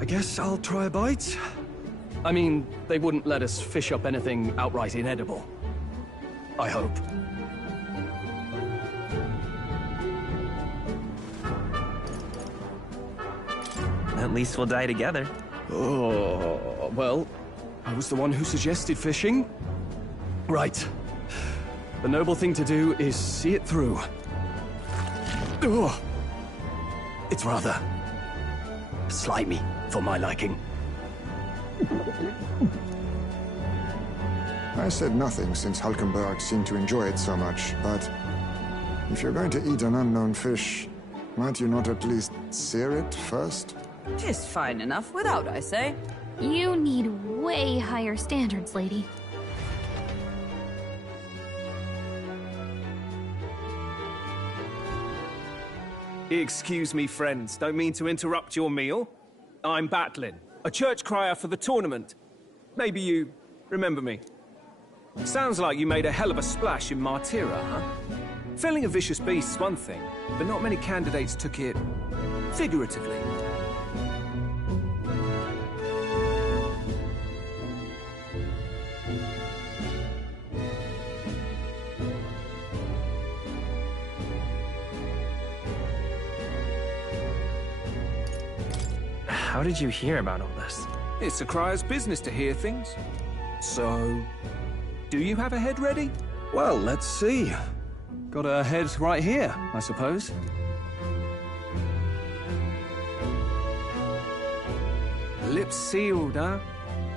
I guess I'll try a bite. I mean, they wouldn't let us fish up anything outright inedible. I hope. At least we'll die together. Oh, well, I was the one who suggested fishing. Right. The noble thing to do is see it through. Oh, it's rather slimy for my liking. I said nothing since Hulkenberg seemed to enjoy it so much, but if you're going to eat an unknown fish, might you not at least sear it first? 'Tis fine enough without, I say. You need way higher standards, lady. Excuse me, friends. Don't mean to interrupt your meal. I'm Batlin, a church crier for the tournament. Maybe you remember me. Sounds like you made a hell of a splash in Martyra, huh? Felling a vicious beast's one thing, but not many candidates took it figuratively. How did you hear about all this? It's a crier's business to hear things. So, do you have a head ready? Well, let's see. Got a head right here, I suppose. Lips sealed, huh?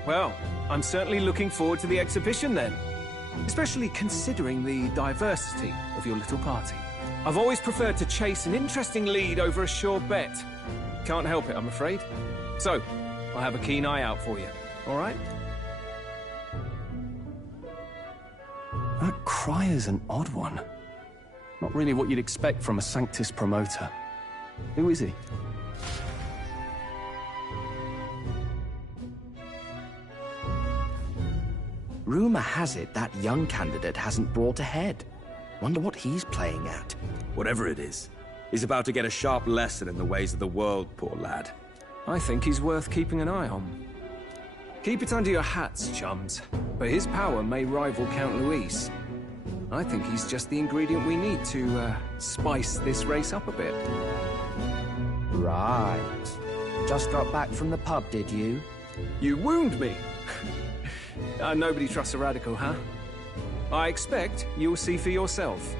Well, I'm certainly looking forward to the exhibition then. Especially considering the diversity of your little party. I've always preferred to chase an interesting lead over a sure bet. Can't help it, I'm afraid. So, I'll have a keen eye out for you, all right? That crier's an odd one. Not really what you'd expect from a Sanctus promoter. Who is he? Rumor has it that young candidate hasn't brought a head. Wonder what he's playing at. Whatever it is, he's about to get a sharp lesson in the ways of the world, poor lad. I think he's worth keeping an eye on. Keep it under your hats, chums. But his power may rival Count Luis. I think he's just the ingredient we need to, spice this race up a bit. Right. Just got back from the pub, did you? You wound me! Nobody trusts a radical, huh? I expect you'll see for yourself.